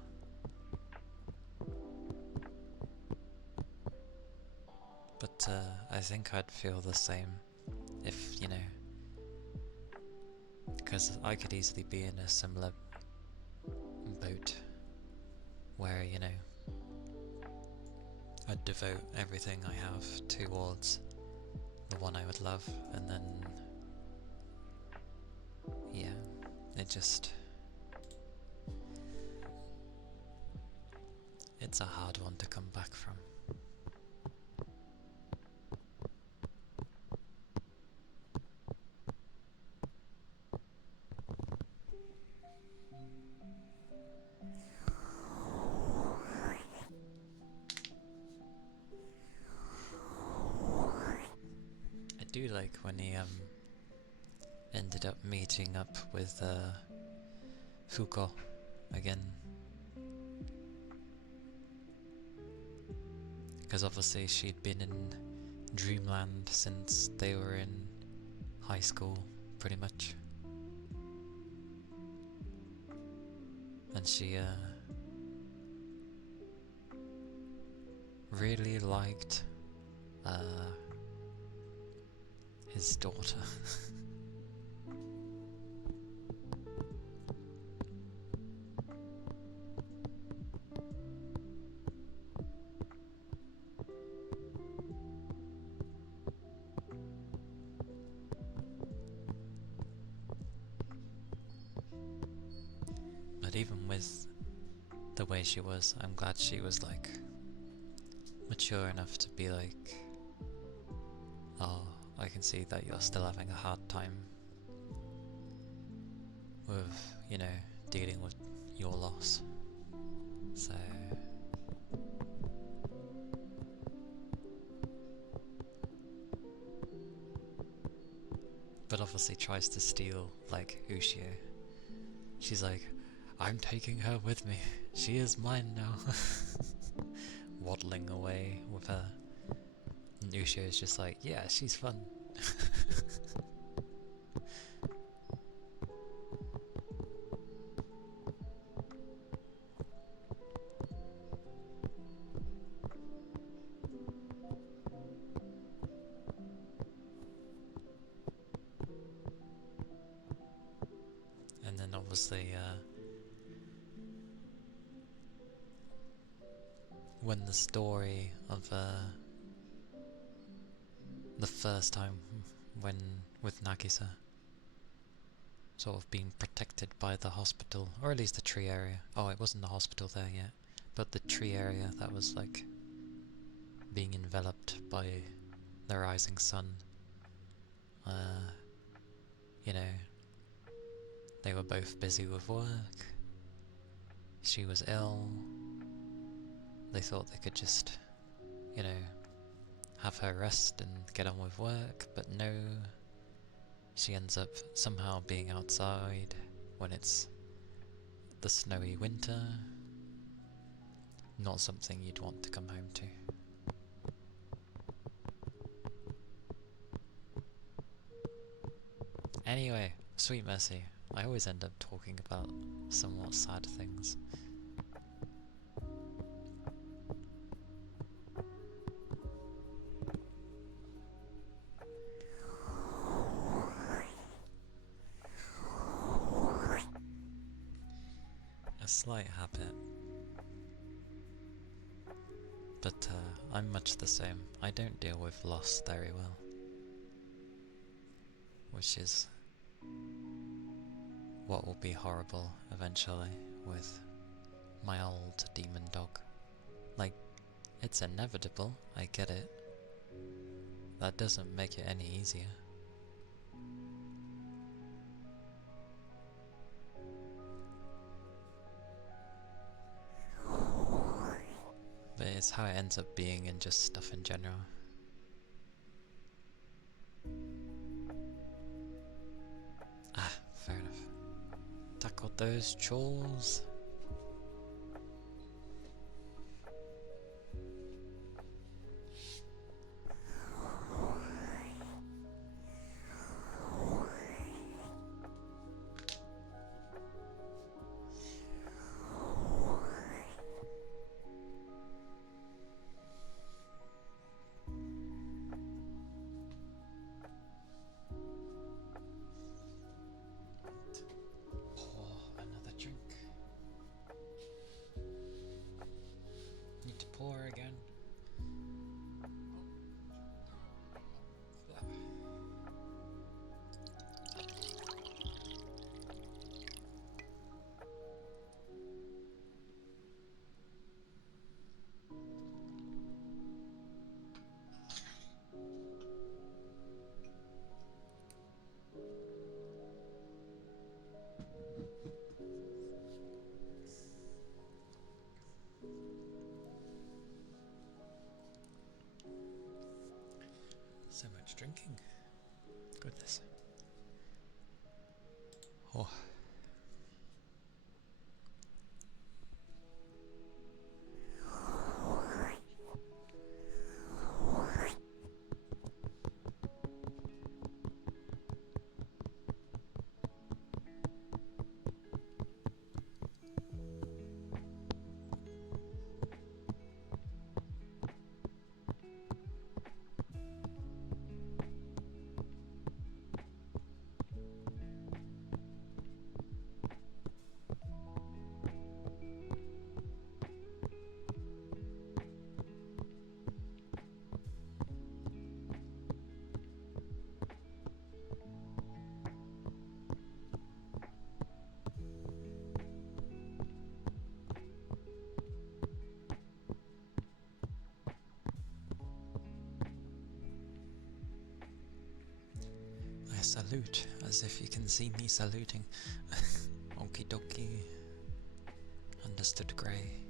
But I think I'd feel the same if, you know, because I could easily be in a similar boat where, you know, I'd devote everything I have towards the one I would love, and then, yeah, it's a hard one to come back from. I do like when he ended up meeting up with Fuko again, because obviously she'd been in Dreamland since they were in high school, pretty much, and she really liked his daughter. But even with the way she was, I'm glad she was like mature enough to be like, oh, I can see that you're still having a hard time with, you know, dealing with your loss. So obviously tries to steal, like, Ushio. She's like, I'm taking her with me. She is mine now. Waddling away with her. And Ushio is just like, yeah, she's fun. And then obviously, when the story of the first time when with Nagisa sort of being protected by the hospital, or at least the tree area. Oh, it wasn't the hospital there yet, but the tree area that was like being enveloped by the rising sun. You know, they were both busy with work. She was ill. They thought they could just, you know, have her rest and get on with work, but no. She ends up somehow being outside when it's the snowy winter. Not something you'd want to come home to. Anyway, Sweet Mercy. I always end up talking about somewhat sad things. A slight habit. But I'm much the same. I don't deal with loss very well. Which is what will be horrible eventually with my old demon dog. Like, it's inevitable, I get it. That doesn't make it any easier. But it's how it ends up being in just stuff in general. Ah, fair enough. Tackle those chores. Again. So much drinking. Goodness. Oh. I salute, as if you can see me saluting. Okie dokie. Understood, Grey.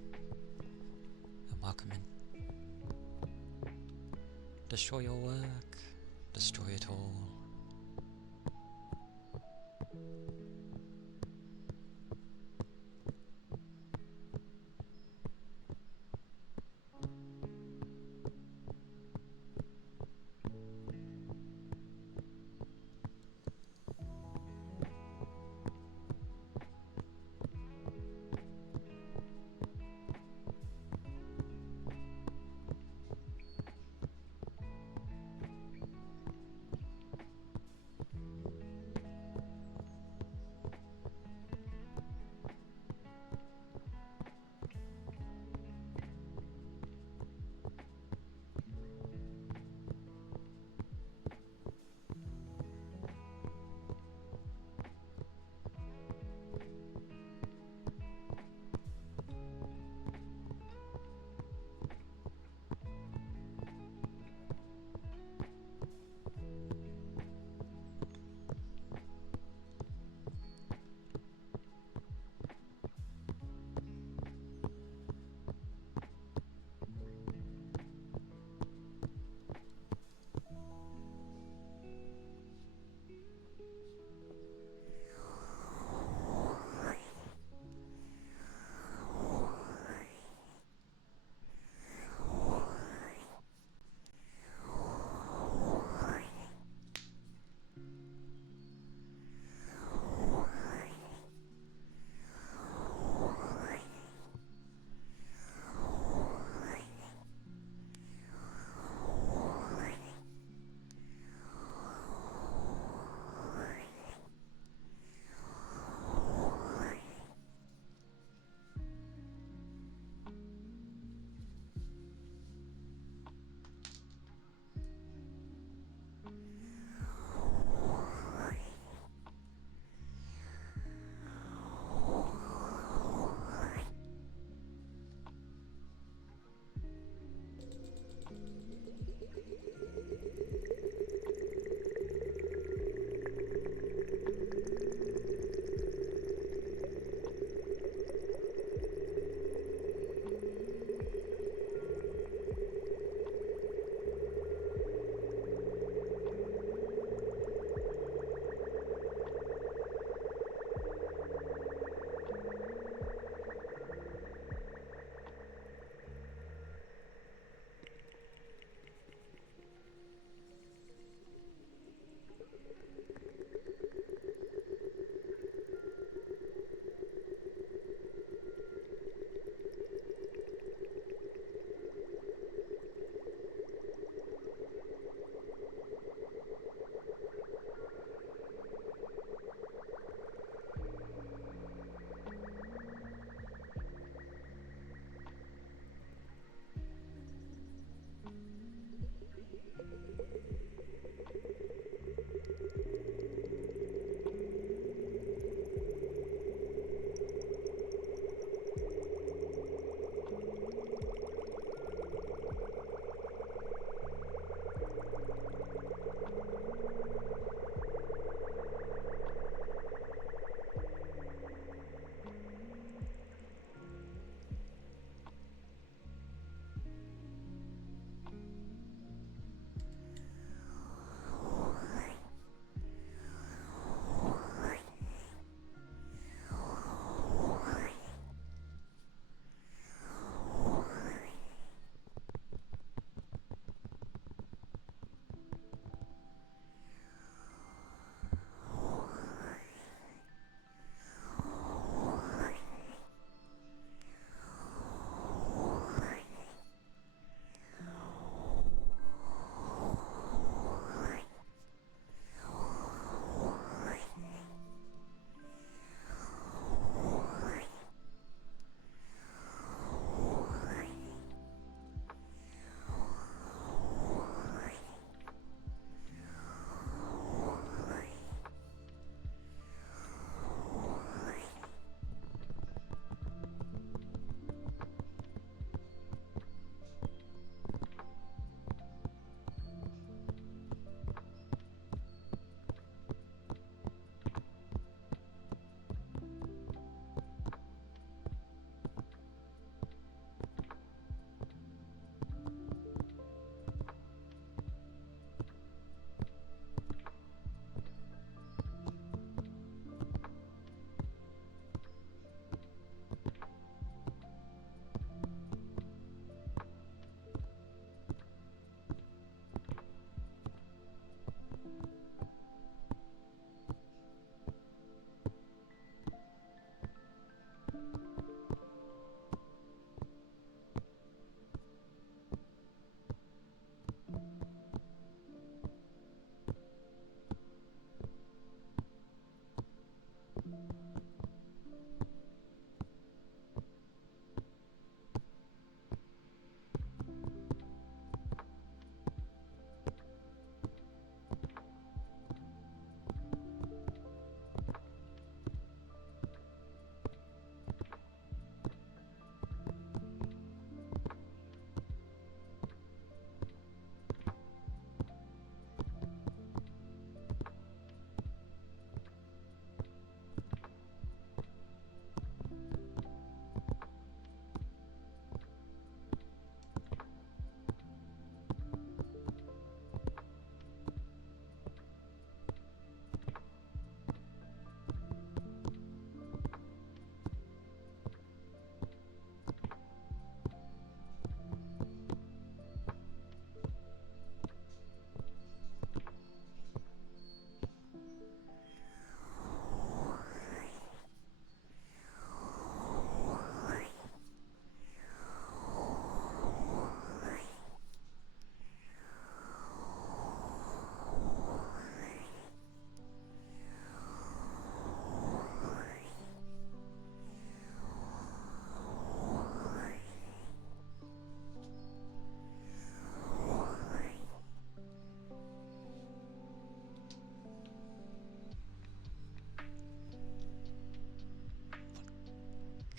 And welcome in. Destroy your work. Destroy it all.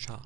Cha.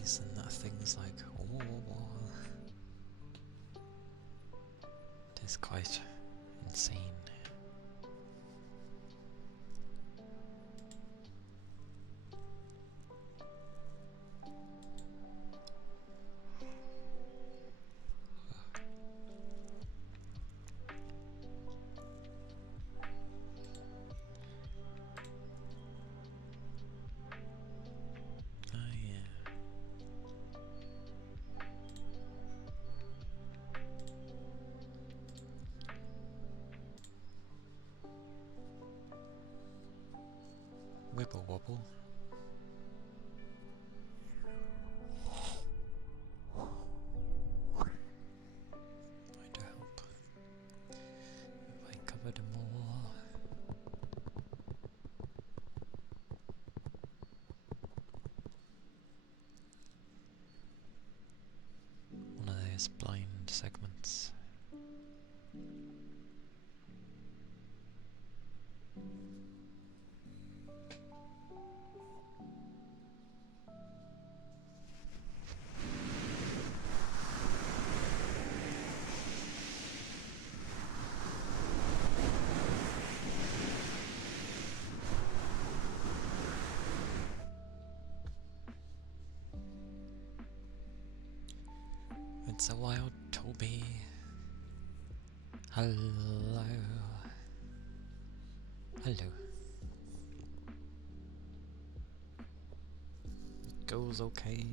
days and that thing's like, oh, it is quite insane. Wibble wobble. Might help if I covered more. One of those blind segments. It's a wild Toby. Hello. Hello. It goes okay.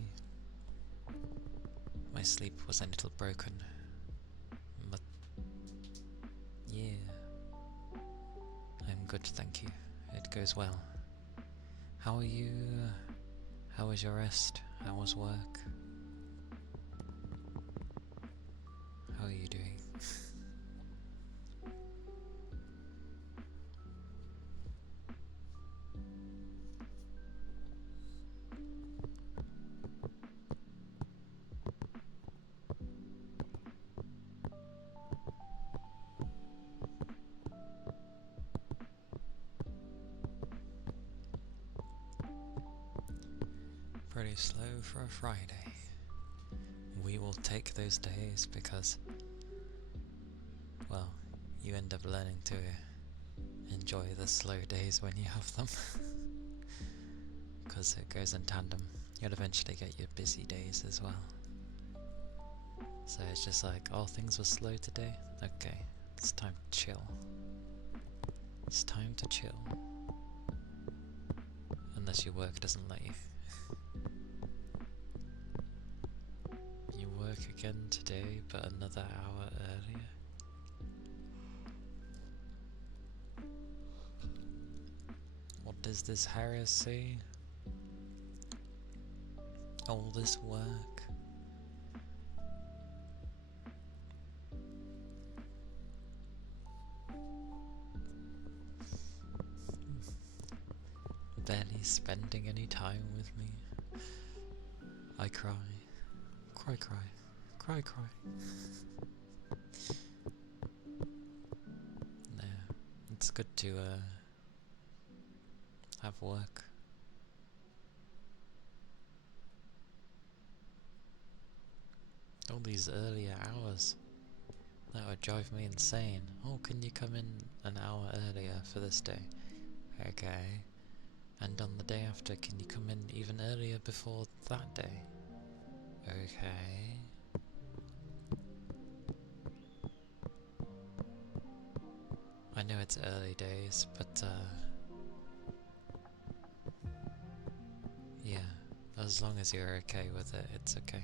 My sleep was a little broken, but yeah, I'm good, thank you. It goes well. How are you? How was your rest? How was work? How are you doing? Pretty slow for a Friday. We will take those days because, well, you end up learning to enjoy the slow days when you have them. Because it goes in tandem. You'll eventually get your busy days as well. So it's just like, oh, things were slow today? Okay, it's time to chill. It's time to chill. Unless your work doesn't let you. You work again today, but another hour earlier? What does this Harris say? All this work? Barely spending any time with me. I cry. Cry, cry. Cry, cry. No, it's good to have work. All these earlier hours. That would drive me insane. Oh, can you come in an hour earlier for this day? Okay. And on the day after, can you come in even earlier before that day? Okay. I know it's early days, but yeah, as long as you're okay with it, it's okay.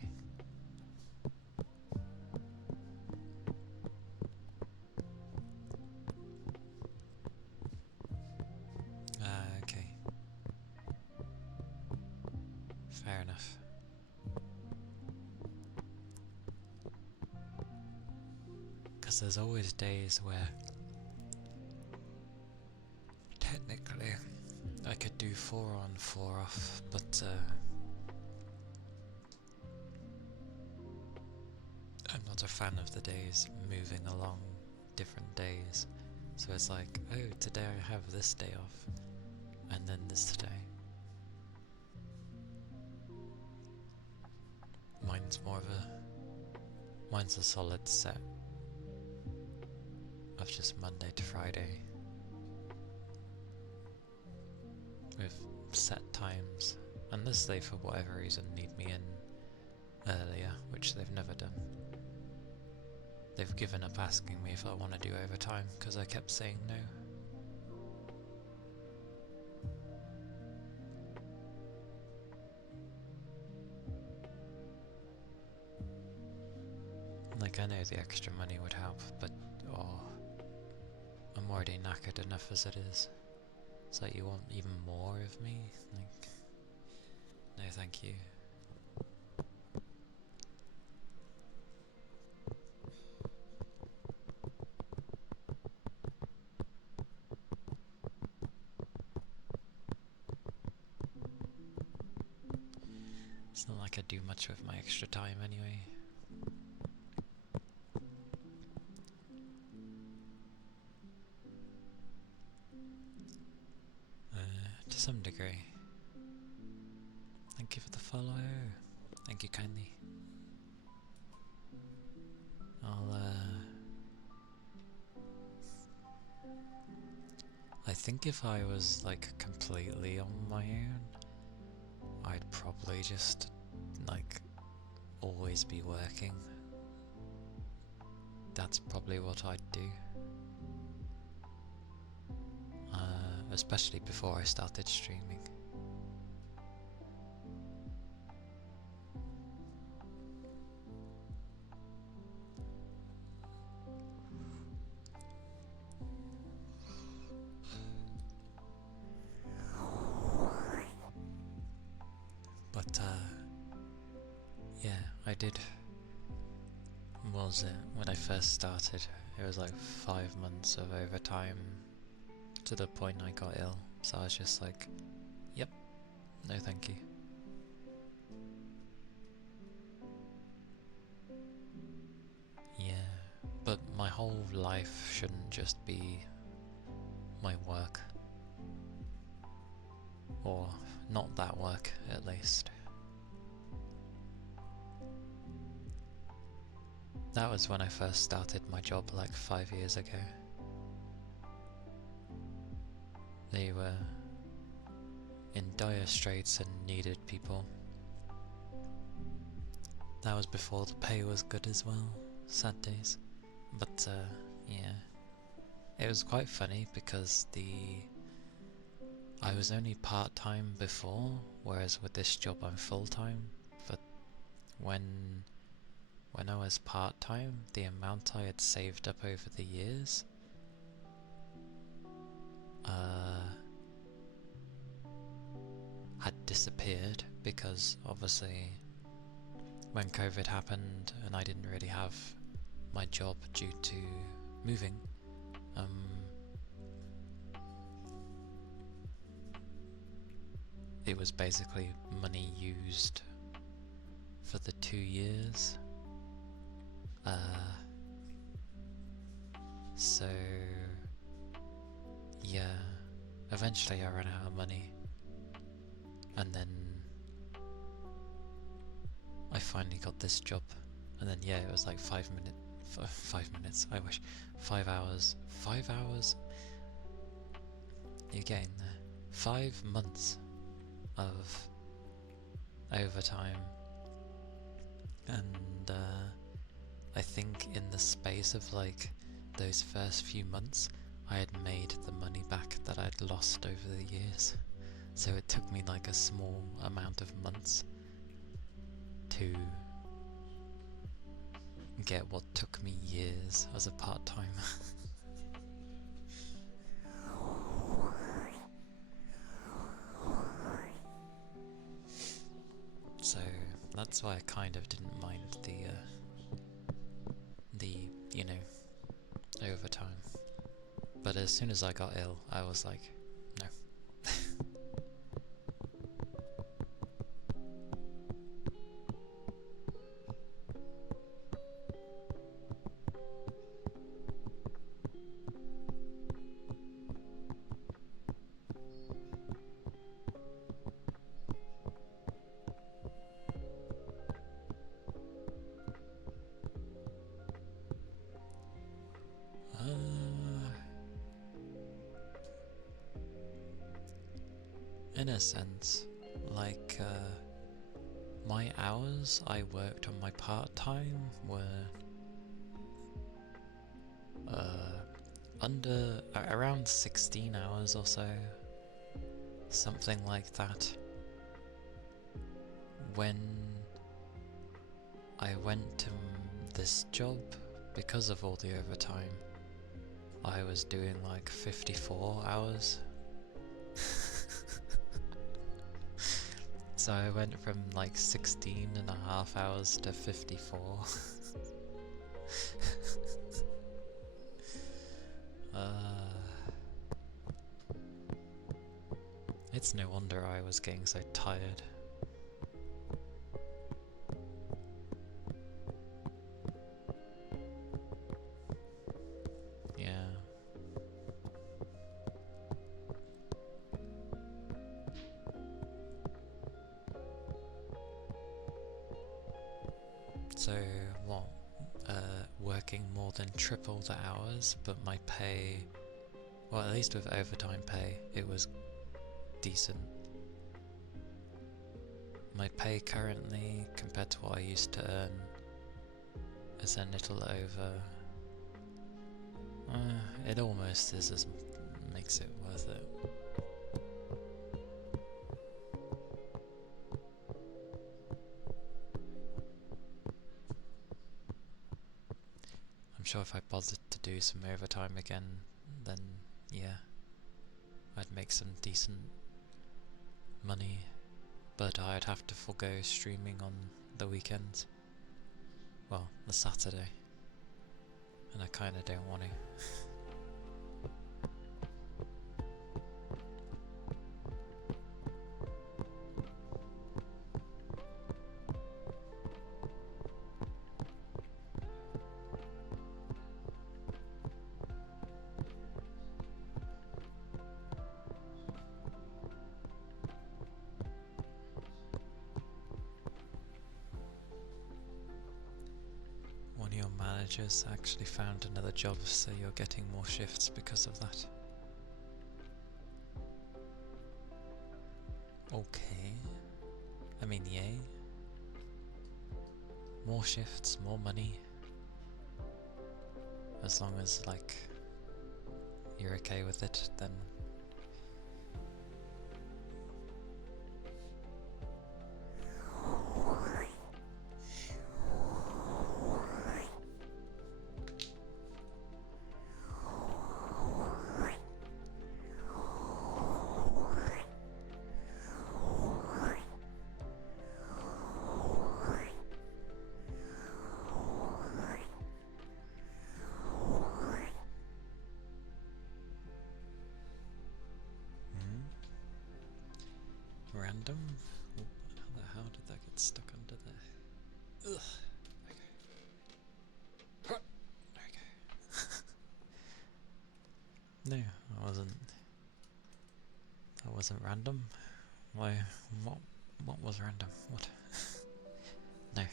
Okay. Fair enough. Because there's always days where technically I could do 4 on 4 off, but I'm not a fan of the days moving along different days. So it's like, oh, today I have this day off, and then this day. Mine's a solid set of just Monday to Friday with set times, unless they for whatever reason need me in earlier, which they've never done. They've given up asking me if I want to do overtime because I kept saying no. Like, I know the extra money would help, but I'm already knackered enough as it is. It's like, you want even more of me? Like, no thank you. It's not like I do much with my extra time anyway. To some degree. Thank you for the follow. Thank you kindly. I think if I was like completely on my own, I'd probably just like always be working. That's probably what I'd do. Especially before I started streaming. But yeah, I did. What was it? When I first started, it was like 5 months of overtime to the point I got ill. So I was just like, yep, no thank you. Yeah, but my whole life shouldn't just be my work. Or not that work, at least. That was when I first started my job like 5 years ago. They were in dire straits and needed people. That was before the pay was good as well. Sad days. But yeah. It was quite funny because I was only part-time before, whereas with this job I'm full-time. But when I was part-time, the amount I had saved up over the years had disappeared, because obviously when COVID happened and I didn't really have my job due to moving, it was basically money used for the 2 years. So yeah, eventually I ran out of money, and then I finally got this job, and then yeah, it was like 5 minutes, I wish, 5 hours, 5 hours, you're getting there, 5 months of overtime, and I think in the space of like those first few months, I had made the money back that I'd lost over the years. So it took me like a small amount of months to get what took me years as a part-timer. So that's why I kind of didn't mind the you know, overtime. But as soon as I got ill, I was like, no. in a sense, like, my hours I worked on my part-time were around 16 hours or so, something like that. When I went to this job, because of all the overtime, I was doing like 54 hours. So I went from like 16.5 hours to 54. It's no wonder I was getting so tired. Yeah. So, what? Working more than triple the hours, but my pay, well, at least with overtime pay, it was decent. My pay currently, compared to what I used to earn, is a little over. It almost is, as makes it worth it. I'm sure if I bothered to do some overtime again, then yeah, I'd make some decent money, but I'd have to forego streaming on the weekends. Well, the Saturday, and I kinda don't want to. One of your managers actually found another job, so you're getting more shifts because of that. Okay. I mean, yay. More shifts, more money. As long as, like, you're okay with it, then... Random? Oh, how the hell did that get stuck under there? Ugh. Okay. There we go. No, that wasn't random. Why, what was random? What? No.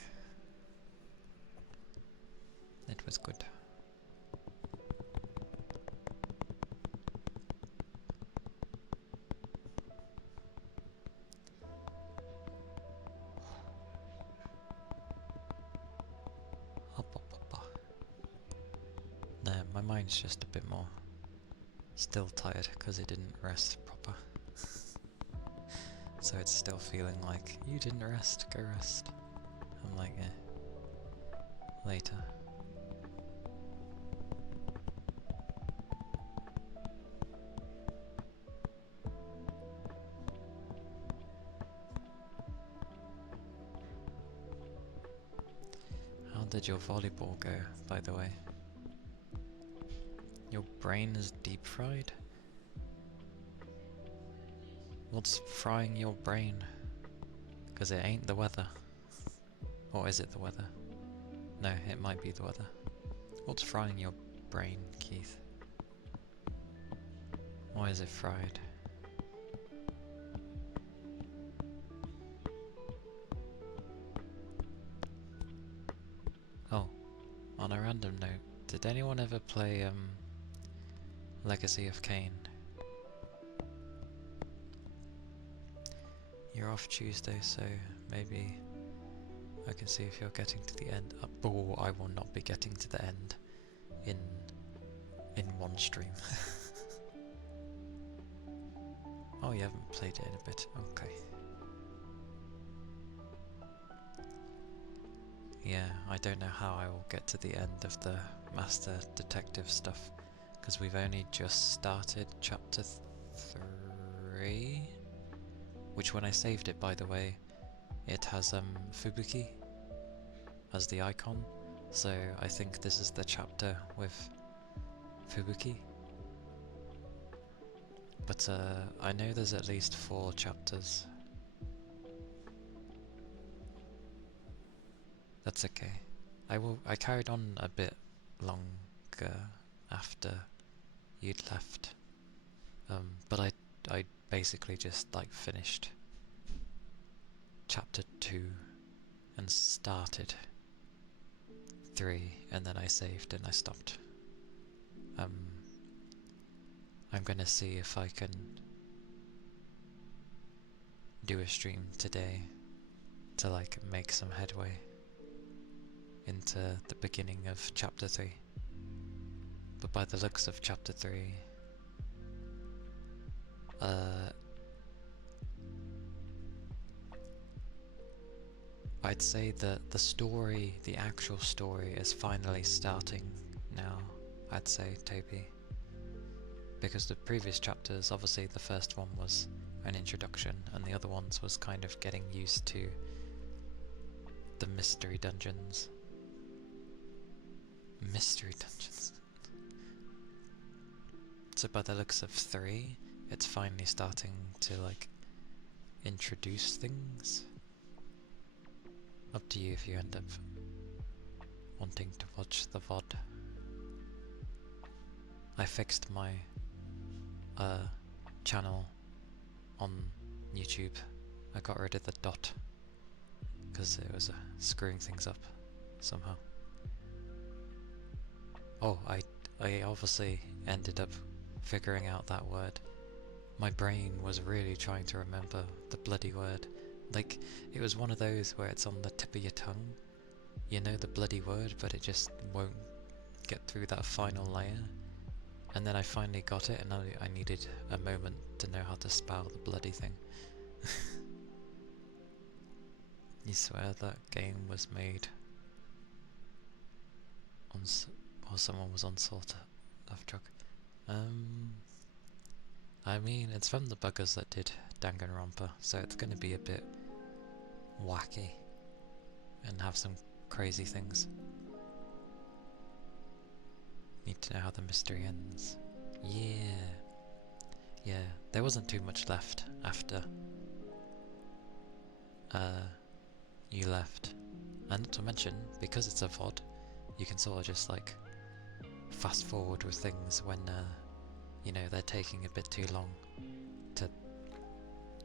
It was good. No, my mind's just a bit more still tired because it didn't rest proper. So it's still feeling like, you didn't rest, go rest. I'm like, eh, later. How did your volleyball go, by the way? Your brain is deep fried? What's frying your brain? Because it ain't the weather. Or is it the weather? No, it might be the weather. What's frying your brain, Keith? Why is it fried? Oh, on a random note, did anyone ever play Legacy of Kain? You're off Tuesday, so maybe I can see if you're getting to the end. Oh, I will not be getting to the end in one stream. Oh, you haven't played it in a bit. Okay. Yeah, I don't know how I will get to the end of the Master Detective stuff, because we've only just started chapter 3, which when I saved it, by the way, it has Fubuki as the icon, so I think this is the chapter with Fubuki. But I know there's at least 4 chapters. That's okay. I carried on a bit longer after you'd left. But I basically just like finished chapter 2 and started 3, and then I saved and I stopped. I'm gonna see if I can do a stream today to like make some headway into the beginning of chapter 3. But by the looks of chapter 3, I'd say that the story, the actual story, is finally starting now, I'd say, Toby. Because the previous chapters, obviously the first one was an introduction, and the other ones was kind of getting used to the mystery dungeons. Mystery dungeons. So by the looks of 3, it's finally starting to like introduce things. Up to you if you end up wanting to watch the VOD. I fixed my channel on YouTube. I got rid of the dot because it was screwing things up somehow. Oh, I obviously ended up figuring out that word. My brain was really trying to remember the bloody word. Like, it was one of those where it's on the tip of your tongue. You know the bloody word, but it just won't get through that final layer. And then I finally got it, and I needed a moment to know how to spell the bloody thing. You swear that game was made on or someone was on sort of drug. I mean, it's from the buggers that did Danganronpa, so it's going to be a bit wacky and have some crazy things. Need to know how the mystery ends. Yeah, there wasn't too much left after you left. And not to mention, because it's a VOD, you can sort of just like fast forward with things when you know, they're taking a bit too long to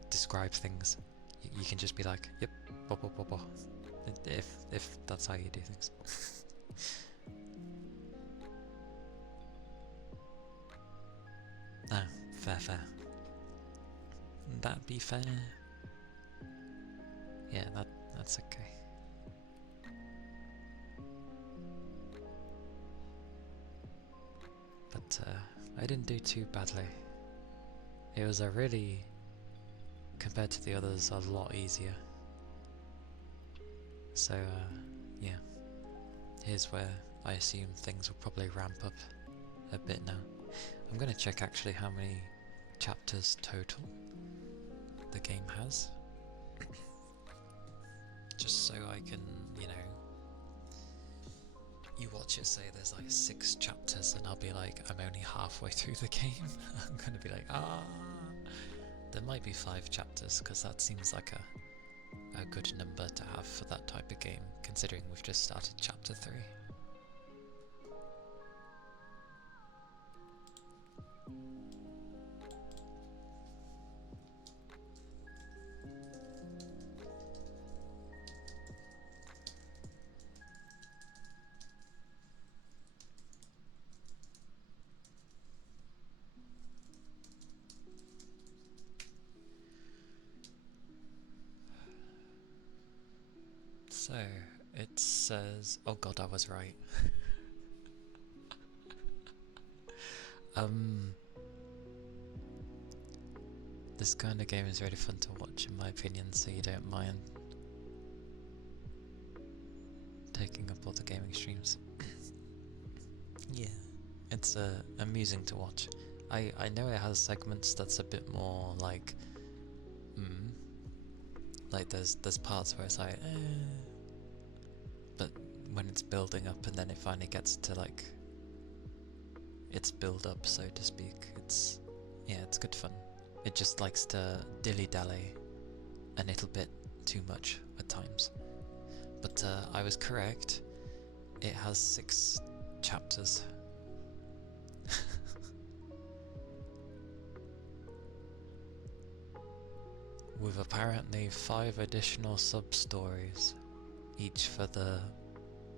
describe things. You can just be like, yep, blah blah blah blah, if that's how you do things. Ah, fair. That'd be fair. Yeah, that's okay. But I didn't do too badly. It was a really, compared to the others, a lot easier. So yeah, here's where I assume things will probably ramp up a bit now. I'm going to check actually how many chapters total the game has. Just so I can, you know, you watch it say there's like 6 chapters and I'll be like, I'm only halfway through the game. I'm going to be like, there might be 5 chapters, because that seems like a good number to have for that type of game, considering we've just started chapter 3. So, it says... Oh god, I was right. This kind of game is really fun to watch in my opinion, so you don't mind taking up all the gaming streams. Yeah, it's amusing to watch. I know it has segments that's a bit more like... like there's parts where it's like... but when it's building up and then it finally gets to like... its build up, so to speak, it's... yeah, it's good fun. It just likes to dilly-dally a little bit too much at times. But I was correct. It has 6 chapters. With apparently 5 additional sub-stories, each for the...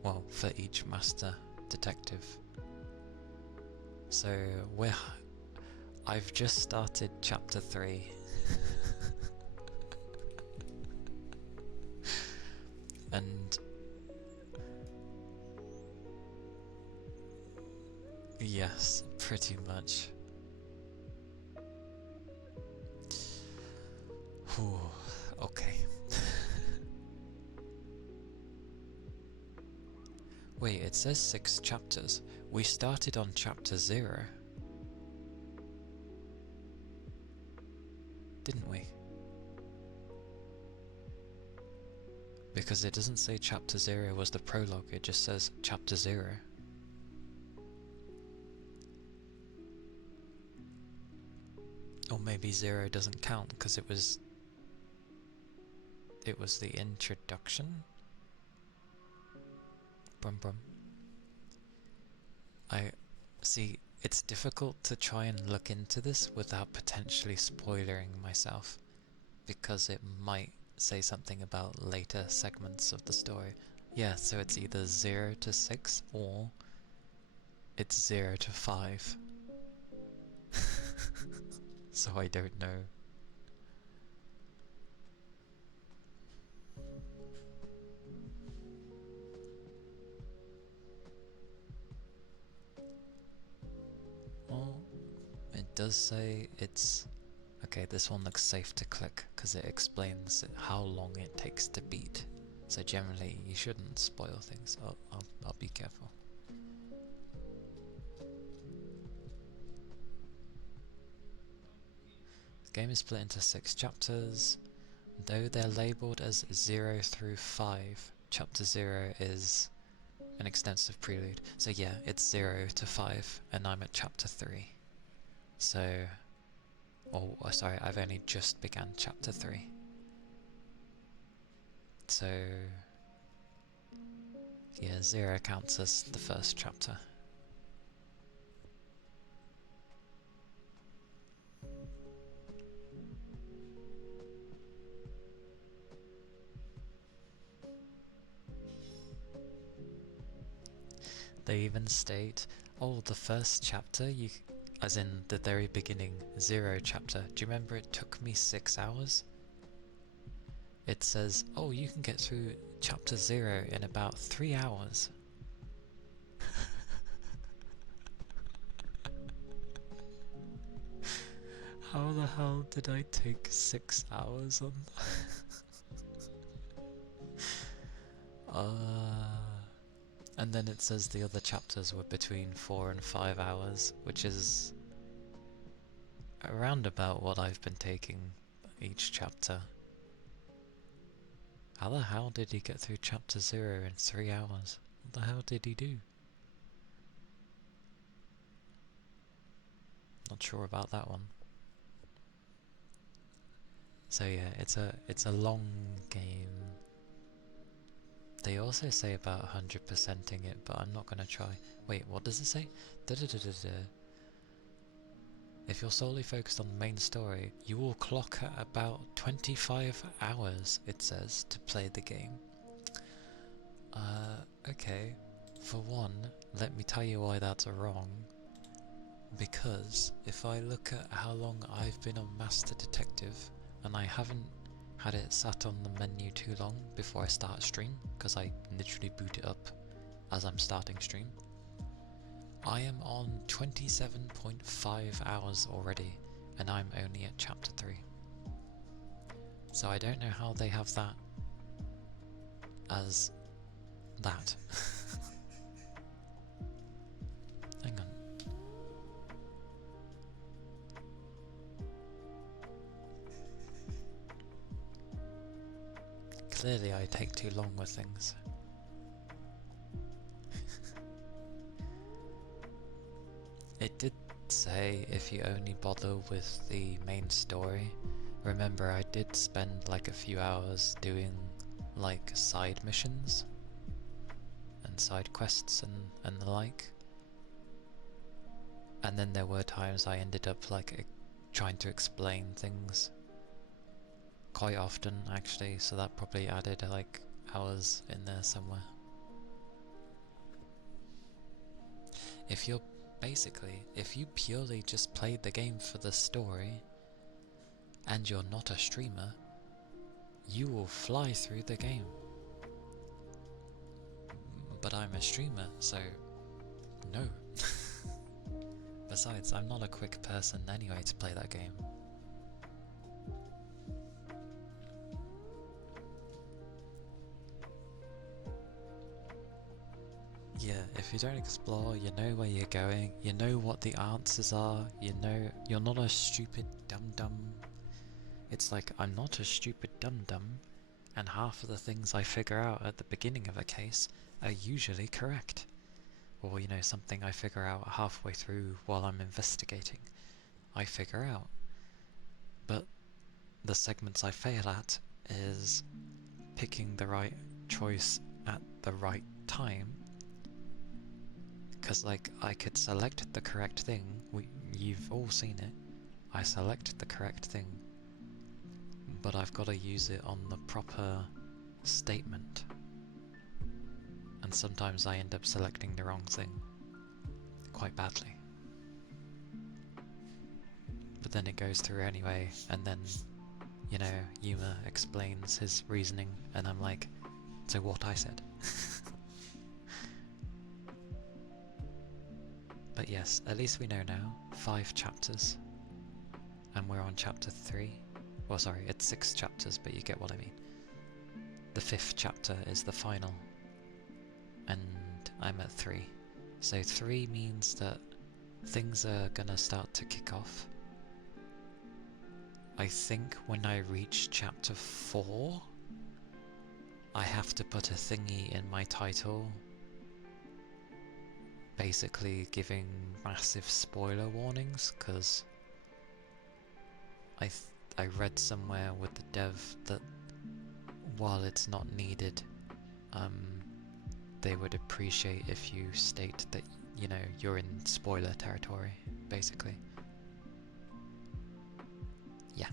well, for each master detective. So I've just started chapter 3. And yes, pretty much. Whew, okay. Wait, it says 6 chapters. We started on chapter 0. Didn't we? Because it doesn't say chapter 0 was the prologue, it just says chapter 0. Or maybe 0 doesn't count because it was the introduction? Brum brum. I see, it's difficult to try and look into this without potentially spoiling myself, because it might say something about later segments of the story. Yeah, so it's either 0 to 6 or it's 0 to 5. So I don't know. Well, it does say it's... okay, this one looks safe to click because it explains how long it takes to beat. So generally you shouldn't spoil things. I'll be careful. The game is split into 6 chapters. Though they're labelled as 0 through 5, chapter 0 is an extensive prelude. So yeah, it's 0 to 5 and I'm at chapter 3. So... oh, sorry, I've only just began chapter 3. So... yeah, 0 counts as the first chapter. They even state, oh, the first chapter, as in the very beginning, 0 chapter. Do you remember it took me 6 hours? It says, oh, you can get through chapter 0 in about 3 hours. How the hell did I take 6 hours on and then it says the other chapters were between 4 and 5 hours, which is around about what I've been taking each chapter. How the hell did he get through chapter 0 in 3 hours? What the hell did he do? Not sure about that one. So yeah, it's a long game. They also say about 100%ing it, but I'm not gonna try. Wait, what does it say? If you're solely focused on the main story, you will clock at about 25 hours, it says, to play the game. Okay. For one, let me tell you why that's wrong. Because if I look at how long I've been on Master Detective, and I haven't had it sat on the menu too long before I start stream, because I literally boot it up as I'm starting stream. I am on 27.5 hours already, and I'm only at chapter 3. So I don't know how they have that as that. Hang on. Clearly I take too long with things. It did say if you only bother with the main story. Remember, I did spend like a few hours doing like side missions and side quests and the like. And then there were times I ended up like trying to explain things quite often actually, so that probably added like hours in there somewhere. If you're basically, if you purely just played the game for the story and you're not a streamer, you will fly through the game. But I'm a streamer, so no. Besides, I'm not a quick person anyway to play that game. Yeah, if you don't explore, you know where you're going, you know what the answers are, you know you're not a stupid dum-dum. It's like, I'm not a stupid dum-dum, and half of the things I figure out at the beginning of a case are usually correct. Or, you know, something I figure out halfway through while I'm investigating, I figure out. But the segments I fail at is picking the right choice at the right time. Because, like, I could select the correct thing, you've all seen it, I select the correct thing, but I've got to use it on the proper statement. And sometimes I end up selecting the wrong thing, quite badly. But then it goes through anyway, and then, you know, Yuma explains his reasoning, and I'm like, so what I said. But yes, at least we know now, 5 chapters, and we're on chapter 3. Well, sorry, it's 6 chapters, but you get what I mean. The 5th chapter is the final, and I'm at 3. So 3 means that things are gonna start to kick off. I think when I reach chapter 4, I have to put a thingy in my title, basically giving massive spoiler warnings, because I read somewhere with the dev that while it's not needed, they would appreciate if you state that, you know, you're in spoiler territory, basically. Yeah.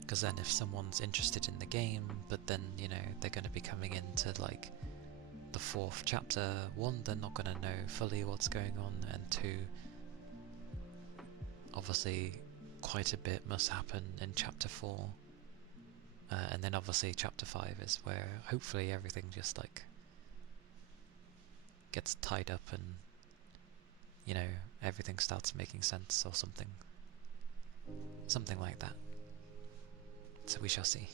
Because then if someone's interested in the game, but then, you know, they're going to be coming into like the 4th chapter, 1, they're not going to know fully what's going on, and 2, obviously quite a bit must happen in chapter 4. And then obviously chapter 5 is where hopefully everything just like gets tied up and, you know, everything starts making sense or something. Something like that. So we shall see.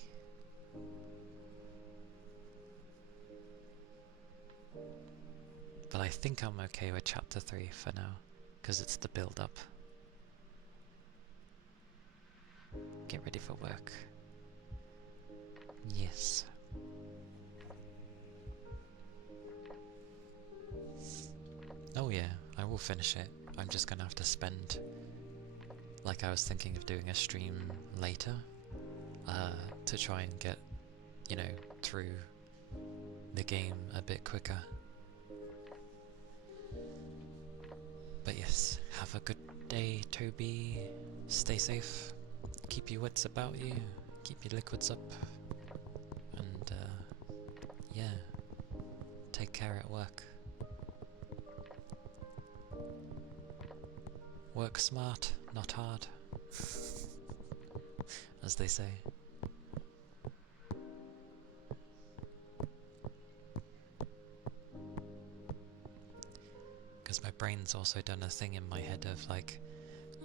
But I think I'm okay with chapter 3 for now, because it's the build-up. Get ready for work. Yes. Oh yeah, I will finish it. I'm just gonna have to spend, like I was thinking of doing a stream later, to try and get, you know, through the game a bit quicker. But yes, have a good day, Toby. Stay safe. Keep your wits about you. Keep your liquids up. And, yeah. Take care at work. Work smart, not hard. as they say. Because my brain's also done a thing in my head of like,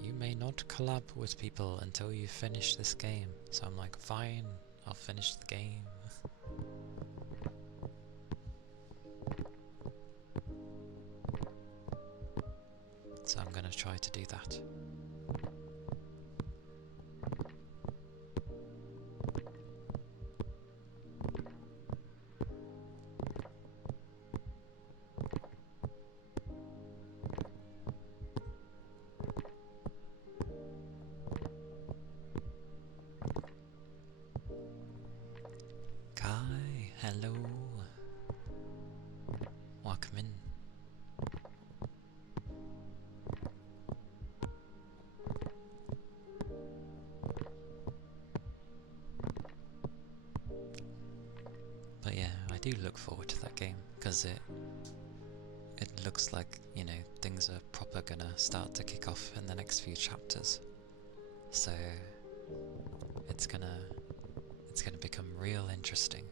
you may not collab with people until you finish this game. So I'm like, fine, I'll finish the game. So I'm gonna try to do that. Kai, hello. Welcome in. But yeah, I do look forward to that game, because it looks like, you know, things are proper gonna start to kick off in the next few chapters. So it's gonna become real interesting.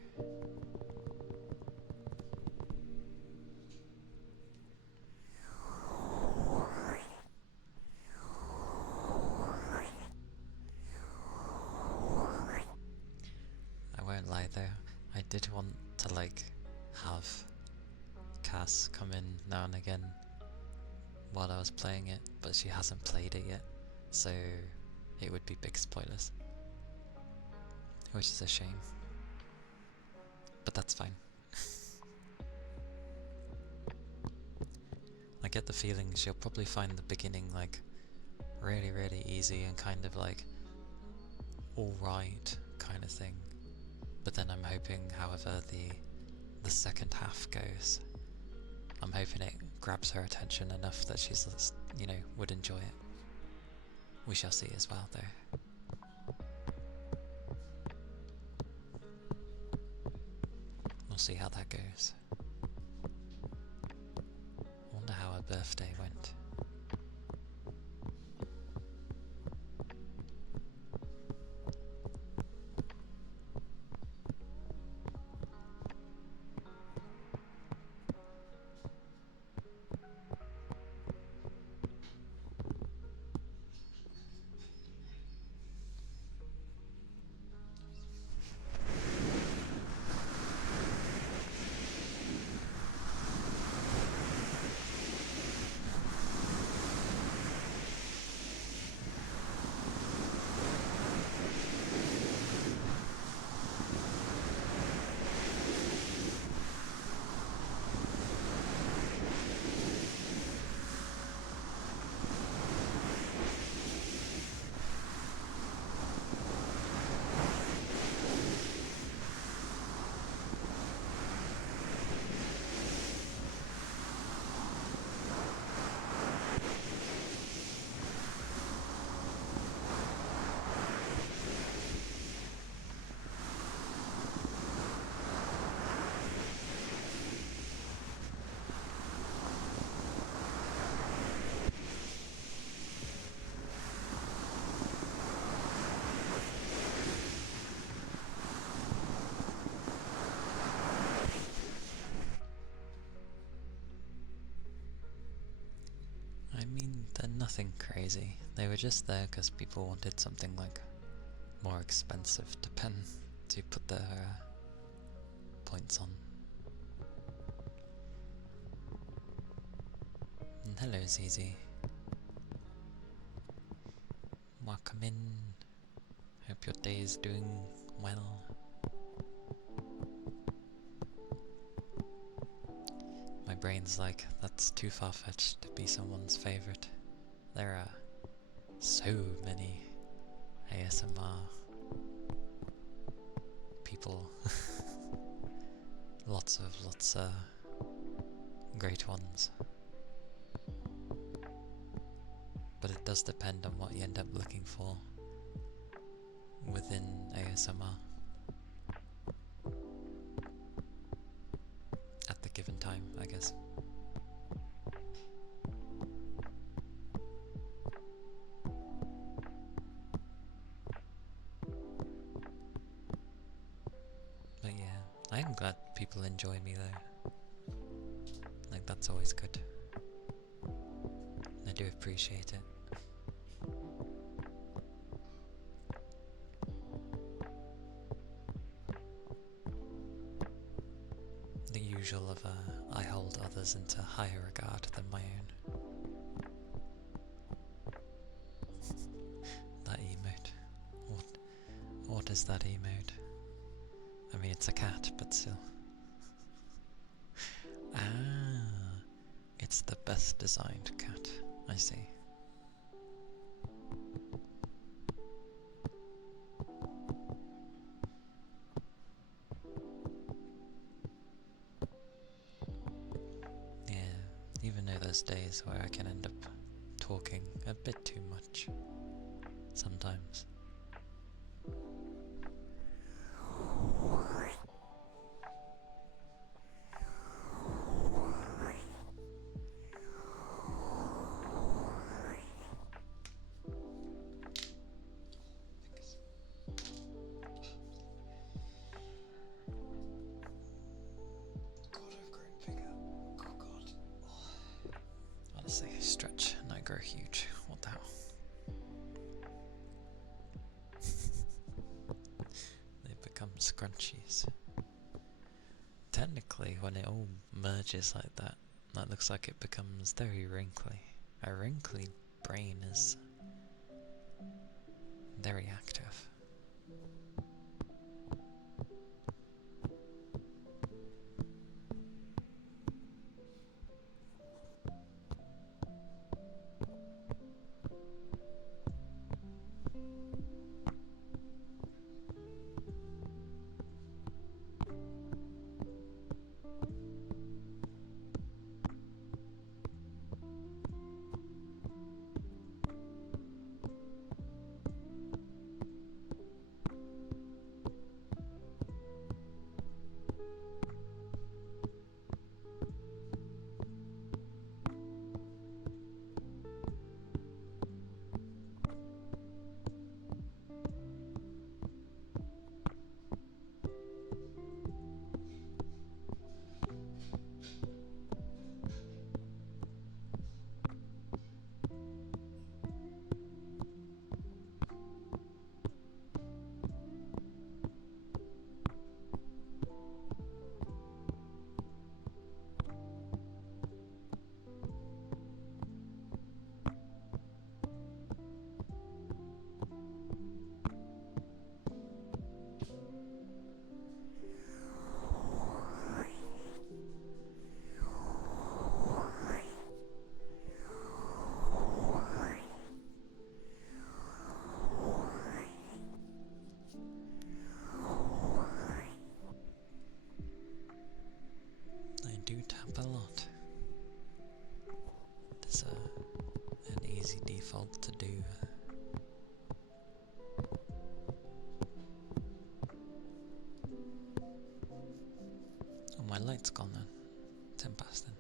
I won't lie though, I did want to like have Cass come in now and again while I was playing it, but she hasn't played it yet, so it would be big spoilers, which is a shame, but that's fine. I get the feeling she'll probably find the beginning like really easy and kind of like alright kind of thing, but then I'm hoping, however the second half goes, I'm hoping it grabs her attention enough that she's, you know, would enjoy it. We shall see as well though. We'll see how that goes. Wonder how her birthday went. I mean, they're nothing crazy. They were just there because people wanted something like more expensive to put their points on. And hello, Zizi. Welcome in. Hope your day is doing well. My brain's like, that's too far-fetched to be someone's favourite. There are so many ASMR people. lots of great ones. But it does depend on what you end up looking for within ASMR at the given time, I guess. enjoy me though. Like, that's always good. I do appreciate it. The usual of I hold others into higher regard than my own. That emote. What is that emote? I mean, it's a cat, but still. Ah, it's the best designed cat. I see. Yeah, even though there's days where I can end up talking a bit too much. Sometimes. Honestly, I stretch and I grow huge. What the hell? They become scrunchies. Technically, when it all merges like that, that looks like it becomes very wrinkly. A wrinkly brain is very active. I do tap a lot. There's an easy default to do. Oh, my light's gone then. 10 past then.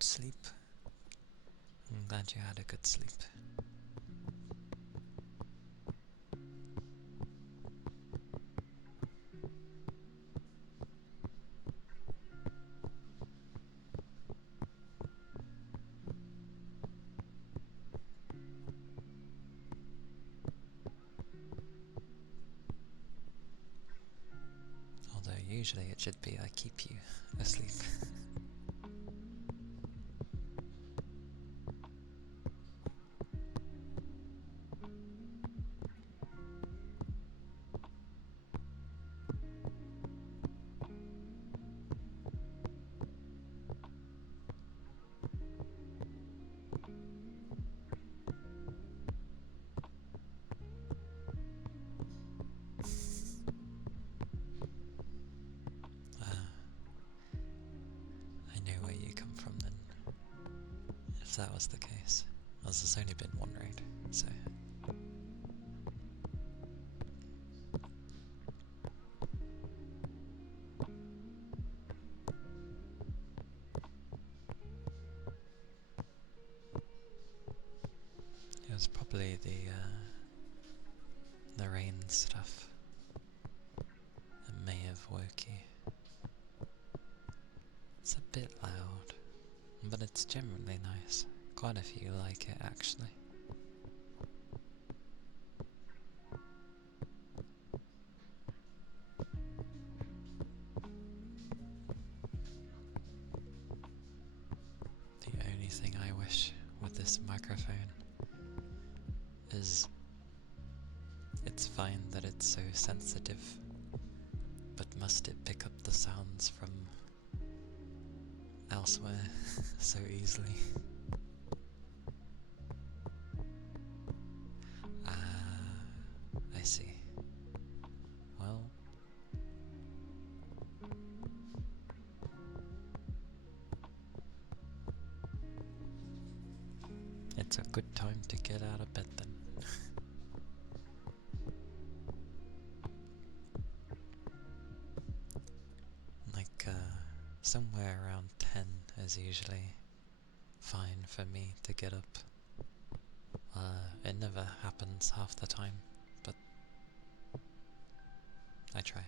good sleep. I'm glad you had a good sleep. Although usually it should be I keep you asleep. I know where you come from then, if that was the case. As there's only been one raid, so... It was probably the rain stuff that may have woke you. It's a bit loud, but it's generally nice. Quite a few like it, actually. The only thing I wish with this microphone is it's fine that it's so sensitive, but must it pick up the sounds from elsewhere so easily? I see. Well, it's a good time to get out of bed then. Somewhere around 10 is usually fine for me to get up. It never happens half the time, but I try.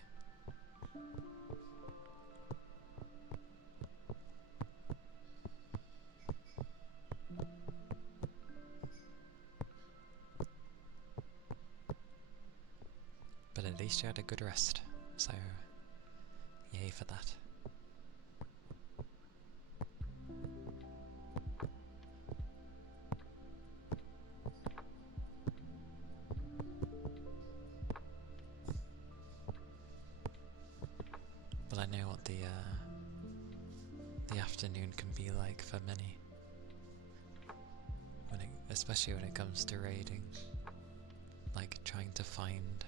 But at least you had a good rest, so yay for that. But I know what the afternoon can be like for many, especially when it comes to raiding. Like trying to find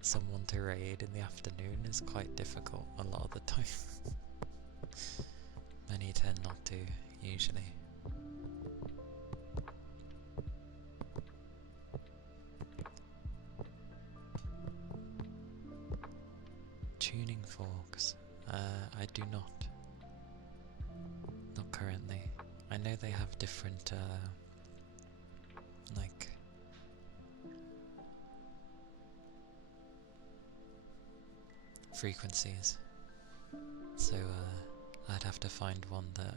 someone to raid in the afternoon is quite difficult a lot of the time. Many tend not to, usually. Tuning forks? I do not. Not currently. I know they have different, like... frequencies. So, I'd have to find one that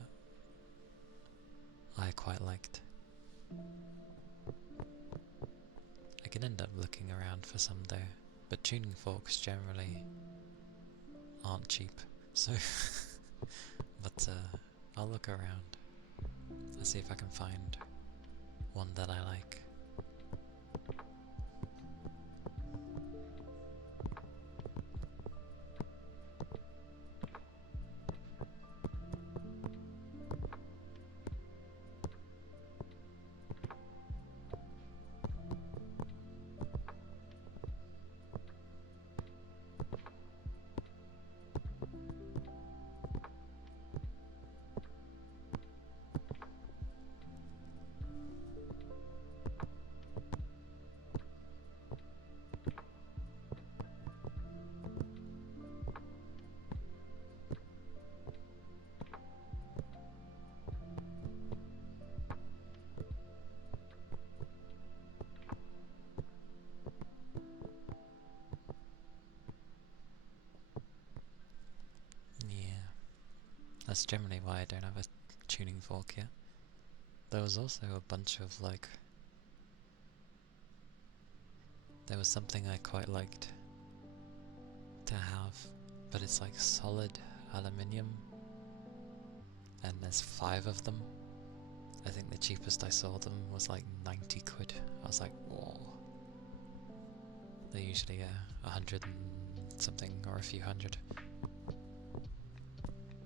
I quite liked. I can end up looking around for some though, but tuning forks generally aren't cheap, so but I'll look around. I'll see if I can find one that I like. That's generally why I don't have a tuning fork yet. There was also a bunch of like... There was something I quite liked to have, but it's like solid aluminium, and there's 5 of them. I think the cheapest I saw them was like 90 quid. I was like, whoa. They're usually 100 and something, or a few hundred.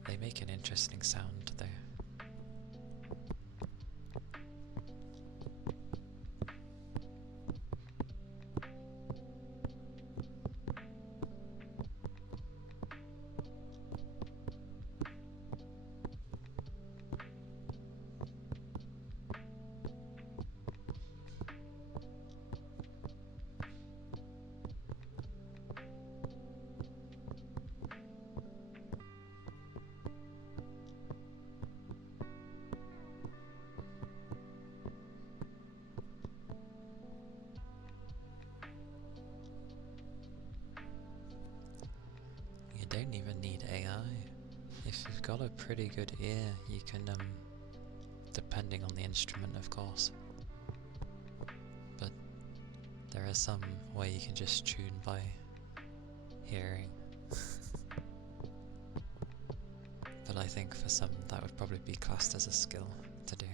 They make an interesting sound though. You don't even need AI. If you've got a pretty good ear, you can, depending on the instrument of course, but there are some where you can just tune by hearing. But I think for some that would probably be classed as a skill to do.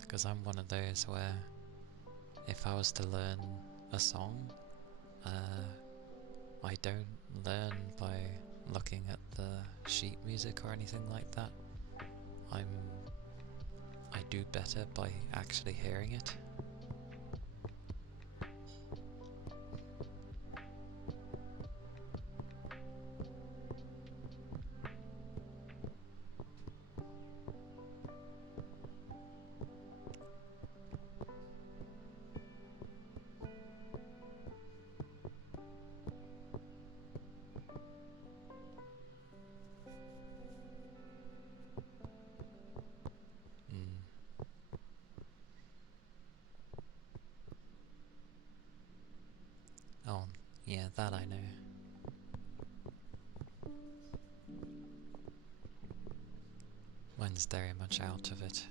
Because I'm one of those where if I was to learn a song, I don't learn by looking at the sheet music or anything like that. I do better by actually hearing it. Oh, yeah, that I know. Mine's very much out of it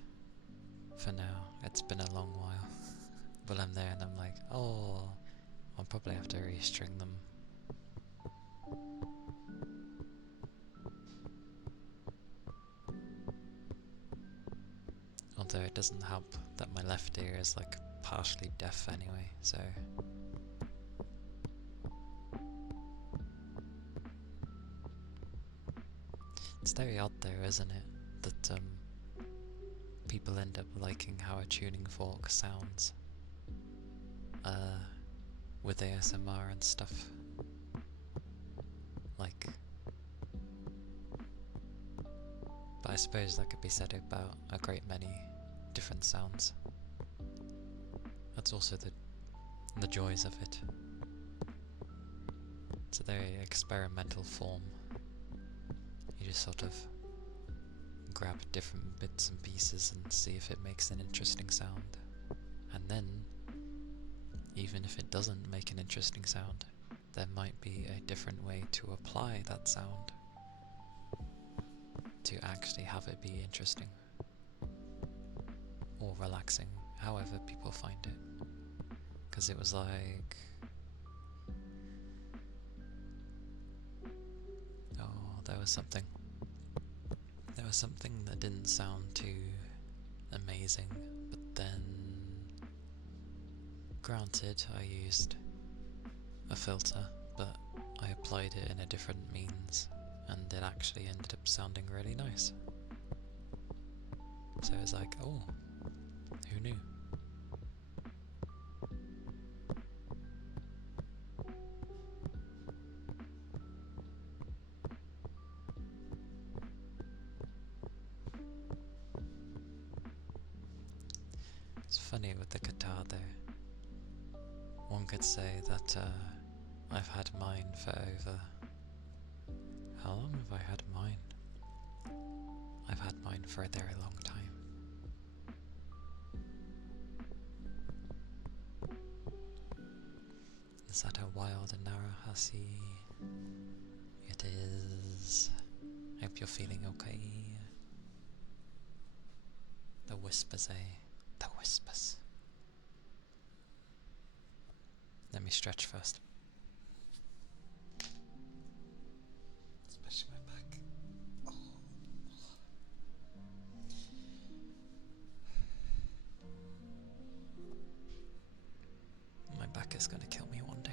for now. It's been a long while. But I'm there and I'm like, oh, I'll probably have to restring them. Although it doesn't help that my left ear is like partially deaf anyway, so... It's very odd though, isn't it, that people end up liking how a tuning fork sounds with ASMR and stuff. Like, but I suppose that could be said about a great many different sounds. That's also the joys of it. It's a very experimental form. You just sort of grab different bits and pieces and see if it makes an interesting sound. And then, even if it doesn't make an interesting sound, there might be a different way to apply that sound to actually have it be interesting or relaxing, however people find it. Because it was like... oh, there was something that didn't sound too amazing, but then, granted, I used a filter, but I applied it in a different means, and it actually ended up sounding really nice. So it was like, oh, who knew? It's funny with the guitar though. One could say that I've had mine for over... How long have I had mine? I've had mine for a very long time. wild in Narahasi. It is. Hope you're feeling okay. The whispers, eh? The whispers. Let me stretch first. Especially my back. My back is gonna kill me one day.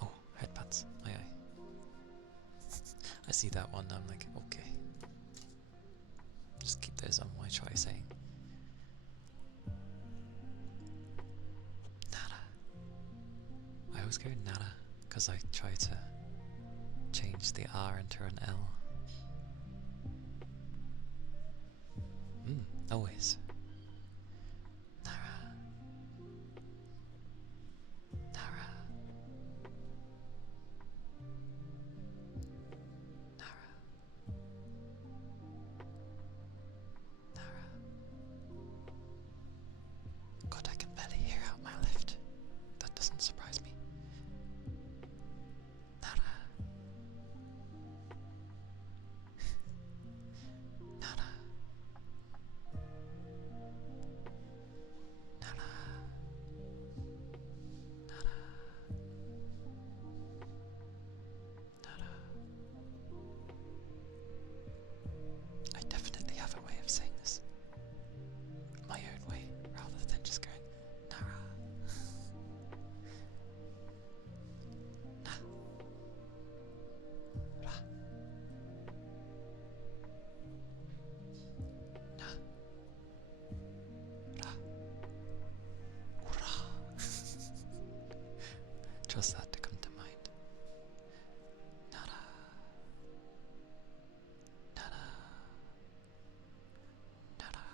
Oh, headpads. Aye aye. I see that one, I'm like, okay. Just keep those on while I try saying. Nada. I always go nada, because I try to change the R into an L. Always. Nara. Nara. Nara. Nara. God, I can barely hear out my left. That doesn't surprise me. Nara. Nara. I definitely have a way of saying this. My own way, rather than just going, Nara. Na. Ra. Na. Ra. Ura. Trust that to come to mind. Nara. Nara. Nara.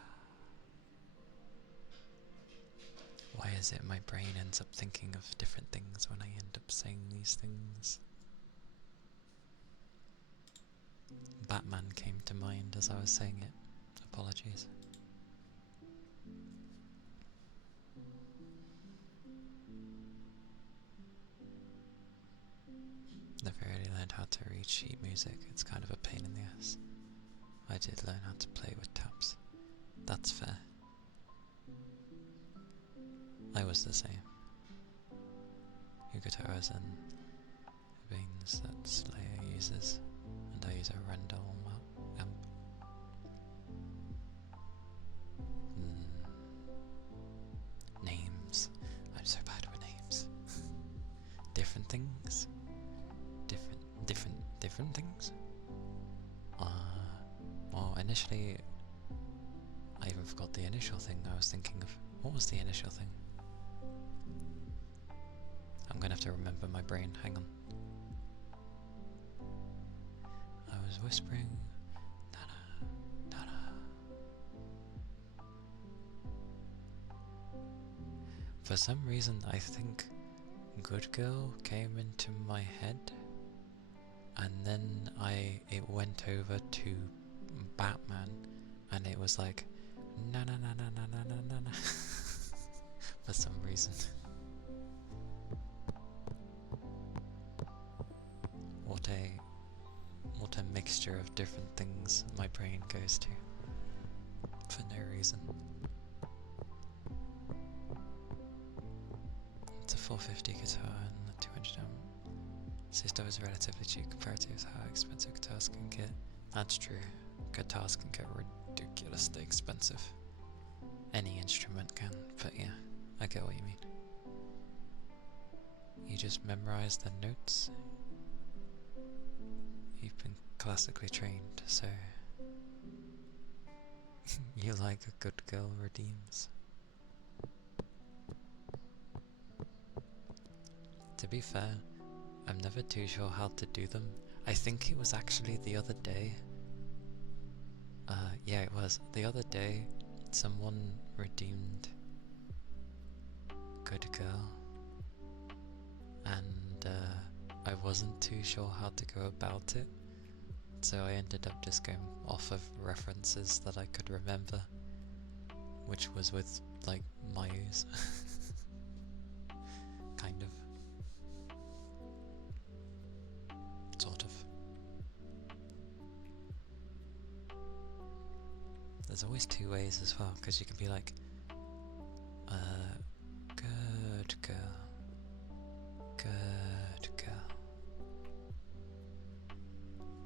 Why is it my brain ends up thinking of different things when I end up saying these things? Batman came to mind as I was saying it. Apologies. Never really learned how to read sheet music, it's kind of a pain in the ass. I did learn how to play with tabs. That's fair. I was the same. Your guitars and veins that Slayer uses, and I use a Randall amp. Names. I'm so bad with names. Different things. Different things? Well, initially, I even forgot the initial thing I was thinking of. What was the initial thing? I'm gonna have to remember my brain, hang on. I was whispering, Nana, Nana. For some reason, I think Good Girl came into my head. And then it went over to Batman, and it was like na na na na na na na na for some reason. What a mixture of different things my brain goes to for no reason. It's a 450 guitar and a 200 amp. System is relatively cheap compared to how expensive guitars can get. That's true. Guitars can get ridiculously expensive. Any instrument can, but yeah, I get what you mean. You just memorize the notes. You've been classically trained, so you like a good girl redeems. To be fair, I'm never too sure how to do them. I think it was actually the other day. Yeah, it was. The other day, someone redeemed Good Girl. And I wasn't too sure how to go about it. So I ended up just going off of references that I could remember. which was with, like, Mayus. Kind of. Sort of. There's always two ways as well, because you can be like, good girl, good girl,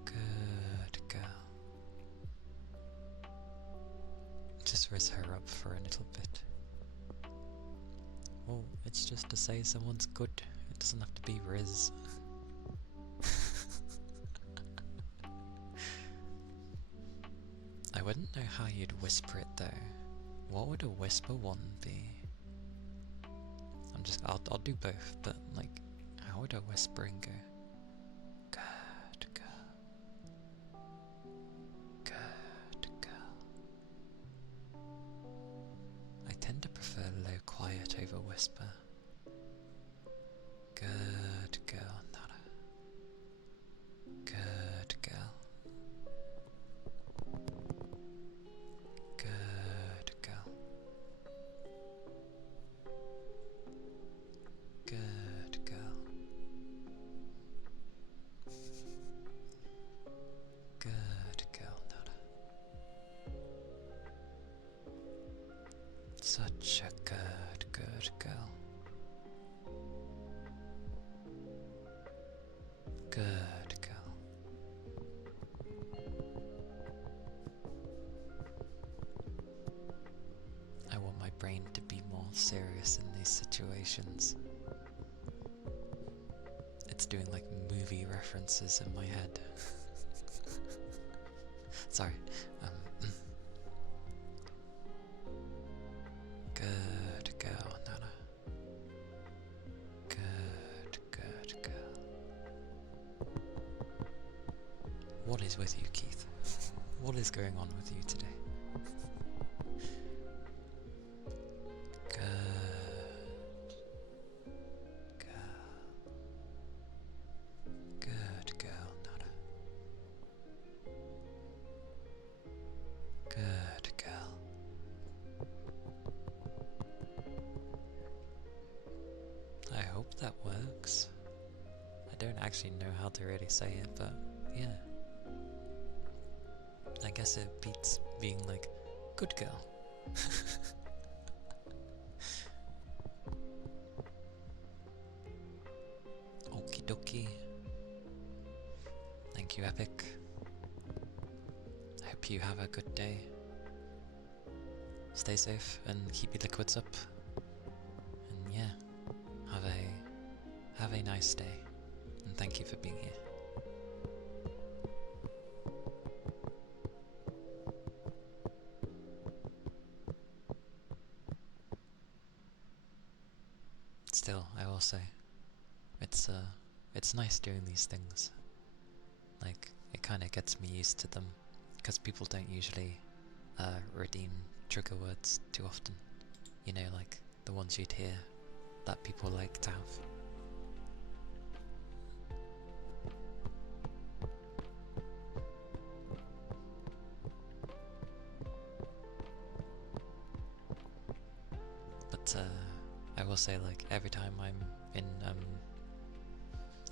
good girl. Just raise her up for a little bit. Oh, it's just to say someone's good. It doesn't have to be Riz. I wouldn't know how you'd whisper it though. What would a whisper one be? I'll do both, but like, how would a whispering go? Good girl. Good girl. I tend to prefer low quiet over whisper. Good girl, Nara. Good girl. Good girl. Good girl. Good girl, Nara. Such a good girl. Good girl. I want my brain to be more serious in these situations. It's doing like movie references in my head. Sorry. Good girl, Nana. Good girl. What is with you, Keith? What is going on with you today? Good girl, Nana. Good girl. I hope that works. I don't actually know how to really say it, but yeah. I guess it beats being like, good girl. Okie dokie. Thank you, Epic. I hope you have a good day. Stay safe and keep your liquids up. And yeah, have a nice day. And thank you for being here. Still, I will say, it's nice doing these things. Like, it kind of gets me used to them, because people don't usually redeem trigger words too often. You know, like the ones you'd hear that people like to have. But I will say, like, every time I'm in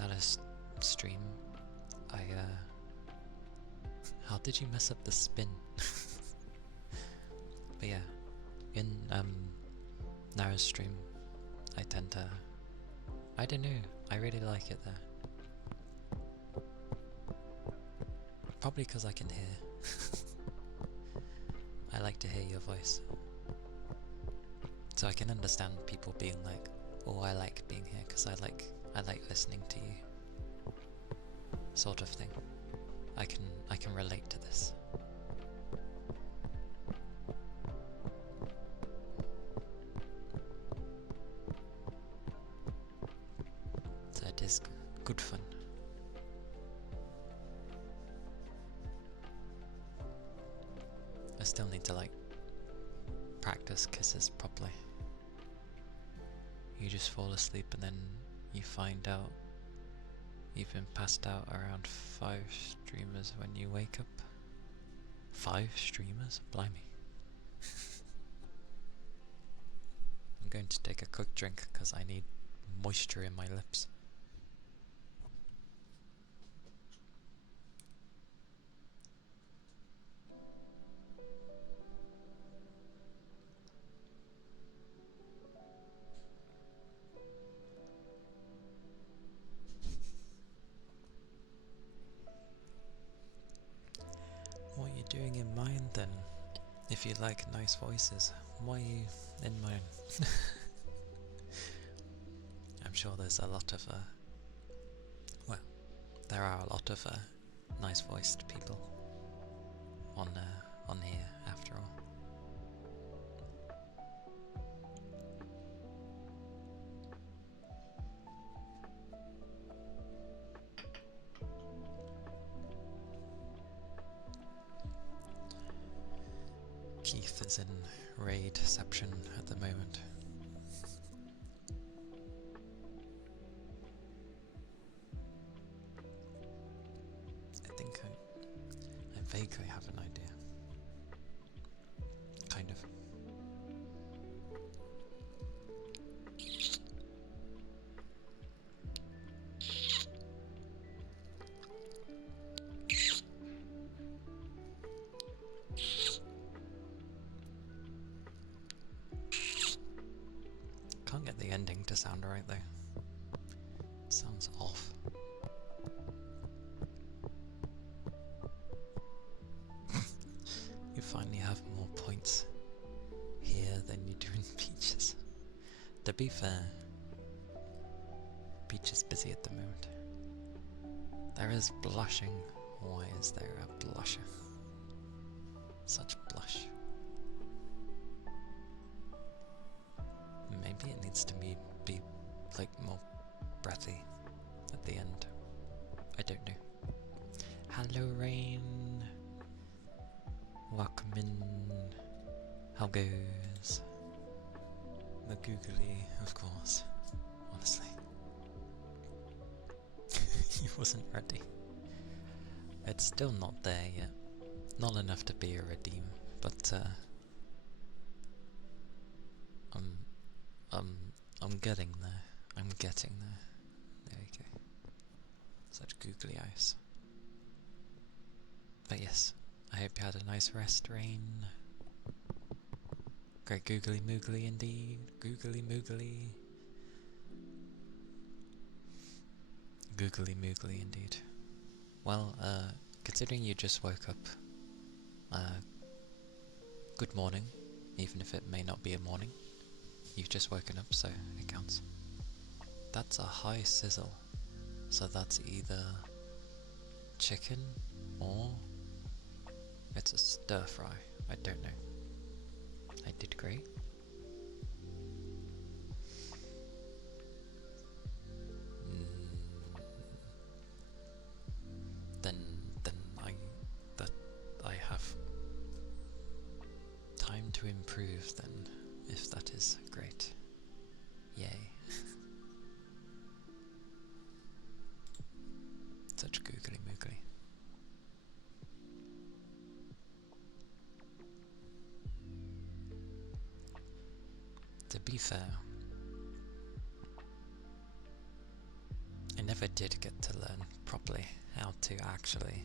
at a stream, how did you mess up the spin? But yeah, in Nara's stream, I tend to, I don't know, I really like it there. Probably because I can hear. I like to hear your voice. So I can understand people being like, oh, I like being here because I like listening to you. Sort of thing. I can relate to this. So it is good fun. I still need to like practice kisses properly. You just fall asleep and then you find out you've been passed out around 5 streamers when you wake up. 5 streamers? Blimey. going to take a quick drink because I need moisture in my lips. What are you doing in mine then? If you like nice voices, why are you in mine? I'm sure there's a lot of, well, there are a lot of nice voiced people on here after all. Keith is in raidception at the moment. I think I vaguely have an idea. Kind of. Can't get the ending to sound right though. It sounds off. You finally have more points here than you do in Peaches. To be fair, Peach is busy at the moment. There is blushing. Why is there a blusher? Such blush. Maybe it needs to be like more breathy at the end. I don't know. Hello Rain. Welcome in. How goes? The googly, of course. Honestly. He wasn't ready. It's still not there yet. Not enough to be a redeem, but I'm getting there. I'm getting there. There we go. Such googly eyes. But yes, I hope you had a nice rest, Rain. Great googly moogly indeed. Googly moogly. Googly moogly indeed. Well, considering you just woke up, good morning, even if it may not be a morning. You've just woken up, so it counts. That's a high sizzle, so that's either chicken or it's a stir fry. I don't know. I did great. Then I have time to improve then, if that is great. Yay. Such googly moogly. To be fair, I never did get to learn properly how to actually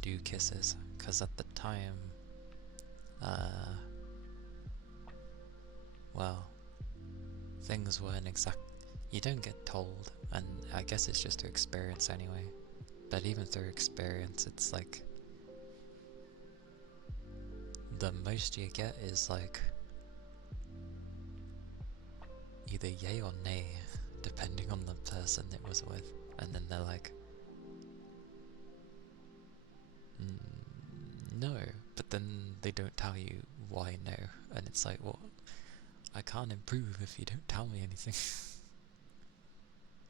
do kisses, because at the time, well, things weren't exact. You don't get told, and I guess it's just through experience anyway. But even through experience, it's like the most you get is like either yay or nay, depending on the person it was with, and then they're like, no, but then they don't tell you why no, and it's like, well, I can't improve if you don't tell me anything.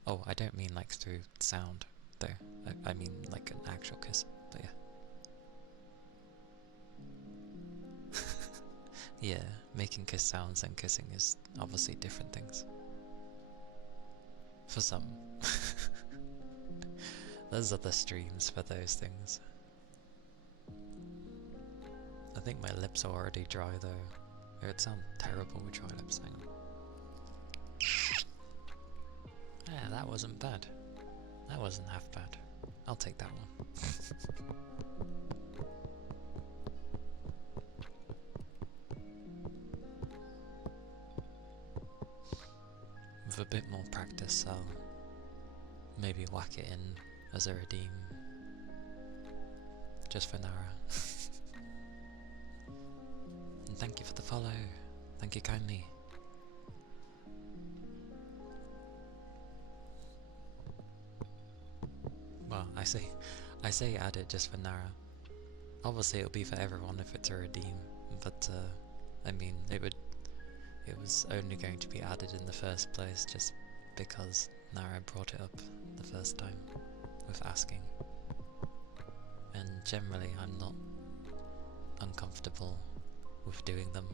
Oh, I don't mean like through sound, though. I mean like an actual kiss, but yeah. Yeah, making kiss sounds and kissing is obviously different things. For some. There's other streams for those things. I think my lips are already dry though. It would sound terrible with dry lips. Hang on. Yeah, that wasn't bad. That wasn't half bad. I'll take that one. With a bit more practice, I'll maybe whack it in as a redeem. Just for Nara. And thank you for the follow. Thank you kindly. Well, I say add it just for Nara. Obviously it'll be for everyone if it's a redeem, but I mean it was only going to be added in the first place just because Nara brought it up the first time with asking. And generally I'm not uncomfortable with doing them.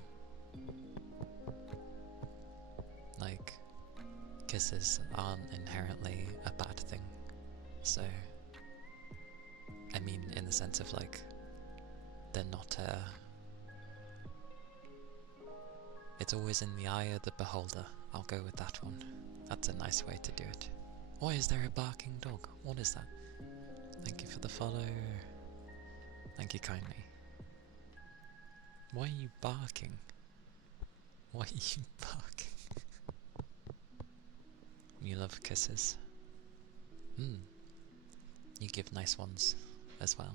Like, kisses aren't inherently a bad thing, so I mean in the sense of like they're not it's always in the eye of the beholder. I'll go with that one. That's a nice way to do it. Why is there a barking dog? What is that? Thank you for the follow. Thank you kindly. Why are you barking? Why are you barking? You love kisses. You give nice ones as well.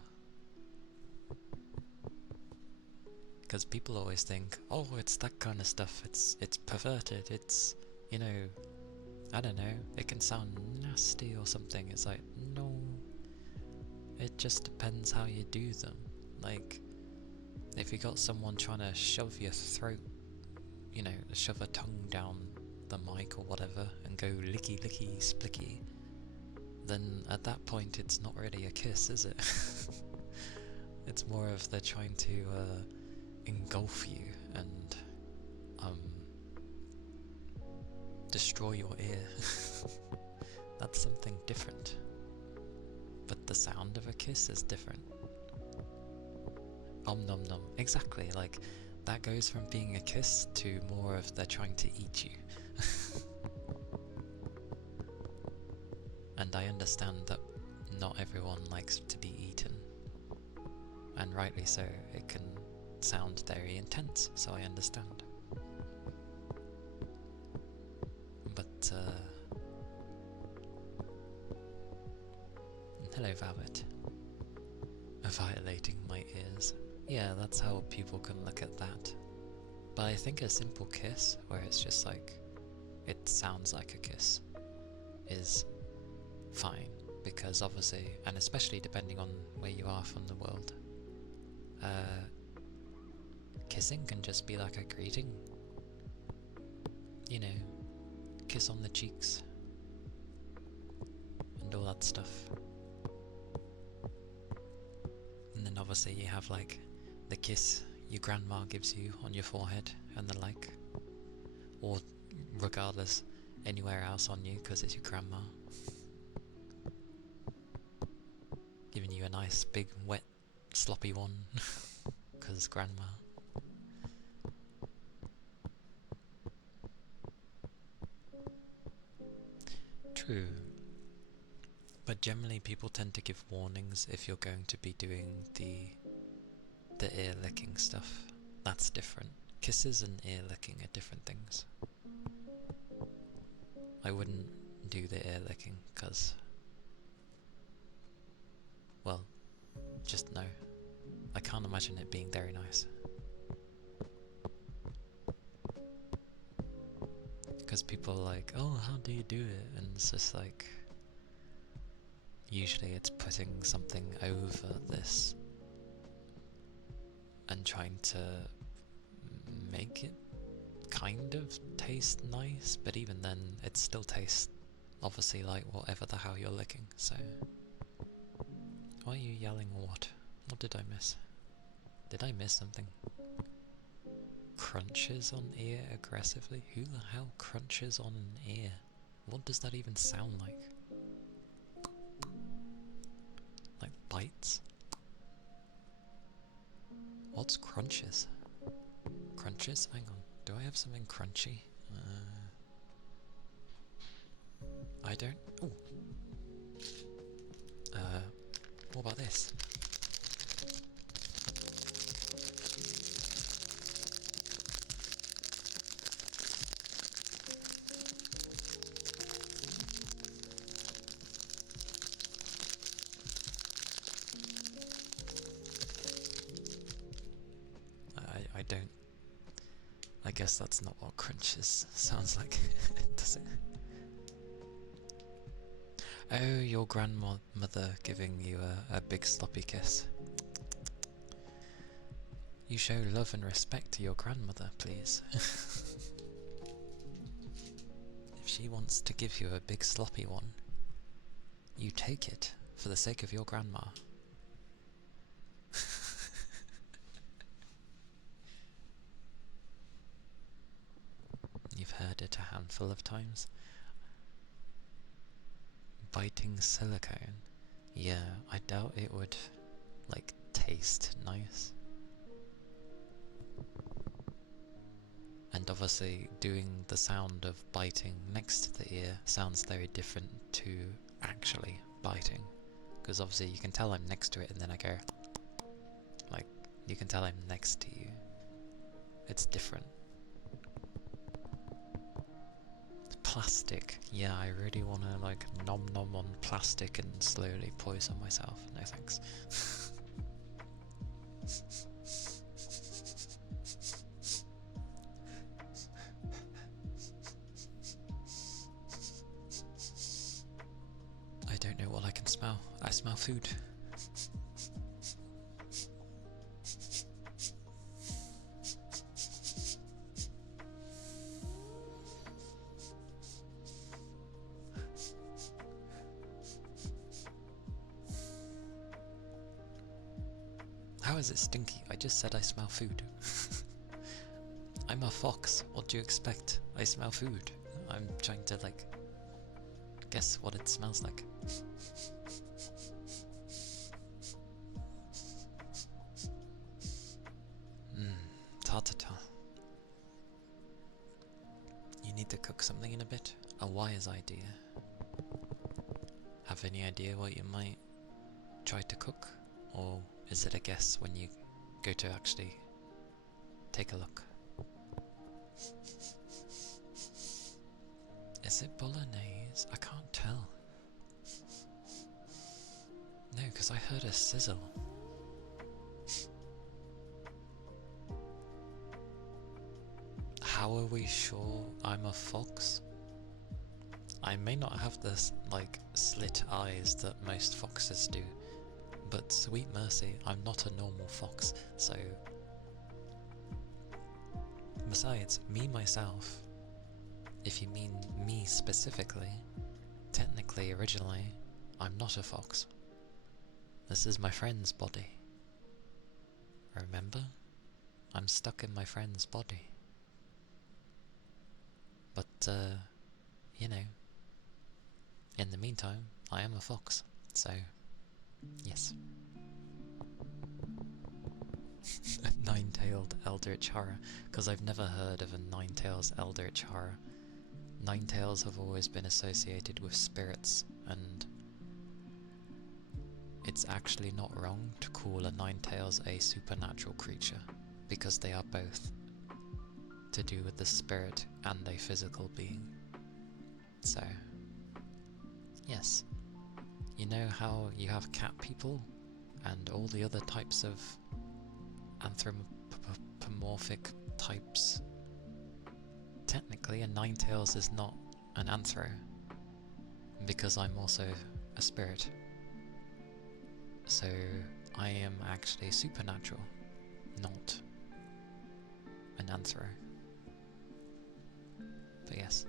Because people always think, oh, it's that kind of stuff, it's perverted, it's, you know, I don't know, it can sound nasty or something. It's like, no, it just depends how you do them. Like, if you got someone trying to shove your throat, you know, shove a tongue down the mic or whatever and go licky licky splicky, then at that point it's not really a kiss, is it? It's more of they're trying to engulf you and destroy your ear. That's something different. But the sound of a kiss is different. Om nom nom. Exactly, like that goes from being a kiss to more of they're trying to eat you. And I understand that not everyone likes to be eaten. And rightly so, it can sound very intense, so I understand. But, hello Velvet. Violating my ears. Yeah, that's how people can look at that. But I think a simple kiss, where it's just like, it sounds like a kiss, is fine. Because obviously, and especially depending on where you are from the world, kissing can just be like a greeting. You know, kiss on the cheeks, and all that stuff. And then obviously you have like the kiss your grandma gives you on your forehead and the like. Or regardless, anywhere else on you because it's your grandma. Giving you a nice big wet sloppy one because grandma. True. But generally people tend to give warnings if you're going to be doing the ear licking stuff. That's different. Kisses and ear licking are different things. I wouldn't do the ear licking because, well, just no. I can't imagine it being very nice. Because people are like, oh, how do you do it? And it's just like, usually it's putting something over this and trying to make it kind of taste nice, but even then it still tastes obviously like whatever the hell you're licking, so... Why are you yelling or what? What did I miss? Did I miss something? Crunches on ear aggressively? Who the hell crunches on an ear? What does that even sound like? Like bites? What's crunches? crunches? Hang on. Do I have something crunchy? I don't. Ooh. What about this? I don't. I guess that's not what crunches sounds like, does it? Oh, your grandmother giving you a big sloppy kiss. You show love and respect to your grandmother, please. If she wants to give you a big sloppy one, you take it for the sake of your grandma. You've heard it a handful of times. Biting silicone. Yeah, I doubt it would, like, taste nice. And obviously doing the sound of biting next to the ear sounds very different to actually biting. Because obviously you can tell I'm next to it and then I go, like, you can tell I'm next to you. It's different. Plastic. Yeah, I really want to, like, nom nom on plastic and slowly poison myself. No thanks. I don't know what I can smell. I smell food. How is it stinky? I just said I smell food. I'm a fox. What do you expect? I smell food. I'm trying to, like, guess what it smells like. It's hard to tell. You need to cook something in a bit. A wise idea. Have any idea what you might try to cook? Or is it a guess when you go to actually take a look? Is it bolognese? I can't tell. No, because I heard a sizzle. How are we sure I'm a fox? I may not have this, like, slit eyes that most foxes do, but sweet mercy, I'm not a normal fox, so... Besides, me myself, if you mean me specifically, technically, originally, I'm not a fox. This is my friend's body. Remember? I'm stuck in my friend's body. But, you know, in the meantime, I am a fox, so, yes. A nine-tailed eldritch horror, because I've never heard of a nine-tails eldritch horror. Nine-tails have always been associated with spirits, and it's actually not wrong to call a nine-tails a supernatural creature, because they are both to do with the spirit and a physical being. So, yes. You know how you have cat people and all the other types of anthropomorphic types? Technically, a nine-tails is not an anthro, because I'm also a spirit. So, I am actually supernatural, not an anthro. But yes,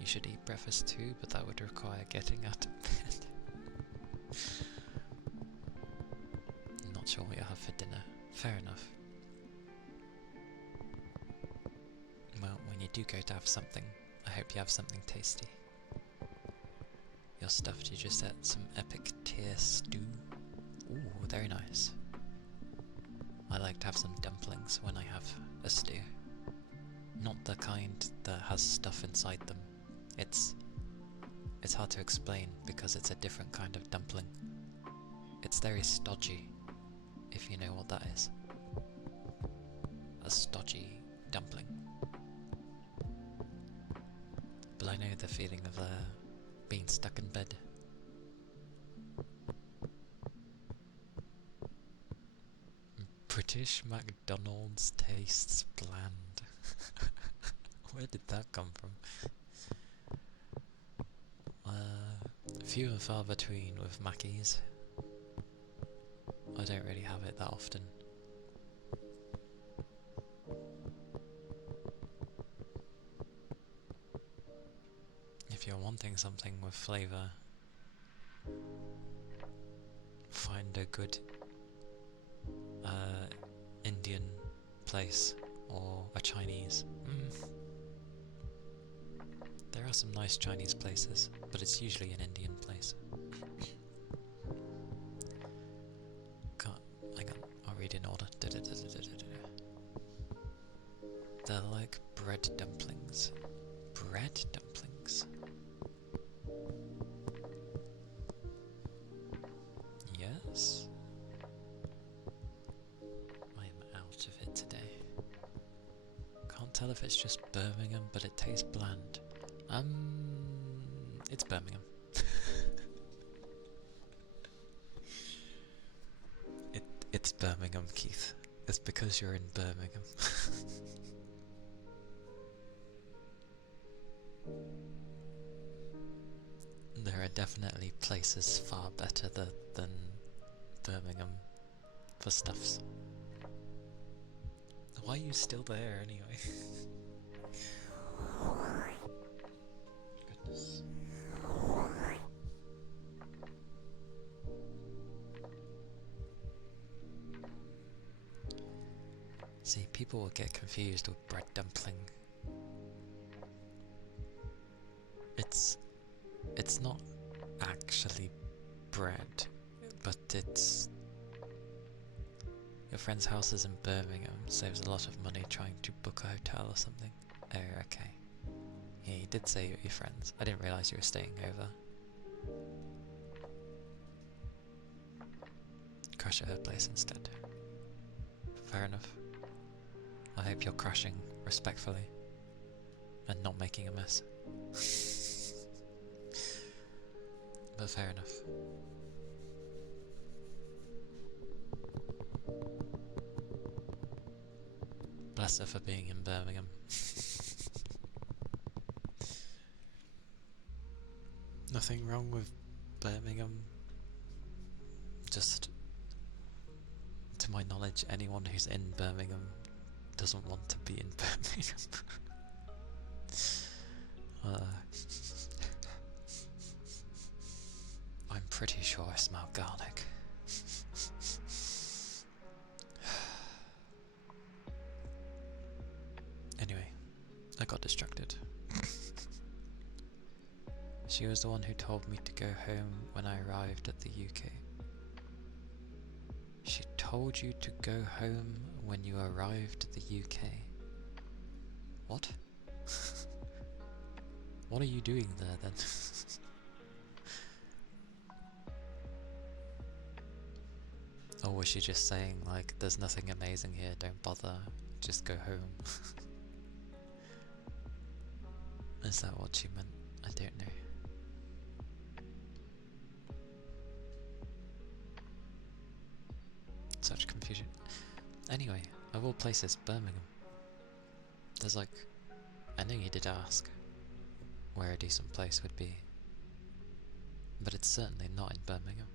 you should eat breakfast too, but that would require getting out of bed. Not sure what you'll have for dinner. Fair enough. Well, when you do go to have something, I hope you have something tasty. You're stuffed, you just ate some epic tier stew. Ooh, very nice. I like to have some dumplings when I have a stew. Not the kind that has stuff inside them. It's hard to explain because it's a different kind of dumpling. It's very stodgy, if you know what that is. A stodgy dumpling. But I know the feeling of being stuck in bed. British McDonald's tastes bland. Where did that come from? Few and far between with Mackies. I don't really have it that often. If you're wanting something with flavour, find a good Indian place or a Chinese. There are some nice Chinese places, but it's usually an Indian place. Hang on, I'll read in order. They're like bread dumplings. Bread dumplings? Yes? I am out of it today. Can't tell if it's just Birmingham, but it tastes bland. It's Birmingham. It's Birmingham, Keith. It's because you're in Birmingham. There are definitely places far better than Birmingham for stuffs. Why are you still there anyway? Goodness. See, people will get confused with bread dumpling. It's not actually bread, but it's... Your friend's house is in Birmingham, saves a lot of money trying to book a hotel or something. Oh, okay. Yeah, you did say your friends. I didn't realise you were staying over. Crash at her place instead. Fair enough. I hope you're crashing respectfully and not making a mess. But fair enough. Bless her for being in Birmingham. Nothing wrong with Birmingham. Just, to my knowledge, anyone who's in Birmingham doesn't want to be in Birmingham. I'm pretty sure I smell garlic. Anyway, I got distracted. She was the one who told me to go home when I arrived at the UK. She told you to go home when you arrived at the UK. What? What are you doing there then? Or was she just saying like, there's nothing amazing here, don't bother, just go home? Is that what she meant? I don't know. Such confusion. Anyway, of all places, Birmingham. There's like, I know you did ask where a decent place would be, but it's certainly not in Birmingham.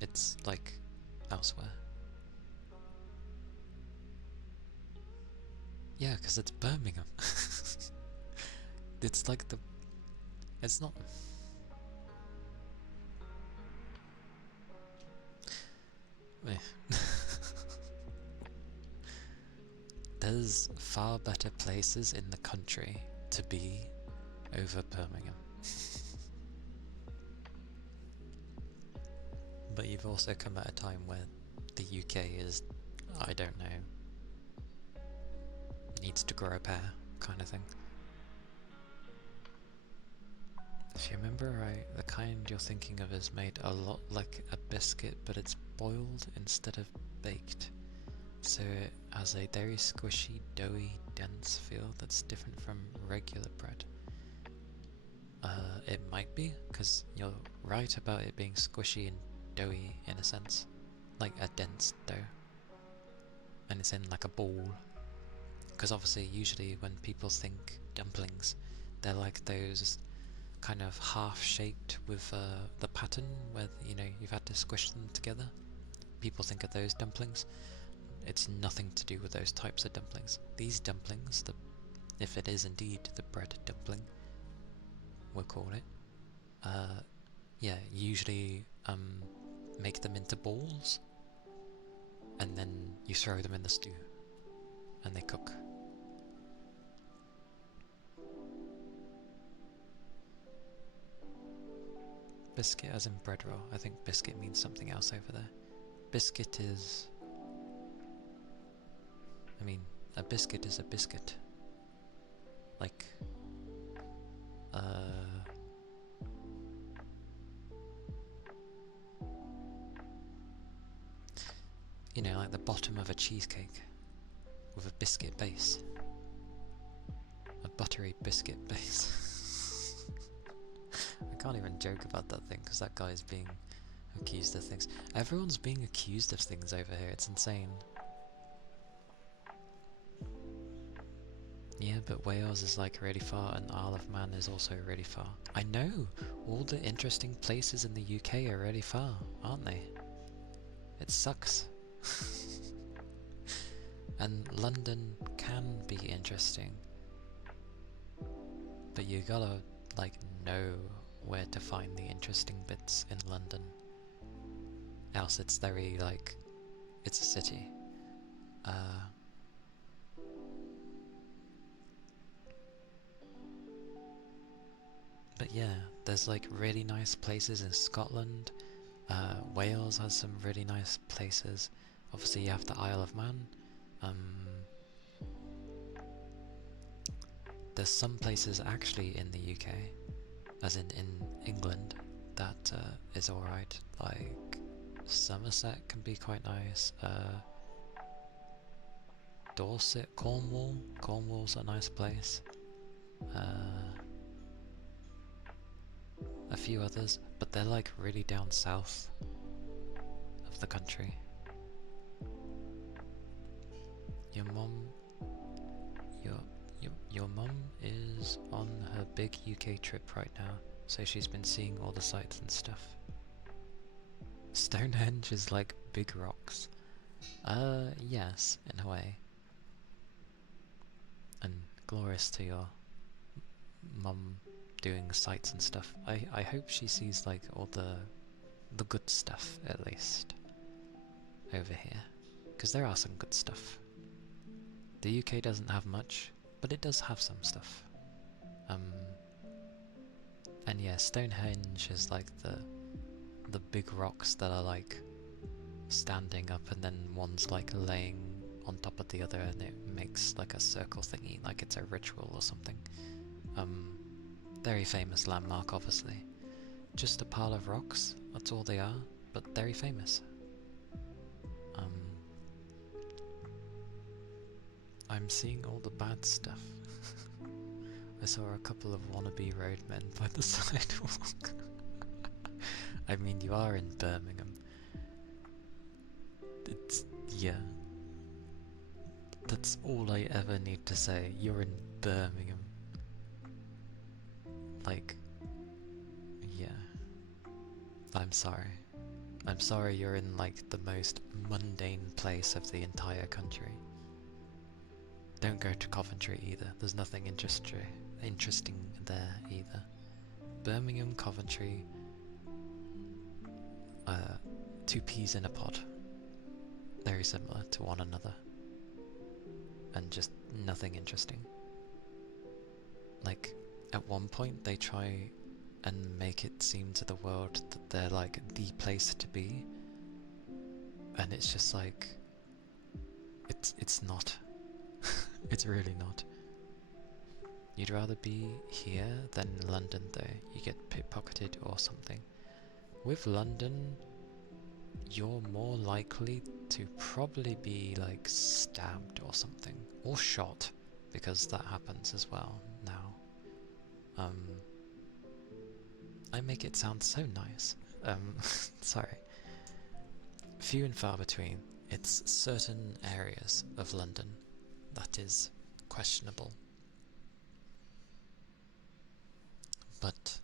It's like elsewhere. Yeah, because it's Birmingham. It's like the... It's not... There's far better places in the country to be over Birmingham. But you've also come at a time where the UK is I don't know, needs to grow a pair kind of thing. If you remember right, the kind you're thinking of is made a lot like a biscuit, but it's boiled instead of baked. So it has a very squishy, doughy, dense feel that's different from regular bread. It might be, because you're right about it being squishy and doughy in a sense. Like a dense dough. And it's in like a ball. Because obviously usually when people think dumplings, they're like those kind of half-shaped with the pattern where, you know, you've had to squish them together. People think of those dumplings. It's nothing to do with those types of dumplings. These dumplings, if it is indeed the bread dumpling, we'll call it, yeah, usually make them into balls, and then you throw them in the stew, and they cook. Biscuit as in bread roll. I think biscuit means something else over there. Biscuit is... I mean, a biscuit is a biscuit. Like... you know, like the bottom of a cheesecake with a biscuit base. A buttery biscuit base. I can't even joke about that thing because that guy is being accused of things. Everyone's being accused of things over here, it's insane. Yeah, but Wales is like really far and Isle of Man is also really far. I know! All the interesting places in the UK are really far, aren't they? It sucks. And London can be interesting, but you gotta like know where to find the interesting bits in London. Else it's very like, it's a city. But yeah, there's like really nice places in Scotland. Wales has some really nice places. Obviously you have the Isle of Man. There's some places actually in the UK, as in England, that is alright. Like Somerset can be quite nice. Dorset, Cornwall's a nice place. A few others, but they're like really down south of the country. Your mum is on her big UK trip right now, so she's been seeing all the sights and stuff. Stonehenge is like big rocks. Yes, in a way. And glorious to your mum doing sights and stuff. I hope she sees like all the good stuff at least over here, because there are some good stuff. The UK doesn't have much, but it does have some stuff. And yeah, Stonehenge is like the big rocks that are like standing up, and then one's like laying on top of the other, and it makes like a circle thingy, like it's a ritual or something. Very famous landmark, obviously. Just a pile of rocks, that's all they are, but very famous. I'm seeing all the bad stuff. I saw a couple of wannabe roadmen by the sidewalk. I mean, you are in Birmingham. Yeah. That's all I ever need to say. You're in Birmingham. Like, yeah. I'm sorry. I'm sorry you're in like the most mundane place of the entire country. Don't go to Coventry either. There's nothing interesting there either. Birmingham, Coventry, two peas in a pod. Very similar to one another. And just nothing interesting. Like, at one point they try and make it seem to the world that they're like the place to be. And it's just like, It's not. It's really not. You'd rather be here than London though. You get pickpocketed or something. With London, you're more likely to probably be like stabbed or something. Or shot, because that happens as well now. I make it sound so nice. Sorry. Few and far between. It's certain areas of London that is questionable. But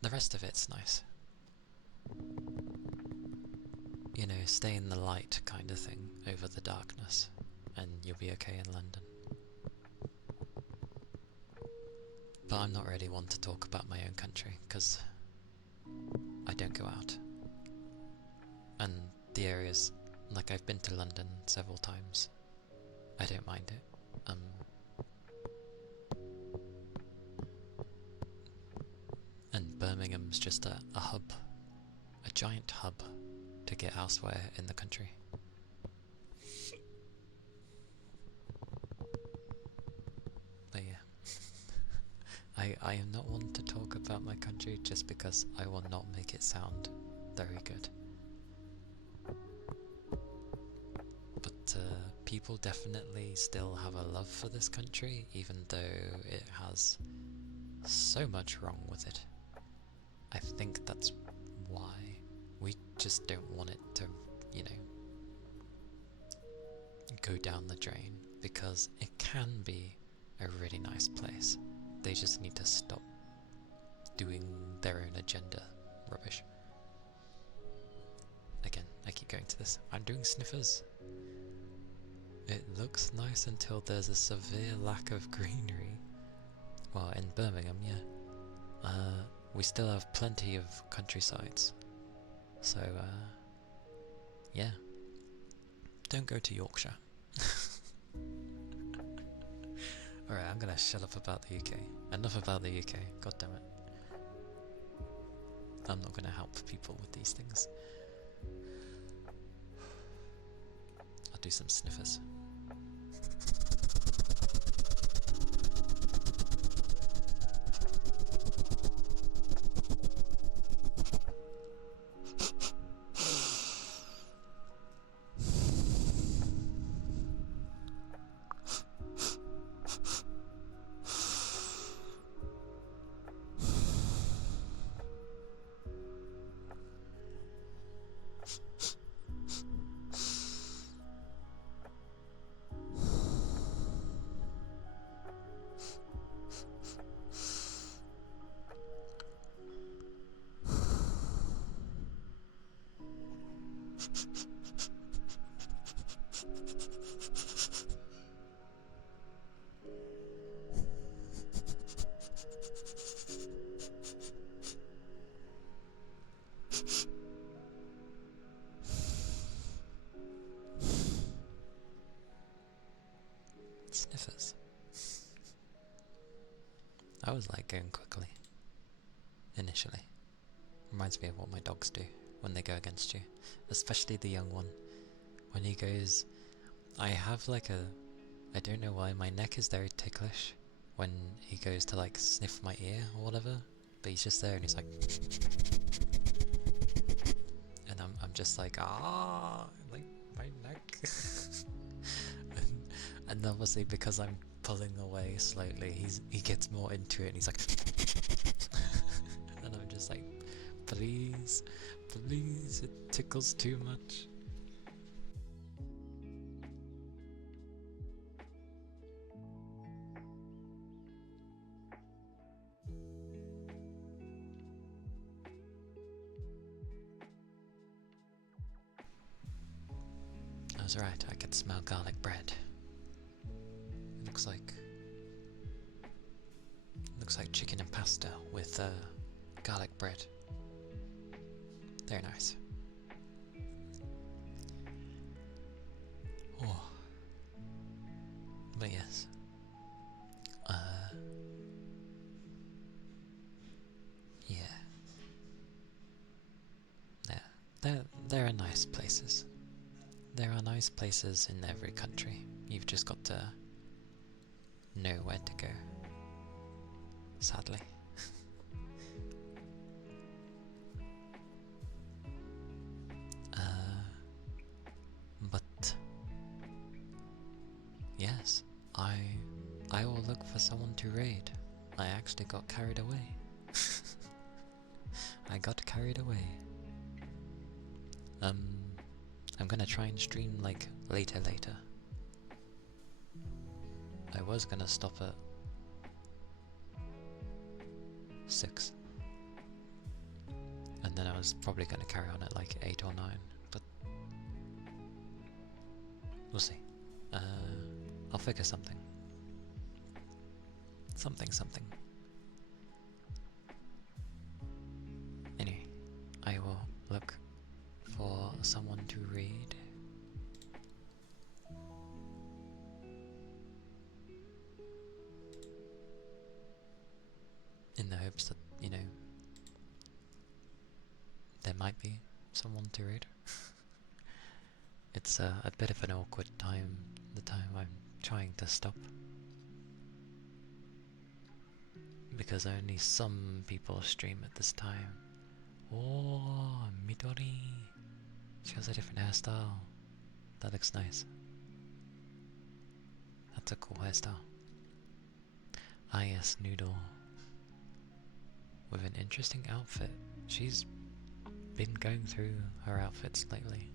the rest of it's nice. You know, stay in the light kind of thing over the darkness, and you'll be okay in London. But I'm not really one to talk about my own country, because I don't go out. And the areas, like I've been to London several times, I don't mind it. And Birmingham's just a hub, a giant hub to get elsewhere in the country. But yeah, I am not one to talk about my country just because I will not make it sound very good. But people definitely still have a love for this country, even though it has so much wrong with it. I think that's why we just don't want it to, you know, go down the drain, because it can be a really nice place. They just need to stop doing their own agenda rubbish. Again, I keep going to this. I'm doing sniffers. It looks nice until there's a severe lack of greenery. Well, in Birmingham, yeah. We still have plenty of countrysides. So, yeah. Don't go to Yorkshire. Alright, I'm gonna shut up about the UK. Enough about the UK, god damn it. I'm not gonna help people with these things. I'll do some sniffers. Sniffers. I was like going quickly. Initially. Reminds me of what my dogs do when they go against you. Especially the young one. When he goes... I have like a... I don't know why, my neck is very ticklish when he goes to like sniff my ear or whatever. But he's just there and he's like... And I'm just like, like my neck. and obviously because I'm pulling away slowly, he gets more into it and he's like... and I'm just like, please, please, it tickles too much. I was right, I could smell garlic bread. It looks like chicken and pasta with garlic bread. Very nice. Oh. But yes. Yeah. There are nice places. there are nice places in every country. You've just got to know where to go. Sadly. But yes, I will look for someone to raid. I actually got carried away. I got carried away. I'm gonna try and stream like later. I was gonna stop at 6. And then I was probably gonna carry on at like 8 or 9, but we'll see. I'll figure something. Something. Anyway, I will look for someone to raid. In the hopes that, you know, there might be someone to raid. It's a bit of an awkward time, the time I'm trying to stop. Because only some people stream at this time. Oh, Midori! She has a different hairstyle. That looks nice. That's a cool hairstyle. Ah yes, Noodle. With an interesting outfit. She's been going through her outfits lately.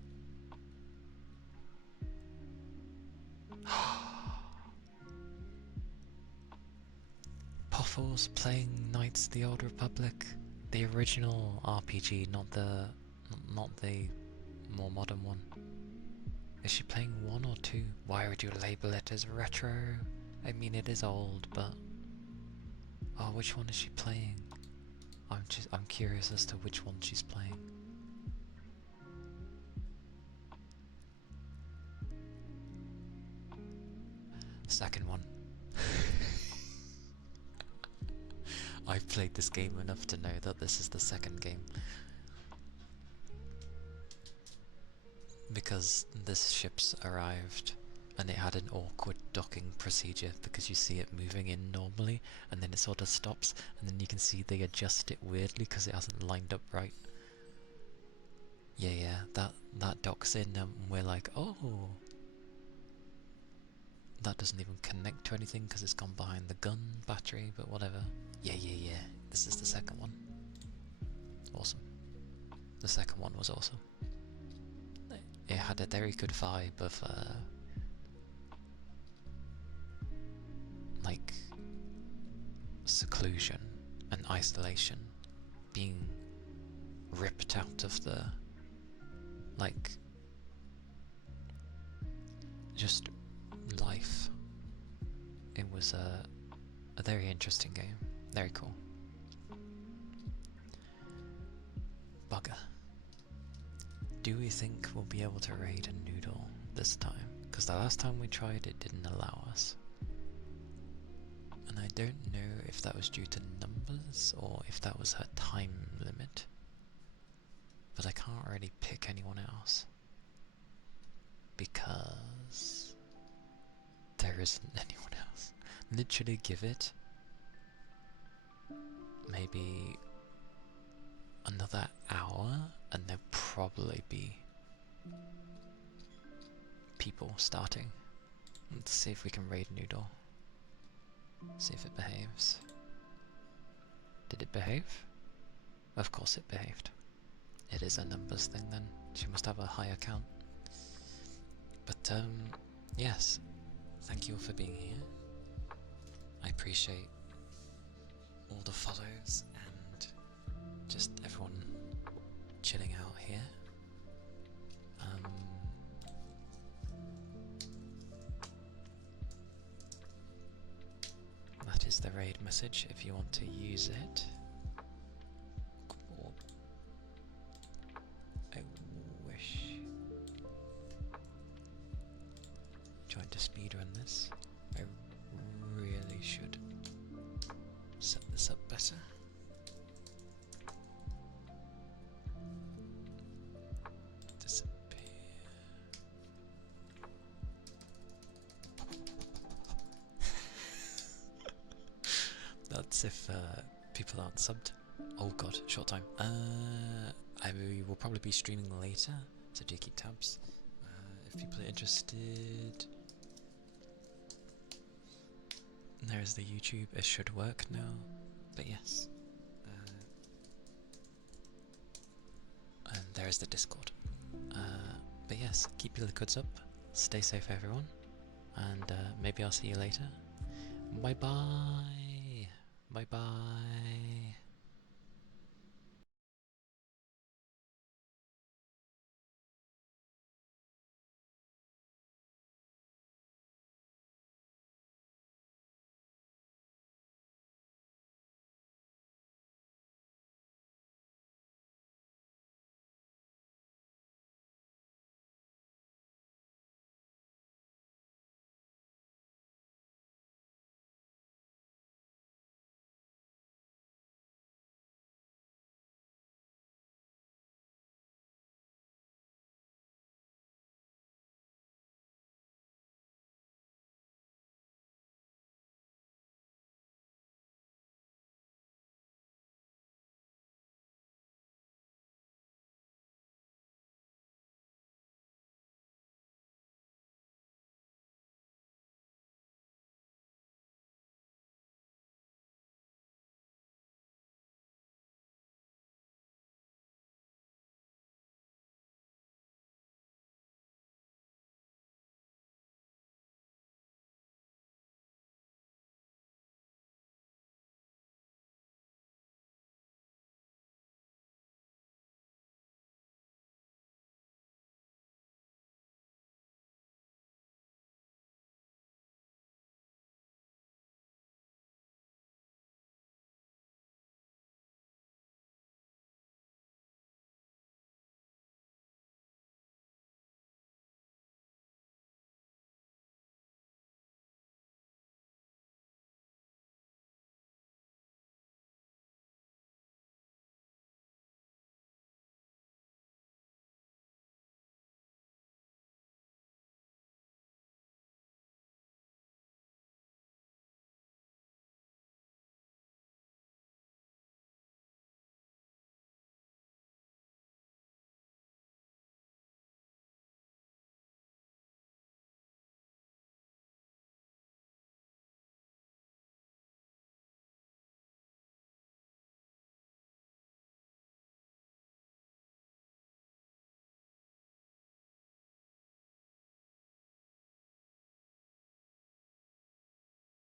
Puffles playing Knights of the Old Republic, the original RPG, not the more modern one. Is she playing 1 or 2? Why would you label it as retro? I mean, it is old, but oh, which one is she playing? I'm curious as to which one she's playing. Second one. I've played this game enough to know that this is the second game. Because this ship's arrived and it had an awkward docking procedure because you see it moving in normally and then it sort of stops and then you can see they adjust it weirdly because it hasn't lined up right. Yeah, that docks in and we're like, oh, that doesn't even connect to anything because it's gone behind the gun battery, but whatever. Yeah, this is the second one. Awesome. The second one was awesome. It had a very good vibe of like seclusion and isolation, being ripped out of the like just life. It was a very interesting game. Very cool. Bugger. Do we think we'll be able to raid a Noodle this time? Because the last time we tried it didn't allow us. And I don't know if that was due to numbers or if that was her time limit. But I can't really pick anyone else. Because there isn't anyone else. Literally give it maybe another hour and there'll probably be people starting. Let's see if we can raid Noodle. See if it behaves. Did it behave? Of course it behaved. It is a numbers thing then. She must have a higher count. But yes. Thank you all for being here. I appreciate all the follows and just everyone chilling out here. That is the raid message if you want to use it. Cool. I wish. Trying to speedrun this. I really should set this up better. Disappear. minutes if people aren't subbed. Oh god, short time. I will probably be streaming later, so do keep tabs if people are interested. There's the YouTube. It should work now, but yes. And there is the Discord. But yes, keep your liquids up. Stay safe, everyone, and maybe I'll see you later. Bye bye. Bye bye.